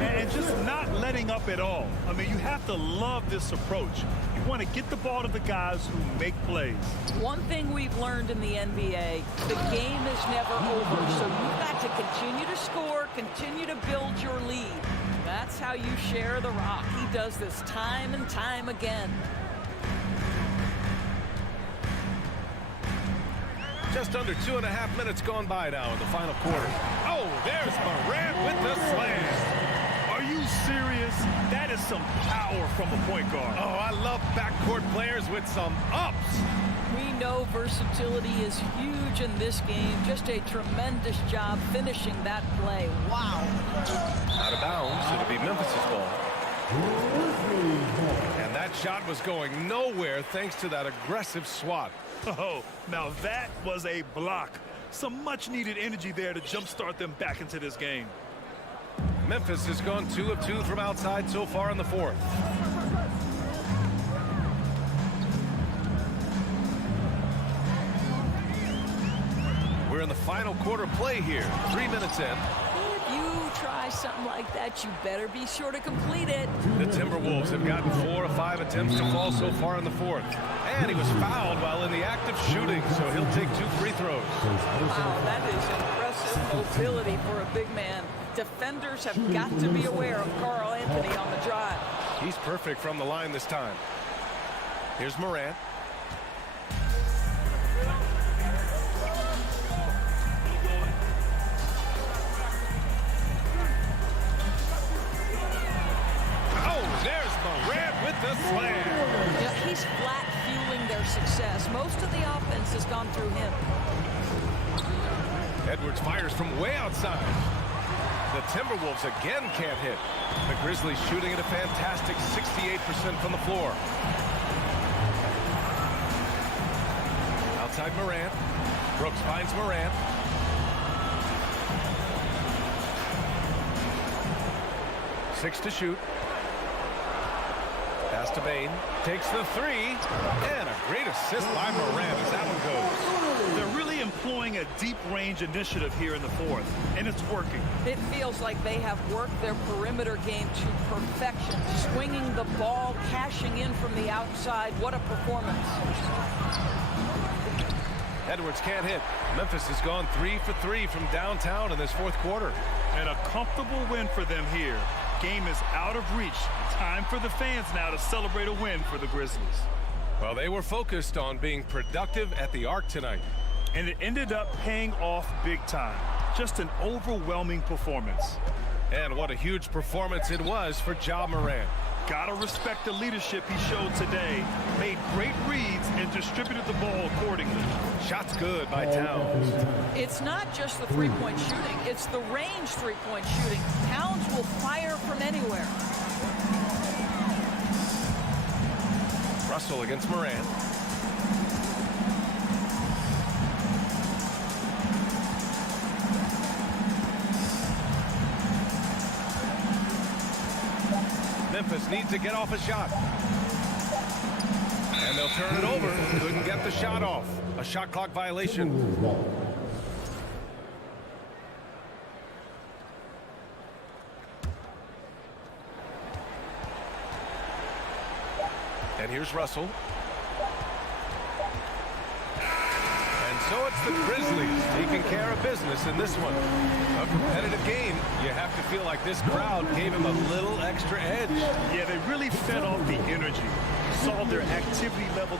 And just not letting up at all. I mean, you have to love this approach. You want to get the ball to the guys who make plays. One thing we've learned in the NBA, the game is never over. So you've got to continue to score, continue to build your lead. That's how you share the rock. He does this time and time again. Just under 2.5 minutes gone by now in the final quarter. Oh, there's Morant with the slam. Are you serious? That is some power from a point guard. Oh, I love backcourt players with some ups. We know versatility is huge in this game. Just a tremendous job finishing that play. Wow. Out of bounds, it'll be Memphis' ball. And that shot was going nowhere thanks to that aggressive swat. Oh, now that was a block. Some much-needed energy there to jumpstart them back into this game. Memphis has gone 2 of 2 from outside so far in the fourth. We're in the final quarter play here. 3 minutes in. If you try something like that, you better be sure to complete it. The Timberwolves have gotten 4 of 5 attempts to fall so far in the fourth. And he was fouled while in the act of shooting, so he'll take 2 free throws. Wow, that is impressive mobility for a big man. Defenders have got to be aware of Karl Anthony on the drive. He's perfect from the line this time. Here's Morant. The slam. Yeah, he's flat fueling their success. Most of the offense has gone through him. Edwards fires from way outside. The Timberwolves again can't hit. The Grizzlies shooting at a fantastic 68% from the floor. Outside Morant. Brooks finds Morant. Six to shoot. Pass to Bane, takes the 3, and a great assist by Morant as that one goes. They're really employing a deep range initiative here in the fourth, and it's working. It feels like they have worked their perimeter game to perfection, swinging the ball, cashing in from the outside. What a performance. Edwards can't hit. Memphis has gone 3 for 3 from downtown in this fourth quarter. And a comfortable win for them here. Game is out of reach. Time for the fans now to celebrate a win for the Grizzlies. Well, they were focused on being productive at the arc tonight. And it ended up paying off big time. Just an overwhelming performance. And what a huge performance it was for Ja Morant. Gotta respect the leadership he showed today. Made great reads and distributed the ball accordingly. Shots good by Towns. It's not just the three-point shooting. It's the range three-point shooting. Towns will fire from anywhere. Russell against Morant. needs to get off a shot. And they'll turn it over. Couldn't get the shot off. A shot clock violation. And here's Russell. And so it's the Grizzlies taking care of business in this one. A competitive game. You have to feel like this crowd gave him a little extra edge. Yeah, they really fed off the energy. Saw their activity level.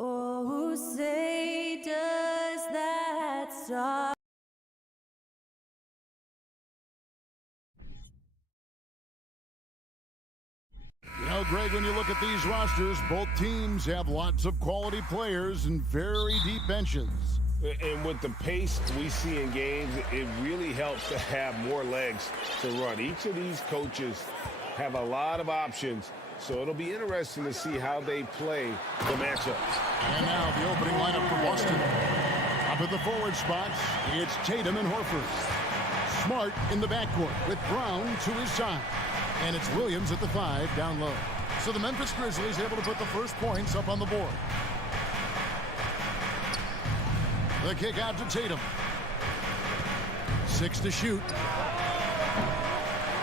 Oh, say does that star. You know, Greg, when you look at these rosters, both teams have lots of quality players and very deep benches. And with the pace we see in games, it really helps to have more legs to run. Each of these coaches have a lot of options, so it'll be interesting to see how they play the matchups. And now the opening lineup for Boston. Up at the forward spots, it's Tatum and Horford. Smart in the backcourt with Brown to his side. And it's Williams at the 5 down low. So the Memphis Grizzlies able to put the first points up on the board. The kick out to Tatum. 6 to shoot.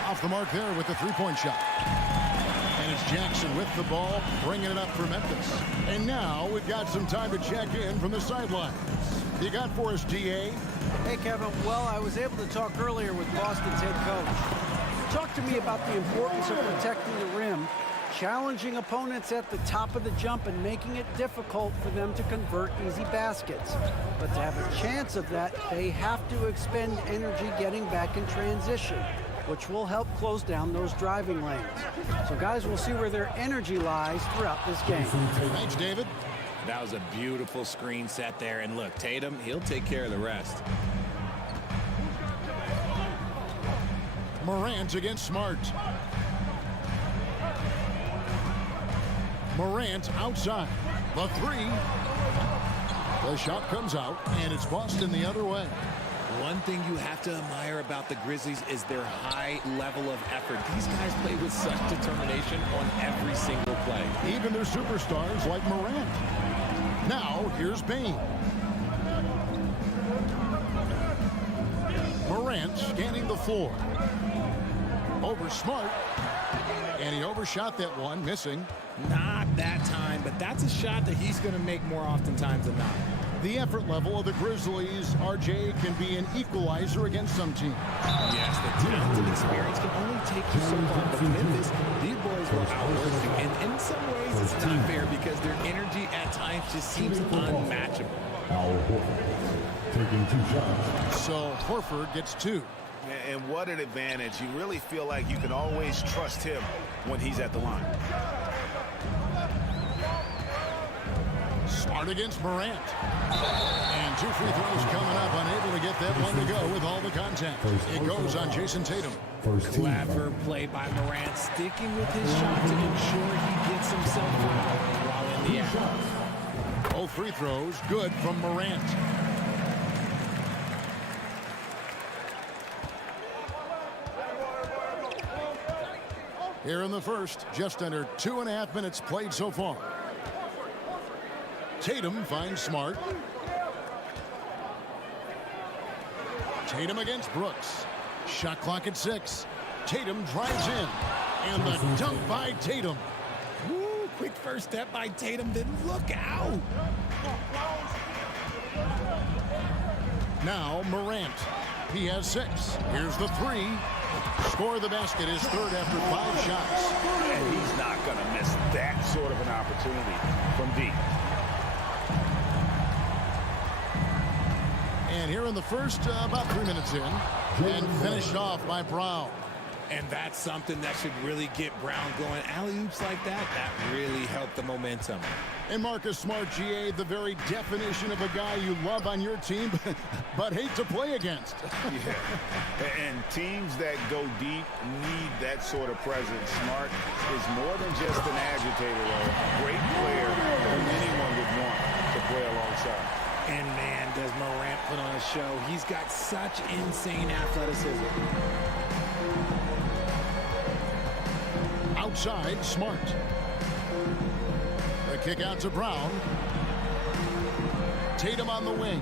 Off the mark there with the three-point shot. And it's Jackson with the ball, bringing it up for Memphis. And now we've got some time to check in from the sidelines. You got for us, GA? Hey, Kevin. Well, I was able to talk earlier with Boston's head coach. He talked to me about the importance of protecting the rim, challenging opponents at the top of the jump, and making it difficult for them to convert easy baskets. But to have a chance of that, they have to expend energy getting back in transition, which will help close down those driving lanes. So, guys, we'll see where their energy lies throughout this game. Thanks, David. That was a beautiful screen set there. And look, Tatum, he'll take care of the rest. Morant against Smart. Morant outside. The 3. The shot comes out, and it's Boston the other way. One thing you have to admire about the Grizzlies is their high level of effort. These guys play with such determination on every single play. Even their superstars like Morant. Now, here's Payne. Morant scanning the floor. Over Smart. And he overshot that one, missing. Not that time, but that's a shot that he's going to make more oftentimes than not. The effort level of the Grizzlies, RJ, can be an equalizer against some teams. Yes, the talent and experience can only take you so far. But Memphis, these boys will outwork you. And in some ways, it's not fair because their energy at times just seems unmatchable. Taking 2 shots. So Horford gets 2. And what an advantage. You really feel like you can always trust him when he's at the line. Smart against Morant. And 2 free throws coming up. Unable to get that one to go with all the contact. It goes on Jason Tatum. Clever play by Morant, sticking with his shot to ensure he gets himself out while in the act. Both free throws good from Morant. Here in the first, just under 2.5 minutes played so far. Tatum finds Smart. Tatum against Brooks. Shot clock at 6. Tatum drives in. And the dunk by Tatum. Woo, quick first step by Tatum, then look out. Now Morant. He has 6. Here's the 3. Score the basket is third after 5 shots. And he's not going to miss that sort of an opportunity from deep. And here in the first, about 3 minutes in, and finished off by Brown. And that's something that should really get Brown going. Alley-oops like that really helped the momentum. And Marcus Smart, GA, the very definition of a guy you love on your team, but hate to play against. Yeah, and teams that go deep need that sort of presence. Smart is more than just an agitator, though. A great player who anyone would want to play alongside. And man, does Morant put on a show. He's got such insane athleticism. Outside, Smart. The kick out to Brown. Tatum on the wing.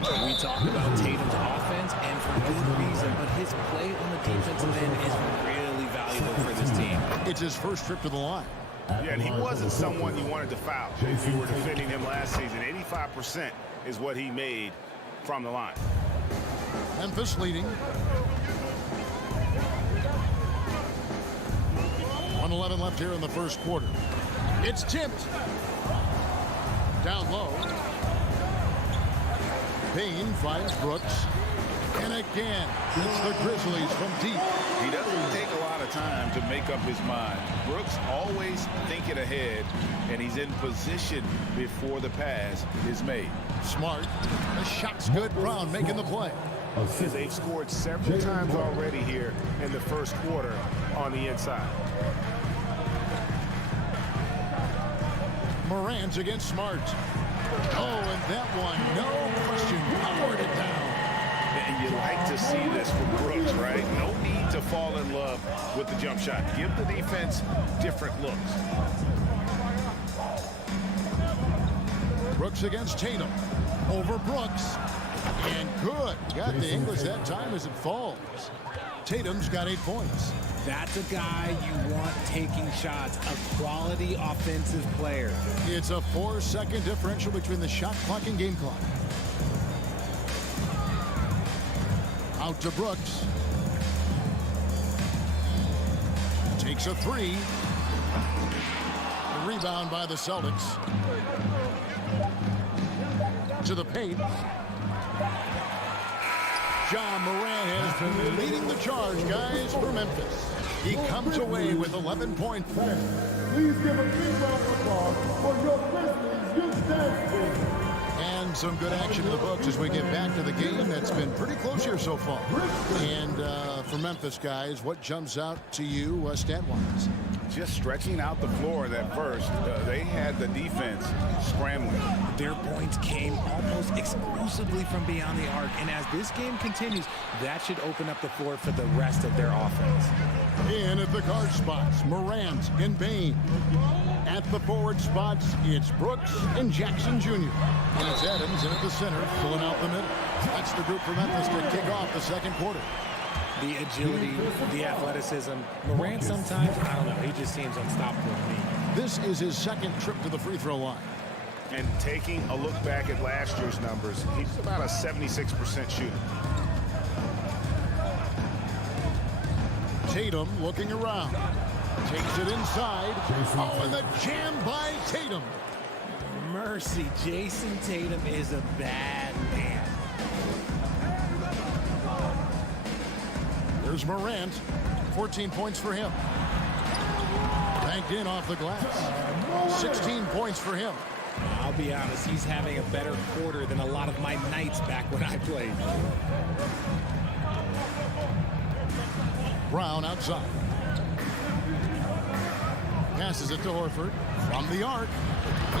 We talk about Tatum's offense, and for good reason, but his play on the defensive end is really valuable for this team. It's his first trip to the line. Yeah, and he wasn't someone you wanted to foul if you were defending him last season. 85% is what he made from the line. Memphis leading. 1:11 left here in the first quarter. It's tipped. Down low. Payne finds Brooks. And again, it's the Grizzlies from deep. He doesn't take a lot of time to make up his mind. Brooks always thinking ahead, and he's in position before the pass is made. Smart. The shot's good. Brown making the play. As they've scored several times already here in the first quarter on the inside. Morant against Smart. Oh, and that one, no question, powered it down. And you like to see this from Brooks, right? No need to fall in love with the jump shot. Give the defense different looks. Brooks against Tatum. Over Brooks. And good. Got the English that time as it falls. Tatum's got 8 points. That's a guy you want taking shots, a quality offensive player. It's a 4-second differential between the shot clock and game clock. Out to Brooks. Takes a 3. The rebound by the Celtics. To the paint. John Morant has been leading the charge, guys, for Memphis. He comes away with 11 points. Please give a big round of applause for your Grizzlies youth dance team. And some good action in the books as we get back to the game that's been pretty close here so far. And for Memphis, guys, what jumps out to you stat-wise? Just stretching out the floor that first. They had the defense scrambling. Their points came almost exclusively from beyond the arc. And as this game continues, that should open up the floor for the rest of their offense. In at the guard spots, Morant and Bain. At the forward spots, it's Brooks and Jackson Jr. And it's Adams in at the center, pulling out the middle. That's the group for Memphis to kick off the second quarter. The agility, the athleticism. Morant sometimes, I don't know, he just seems unstoppable to me. This is his second trip to the free throw line. And taking a look back at last year's numbers, he's about a 76% shooter. Tatum looking around. Takes it inside. Oh, and the jam by Tatum. Mercy, Jason Tatum is a bad man. There's Morant. 14 points for him. Banked in off the glass. 16 points for him. I'll be honest, he's having a better quarter than a lot of my nights back when I played. Brown outside. Passes it to Horford. From the arc.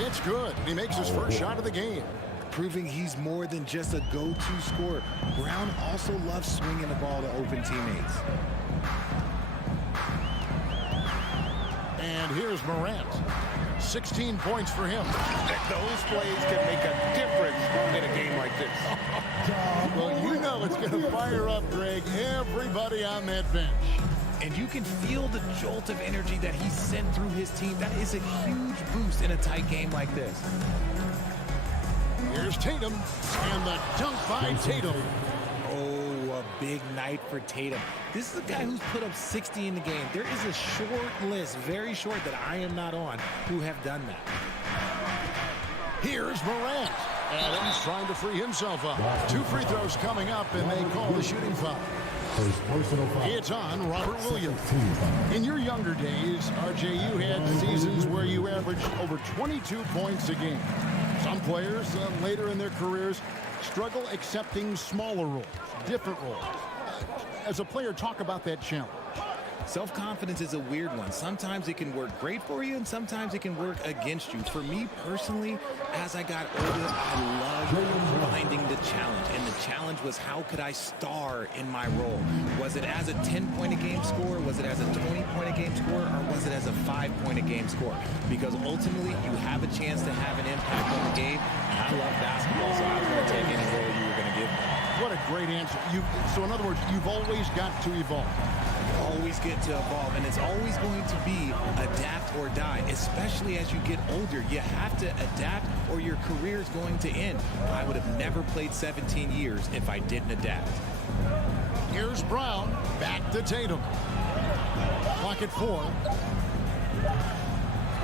It's good. He makes his first shot of the game. Proving he's more than just a go-to scorer. Brown also loves swinging the ball to open teammates. And here's Morant. 16 points for him. Those plays can make a difference in a game like this. Well, you know it's going to fire up, Greg, everybody on that bench. And you can feel the jolt of energy that he sent through his team. That is a huge boost in a tight game like this. Here's Tatum, and the dunk by Tatum. Oh, a big night for Tatum. This is a guy who's put up 60 in the game. There is a short list, very short, that I am not on, who have done that. Here's Morant. Adams trying to free himself up. 2 free throws coming up, and they call the shooting foul. It's on Robert Williams. In your younger days, RJ, you had seasons where you averaged over 22 points a game. Some players later in their careers struggle accepting smaller roles, different roles. As a player, talk about that challenge. Self-confidence is a weird one. Sometimes it can work great for you, and sometimes it can work against you. For me personally, as I got older, I loved finding the challenge. And the challenge was, how could I star in my role? Was it as a 10-point-a-game scorer? Was it as a 20-point-a-game scorer? Or was it as a 5-point-a-game scorer? Because ultimately, you have a chance to have an impact on the game. And I love basketball, so I was going to take any role you were going to give me. What a great answer. So in other words, you've always got to evolve. Always get to evolve, and it's always going to be adapt or die, especially as you get older. You have to adapt or your career is going to end. I would have never played 17 years if I didn't adapt. Here's Brown, back to Tatum. Clock at 4.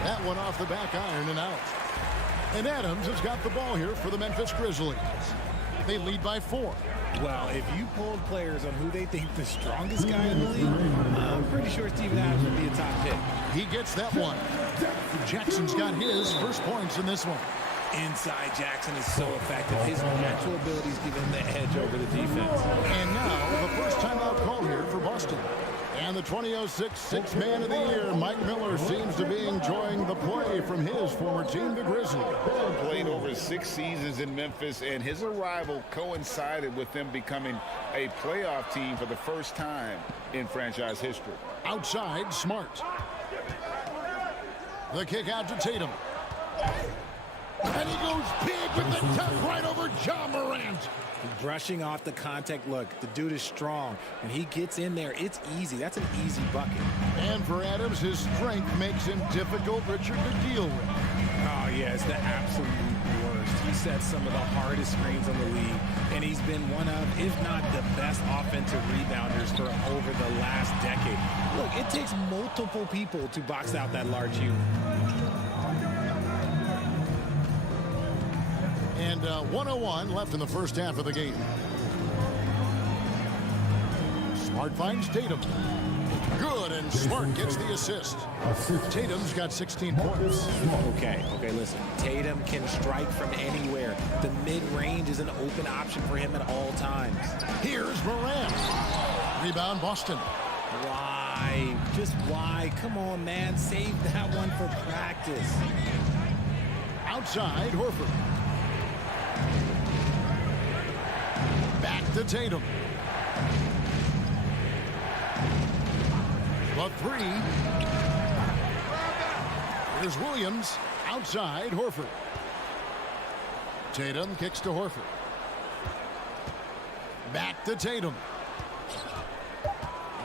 That one off the back iron and out. And Adams has got the ball here for the Memphis Grizzlies. They lead by 4. Well, if you polled players on who they think the strongest guy in the league, I'm pretty sure Steven Adams would be a top pick. He gets that one. Jackson's got his first points in this one. Inside Jackson is so effective. His natural abilities give him the edge over the defense. And now the first timeout call here for Boston. And the 2006 Sixth Man of the Year, Mike Miller, seems to be enjoying the play from his former team, the Grizzlies. Played over 6 seasons in Memphis, and his arrival coincided with them becoming a playoff team for the first time in franchise history. Outside, Smart. The kick out to Tatum. And he goes big with the tap right over John Morant. Brushing off the contact. Look, the dude is strong, and he gets in there. It's easy. That's an easy bucket. And for Adams, his strength makes him difficult, Richard, to deal with. Oh, yeah, it's the absolute worst. He sets some of the hardest screens in the league, and he's been one of, if not the best offensive rebounders for over the last decade. Look, it takes multiple people to box out that large unit. And 1:01 left in the first half of the game. Smart finds Tatum. Good, and Smart gets the assist. Tatum's got 16 points. Okay, listen. Tatum can strike from anywhere. The mid-range is an open option for him at all times. Here's Morant. Rebound, Boston. Why? Just why? Come on, man. Save that one for practice. Outside, Horford. Back to Tatum. The three. Here's Williams. Outside, Horford. Tatum kicks to Horford. Back to Tatum.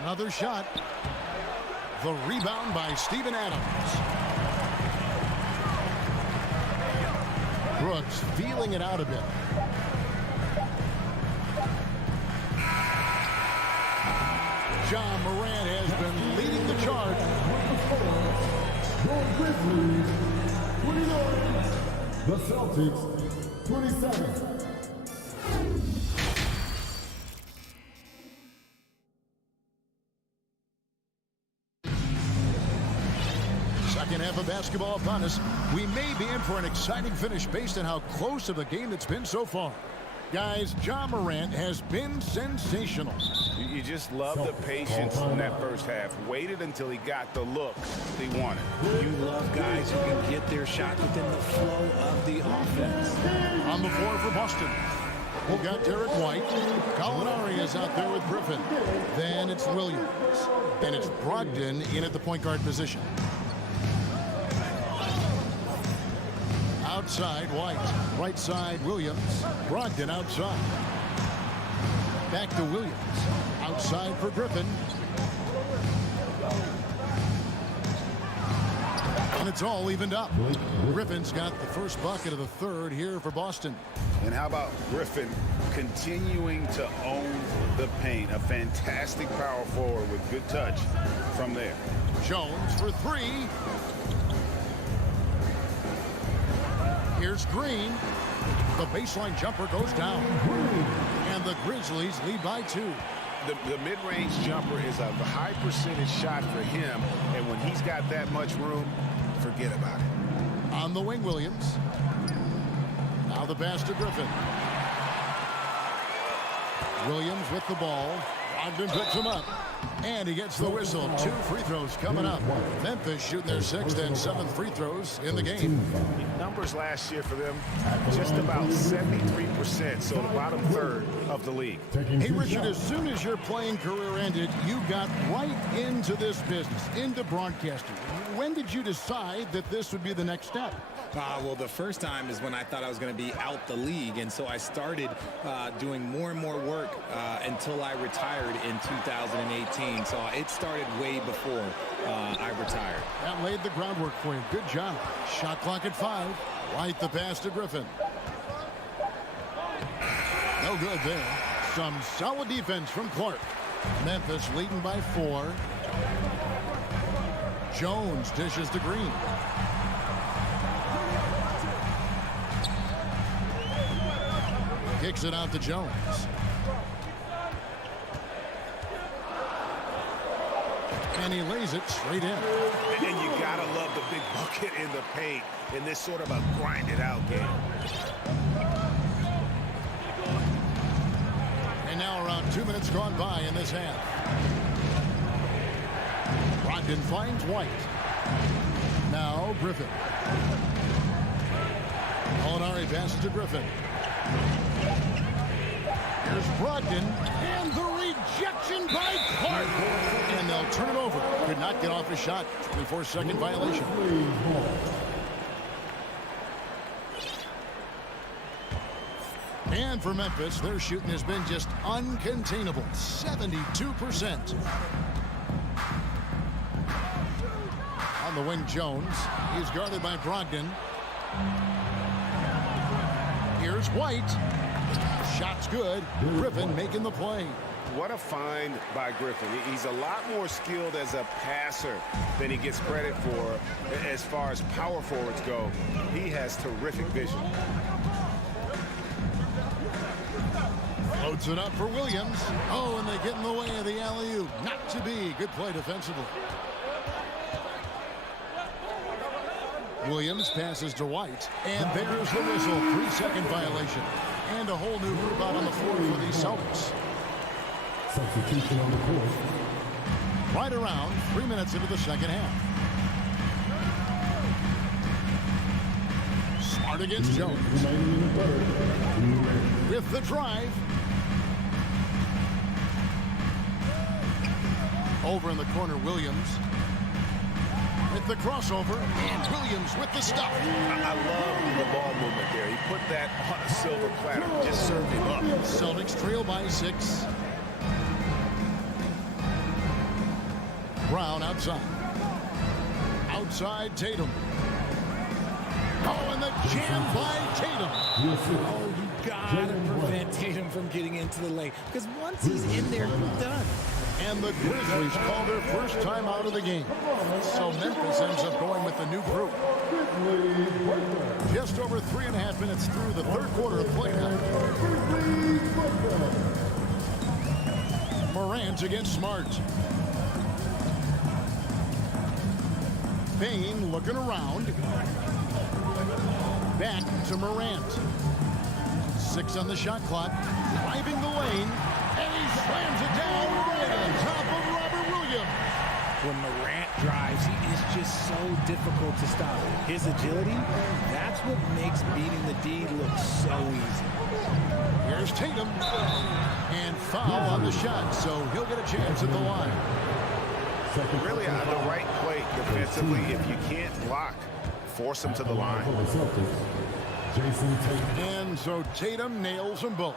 Another shot. The rebound by Steven Adams. Brooks feeling it out a bit. John Morant has been leading the charge. Your Grizzlies, 29. The Celtics, 27. Second half of basketball upon us. We may be in for an exciting finish based on how close of the game it's been so far. Guys, John Morant has been sensational. You just love the patience in that first half. Waited until he got the look he wanted. You love guys who can get their shot within the flow of the offense. On the floor for Boston. We've got Derek White. Gallinari is out there with Griffin. Then it's Williams. Then it's Brogdon in at the point guard position. Outside, White. Right side, Williams. Brogdon outside. Back to Williams. Outside for Griffin. And it's all evened up. Griffin's got the first bucket of the third here for Boston. And how about Griffin continuing to own the paint? A fantastic power forward with good touch from there. Jones for three. Here's Green. The baseline jumper goes down. And the Grizzlies lead by 2. The mid-range jumper is a high percentage shot for him. And when he's got that much room, forget about it. On the wing, Williams. Now the pass to Griffin. Williams with the ball. Brogdon picks him up. And he gets the whistle. 2 free throws coming up. Memphis shooting their 6th and 7th free throws in the game. Numbers last year for them, just about 73%, so the bottom third of the league. Hey, Richard, as soon as your playing career ended, you got right into this business, into broadcasting. When did you decide that this would be the next step? Well, the first time is when I thought I was going to be out the league, and so I started doing more and more work until I retired in 2018. So it started way before I retired. That laid the groundwork for you. Good job. Shot clock at 5. Right the pass to Griffin. No good there. Some solid defense from Clark. Memphis leading by 4. Jones dishes to Green. Kicks it out to Jones. And he lays it straight in. And you gotta love the big bucket in the paint in this sort of a grinded out game. And now around 2 minutes gone by in this half. Brogdon finds White. Now Griffin. Molinari passes to Griffin. Here's Brogdon, and the rejection by Clark. And they'll turn it over. Could not get off his shot. 24-second violation. And for Memphis, their shooting has been just uncontainable. 72%. On the wing, Jones. He's guarded by Brogdon. Here's White. Shot's good. Griffin making the play. What a find by Griffin. He's a lot more skilled as a passer than he gets credit for as far as power forwards go. He has terrific vision. Loads it up for Williams. Oh, and they get in the way of the alley-oop. Not to be. Good play defensively. Williams passes to White. And there's the whistle. 3-second violation. And a whole new group out on the floor for the Celtics. Substitution on the court. Right around 3 minutes into the second half. Smart against Jones. With the drive. Over in the corner, Williams. With the crossover, and Williams with the stop. I love the ball movement there. He put that on a silver platter. Just served him up. Celtics trail by 6. Brown outside. Outside Tatum. Oh, and the jam by Tatum. Oh, you gotta prevent Tatum from getting into the lane. Because once he's in there, you're done. And the Grizzlies call their first time out of the game. So Memphis ends up going with the new group. Just over 3.5 minutes through the third quarter of play now. Morant against Smart. Payne looking around. Back to Morant. 6 on the shot clock. Driving the lane. And he slams it down right on top of Robert Williams. When Morant drives, he is just so difficult to stop. His agility, that's what makes beating the D look so easy. Here's Tatum. And foul on the shot, so he'll get a chance at the line. Really on the right play defensively. If you can't block, force him to the line. And so Tatum nails them both.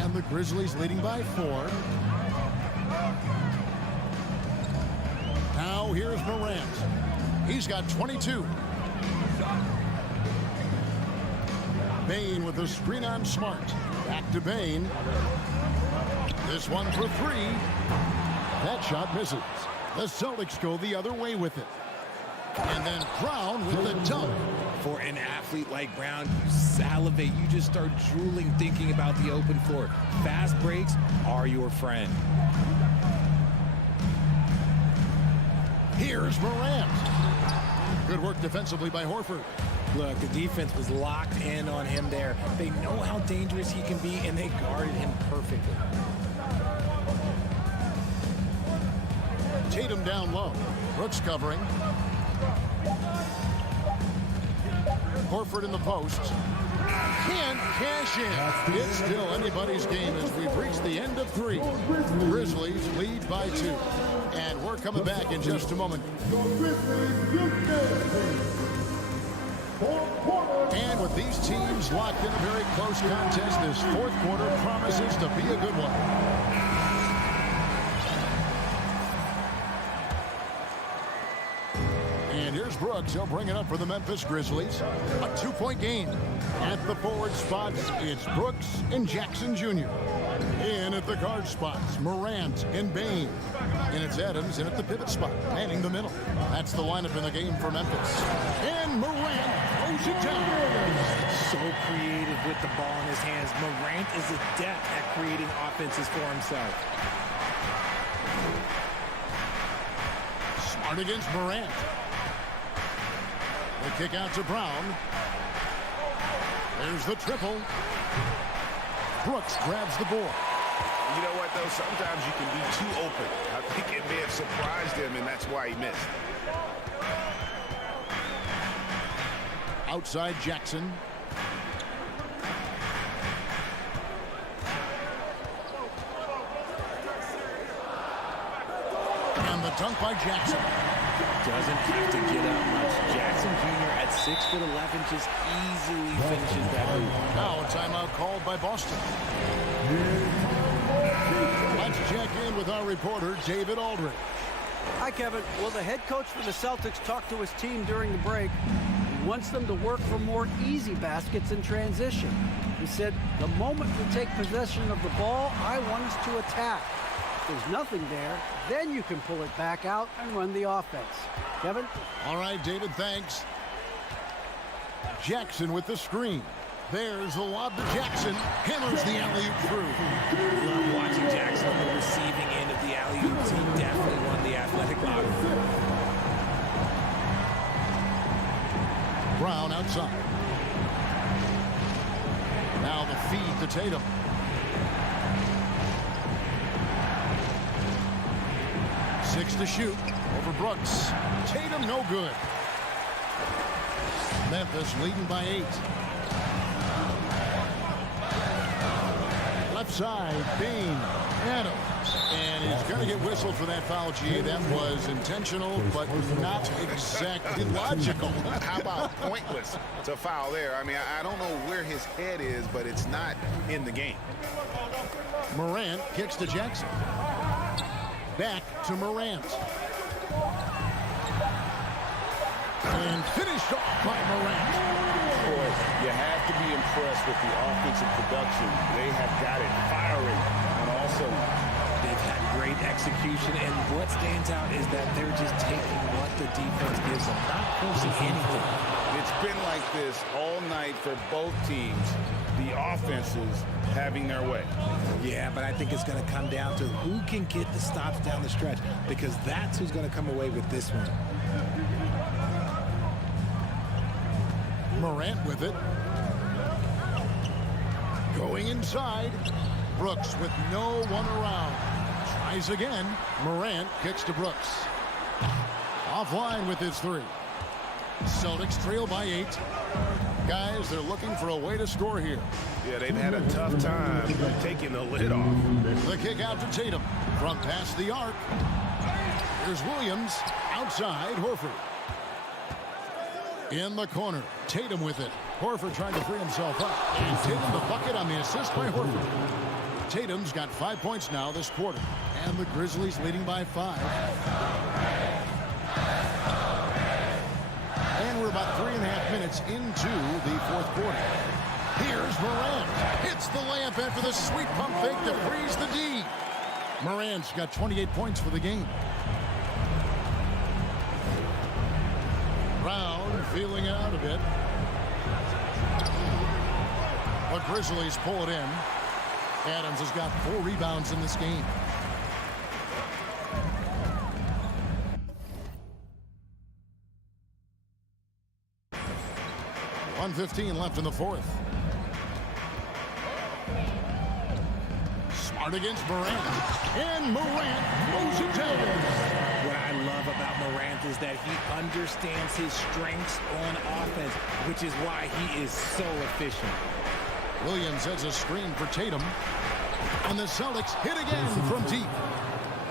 And the Grizzlies leading by 4. Now here's Morant. He's got 22. Bane with the screen on Smart. Back to Bane. This one for 3. That shot misses. The Celtics go the other way with it. And then Brown with the dunk. For an athlete like Brown, you salivate. You just start drooling thinking about the open floor. Fast breaks are your friend. Here's Morant. Good work defensively by Horford. Look, the defense was locked in on him there. They know how dangerous he can be, and they guarded him perfectly. Tatum down low. Brooks covering. Horford in the post. Can't cash in. It's still anybody's game as we've reached the end of 3. Grizzlies lead by 2. And we're coming back in just a moment. And with these teams locked in a very close contest, this fourth quarter promises to be a good one. And here's Brooks. He'll bring it up for the Memphis Grizzlies. A 2-point game. At the forward spots, it's Brooks and Jackson Jr. In at the guard spots, Morant and Bane. And it's Adams in at the pivot spot, manning the middle. That's the lineup in the game for Memphis. And Morant throws it down. So creative with the ball in his hands. Morant is adept at creating offenses for himself. Smart against Morant. The kick out to Brown. There's the triple. Brooks grabs the board. You know what, though? Sometimes you can be too open. I think it may have surprised him, and that's why he missed. Outside Jackson. And the dunk by Jackson. Doesn't have to get up much. Jackson Jr. at 6'11" just easily finishes that move. Now a timeout called by Boston. Let's check in with our reporter, David Aldridge. Hi, Kevin. Well, the head coach for the Celtics talked to his team during the break. He wants them to work for more easy baskets in transition. He said, the moment we take possession of the ball, I want us to attack. If there's nothing there, then you can pull it back out and run the offense. Kevin? All right, David, thanks. Jackson with the screen. There's the lob to Jackson. Hammers the alley-oop through. Love watching Jackson on the receiving end of the alley-oop. He definitely won the athletic lottery. Brown outside. Now the feed to Tatum. Six to shoot over Brooks. Tatum no good. Memphis leading by 8. Left side, Bain, Adams. And he's going to get whistled for that foul, G. That was intentional, but not exactly logical. How about pointless to foul there? I mean, I don't know where his head is, but it's not in the game. Morant kicks to Jackson. Back to Morant. And finished off by Morant. Boy, you have to be impressed with the offensive production. They have got it firing on all cylinders. They've had great execution, and what stands out is that they're just taking what the defense gives them, not forcing anything. It's been like this all night for both teams. The offenses having their way. Yeah, but I think it's going to come down to who can get the stops down the stretch, because that's who's going to come away with this one. Morant with it. Going inside. Brooks with no one around. Tries again. Morant kicks to Brooks. Offline with his 3. Celtics trail by 8. Guys, they're looking for a way to score here. Yeah, they've had a tough time taking the lid off. The kick out to Tatum from past the arc. Here's Williams outside Horford. In the corner, Tatum with it. Horford trying to free himself up. And Tatum the bucket on the assist by Horford. Tatum's got 5 points now this quarter. And the Grizzlies leading by 5. And we're about 3.5 minutes into the fourth quarter. Here's Morant. Hits the layup after the sweet pump fake to freeze the D. Morant's got 28 points for the game. Brown feeling out a bit. The Grizzlies pull it in. Adams has got 4 rebounds in this game. .115 left in the fourth. Smart against Morant. And Morant throws it down. What I love about Morant is that he understands his strengths on offense, which is why he is so efficient. Williams has a screen for Tatum. And the Celtics hit again from deep.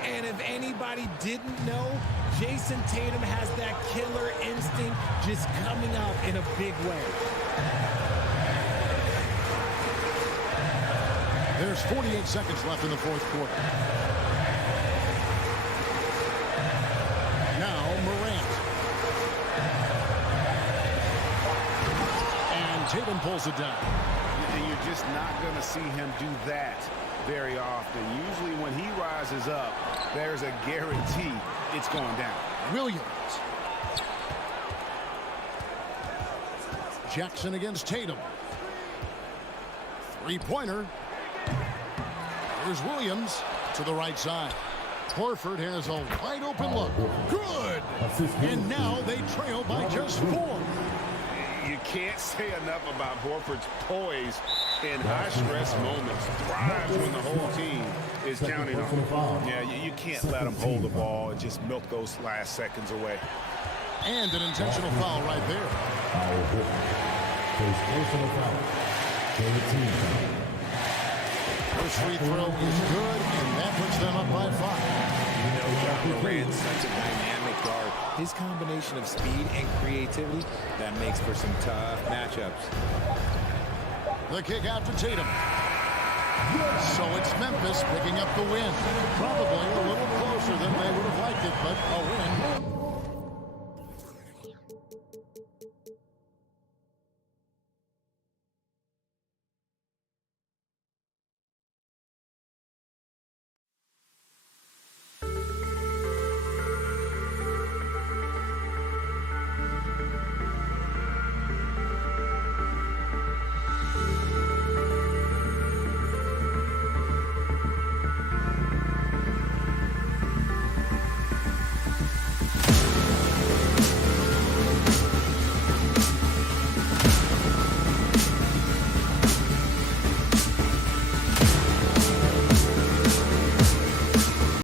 And if anybody didn't know, Jason Tatum has that killer instinct just coming out in a big way. There's 48 seconds left in the fourth quarter. Now Morant. And Tatum pulls it down. And you're just not going to see him do that very often. Usually when he rises up, there's a guarantee it's going down. Williams. Jackson against Tatum. 3-pointer. Here's Williams to the right side. Horford has a wide open look. Good! And now they trail by just 4. You can't say enough about Horford's poise in high-stress moments, thrives when the whole team is counting on him. Yeah, you can't let him hold the ball and just milk those last seconds away. And an intentional foul right there. Personal foul. First free throw is good, and that puts them up by 5. You know, John Morant's such a dynamic guard. His combination of speed and creativity, that makes for some tough matchups. The kick out to Tatum. So it's Memphis picking up the win. Probably a little closer than they would have liked it, but a win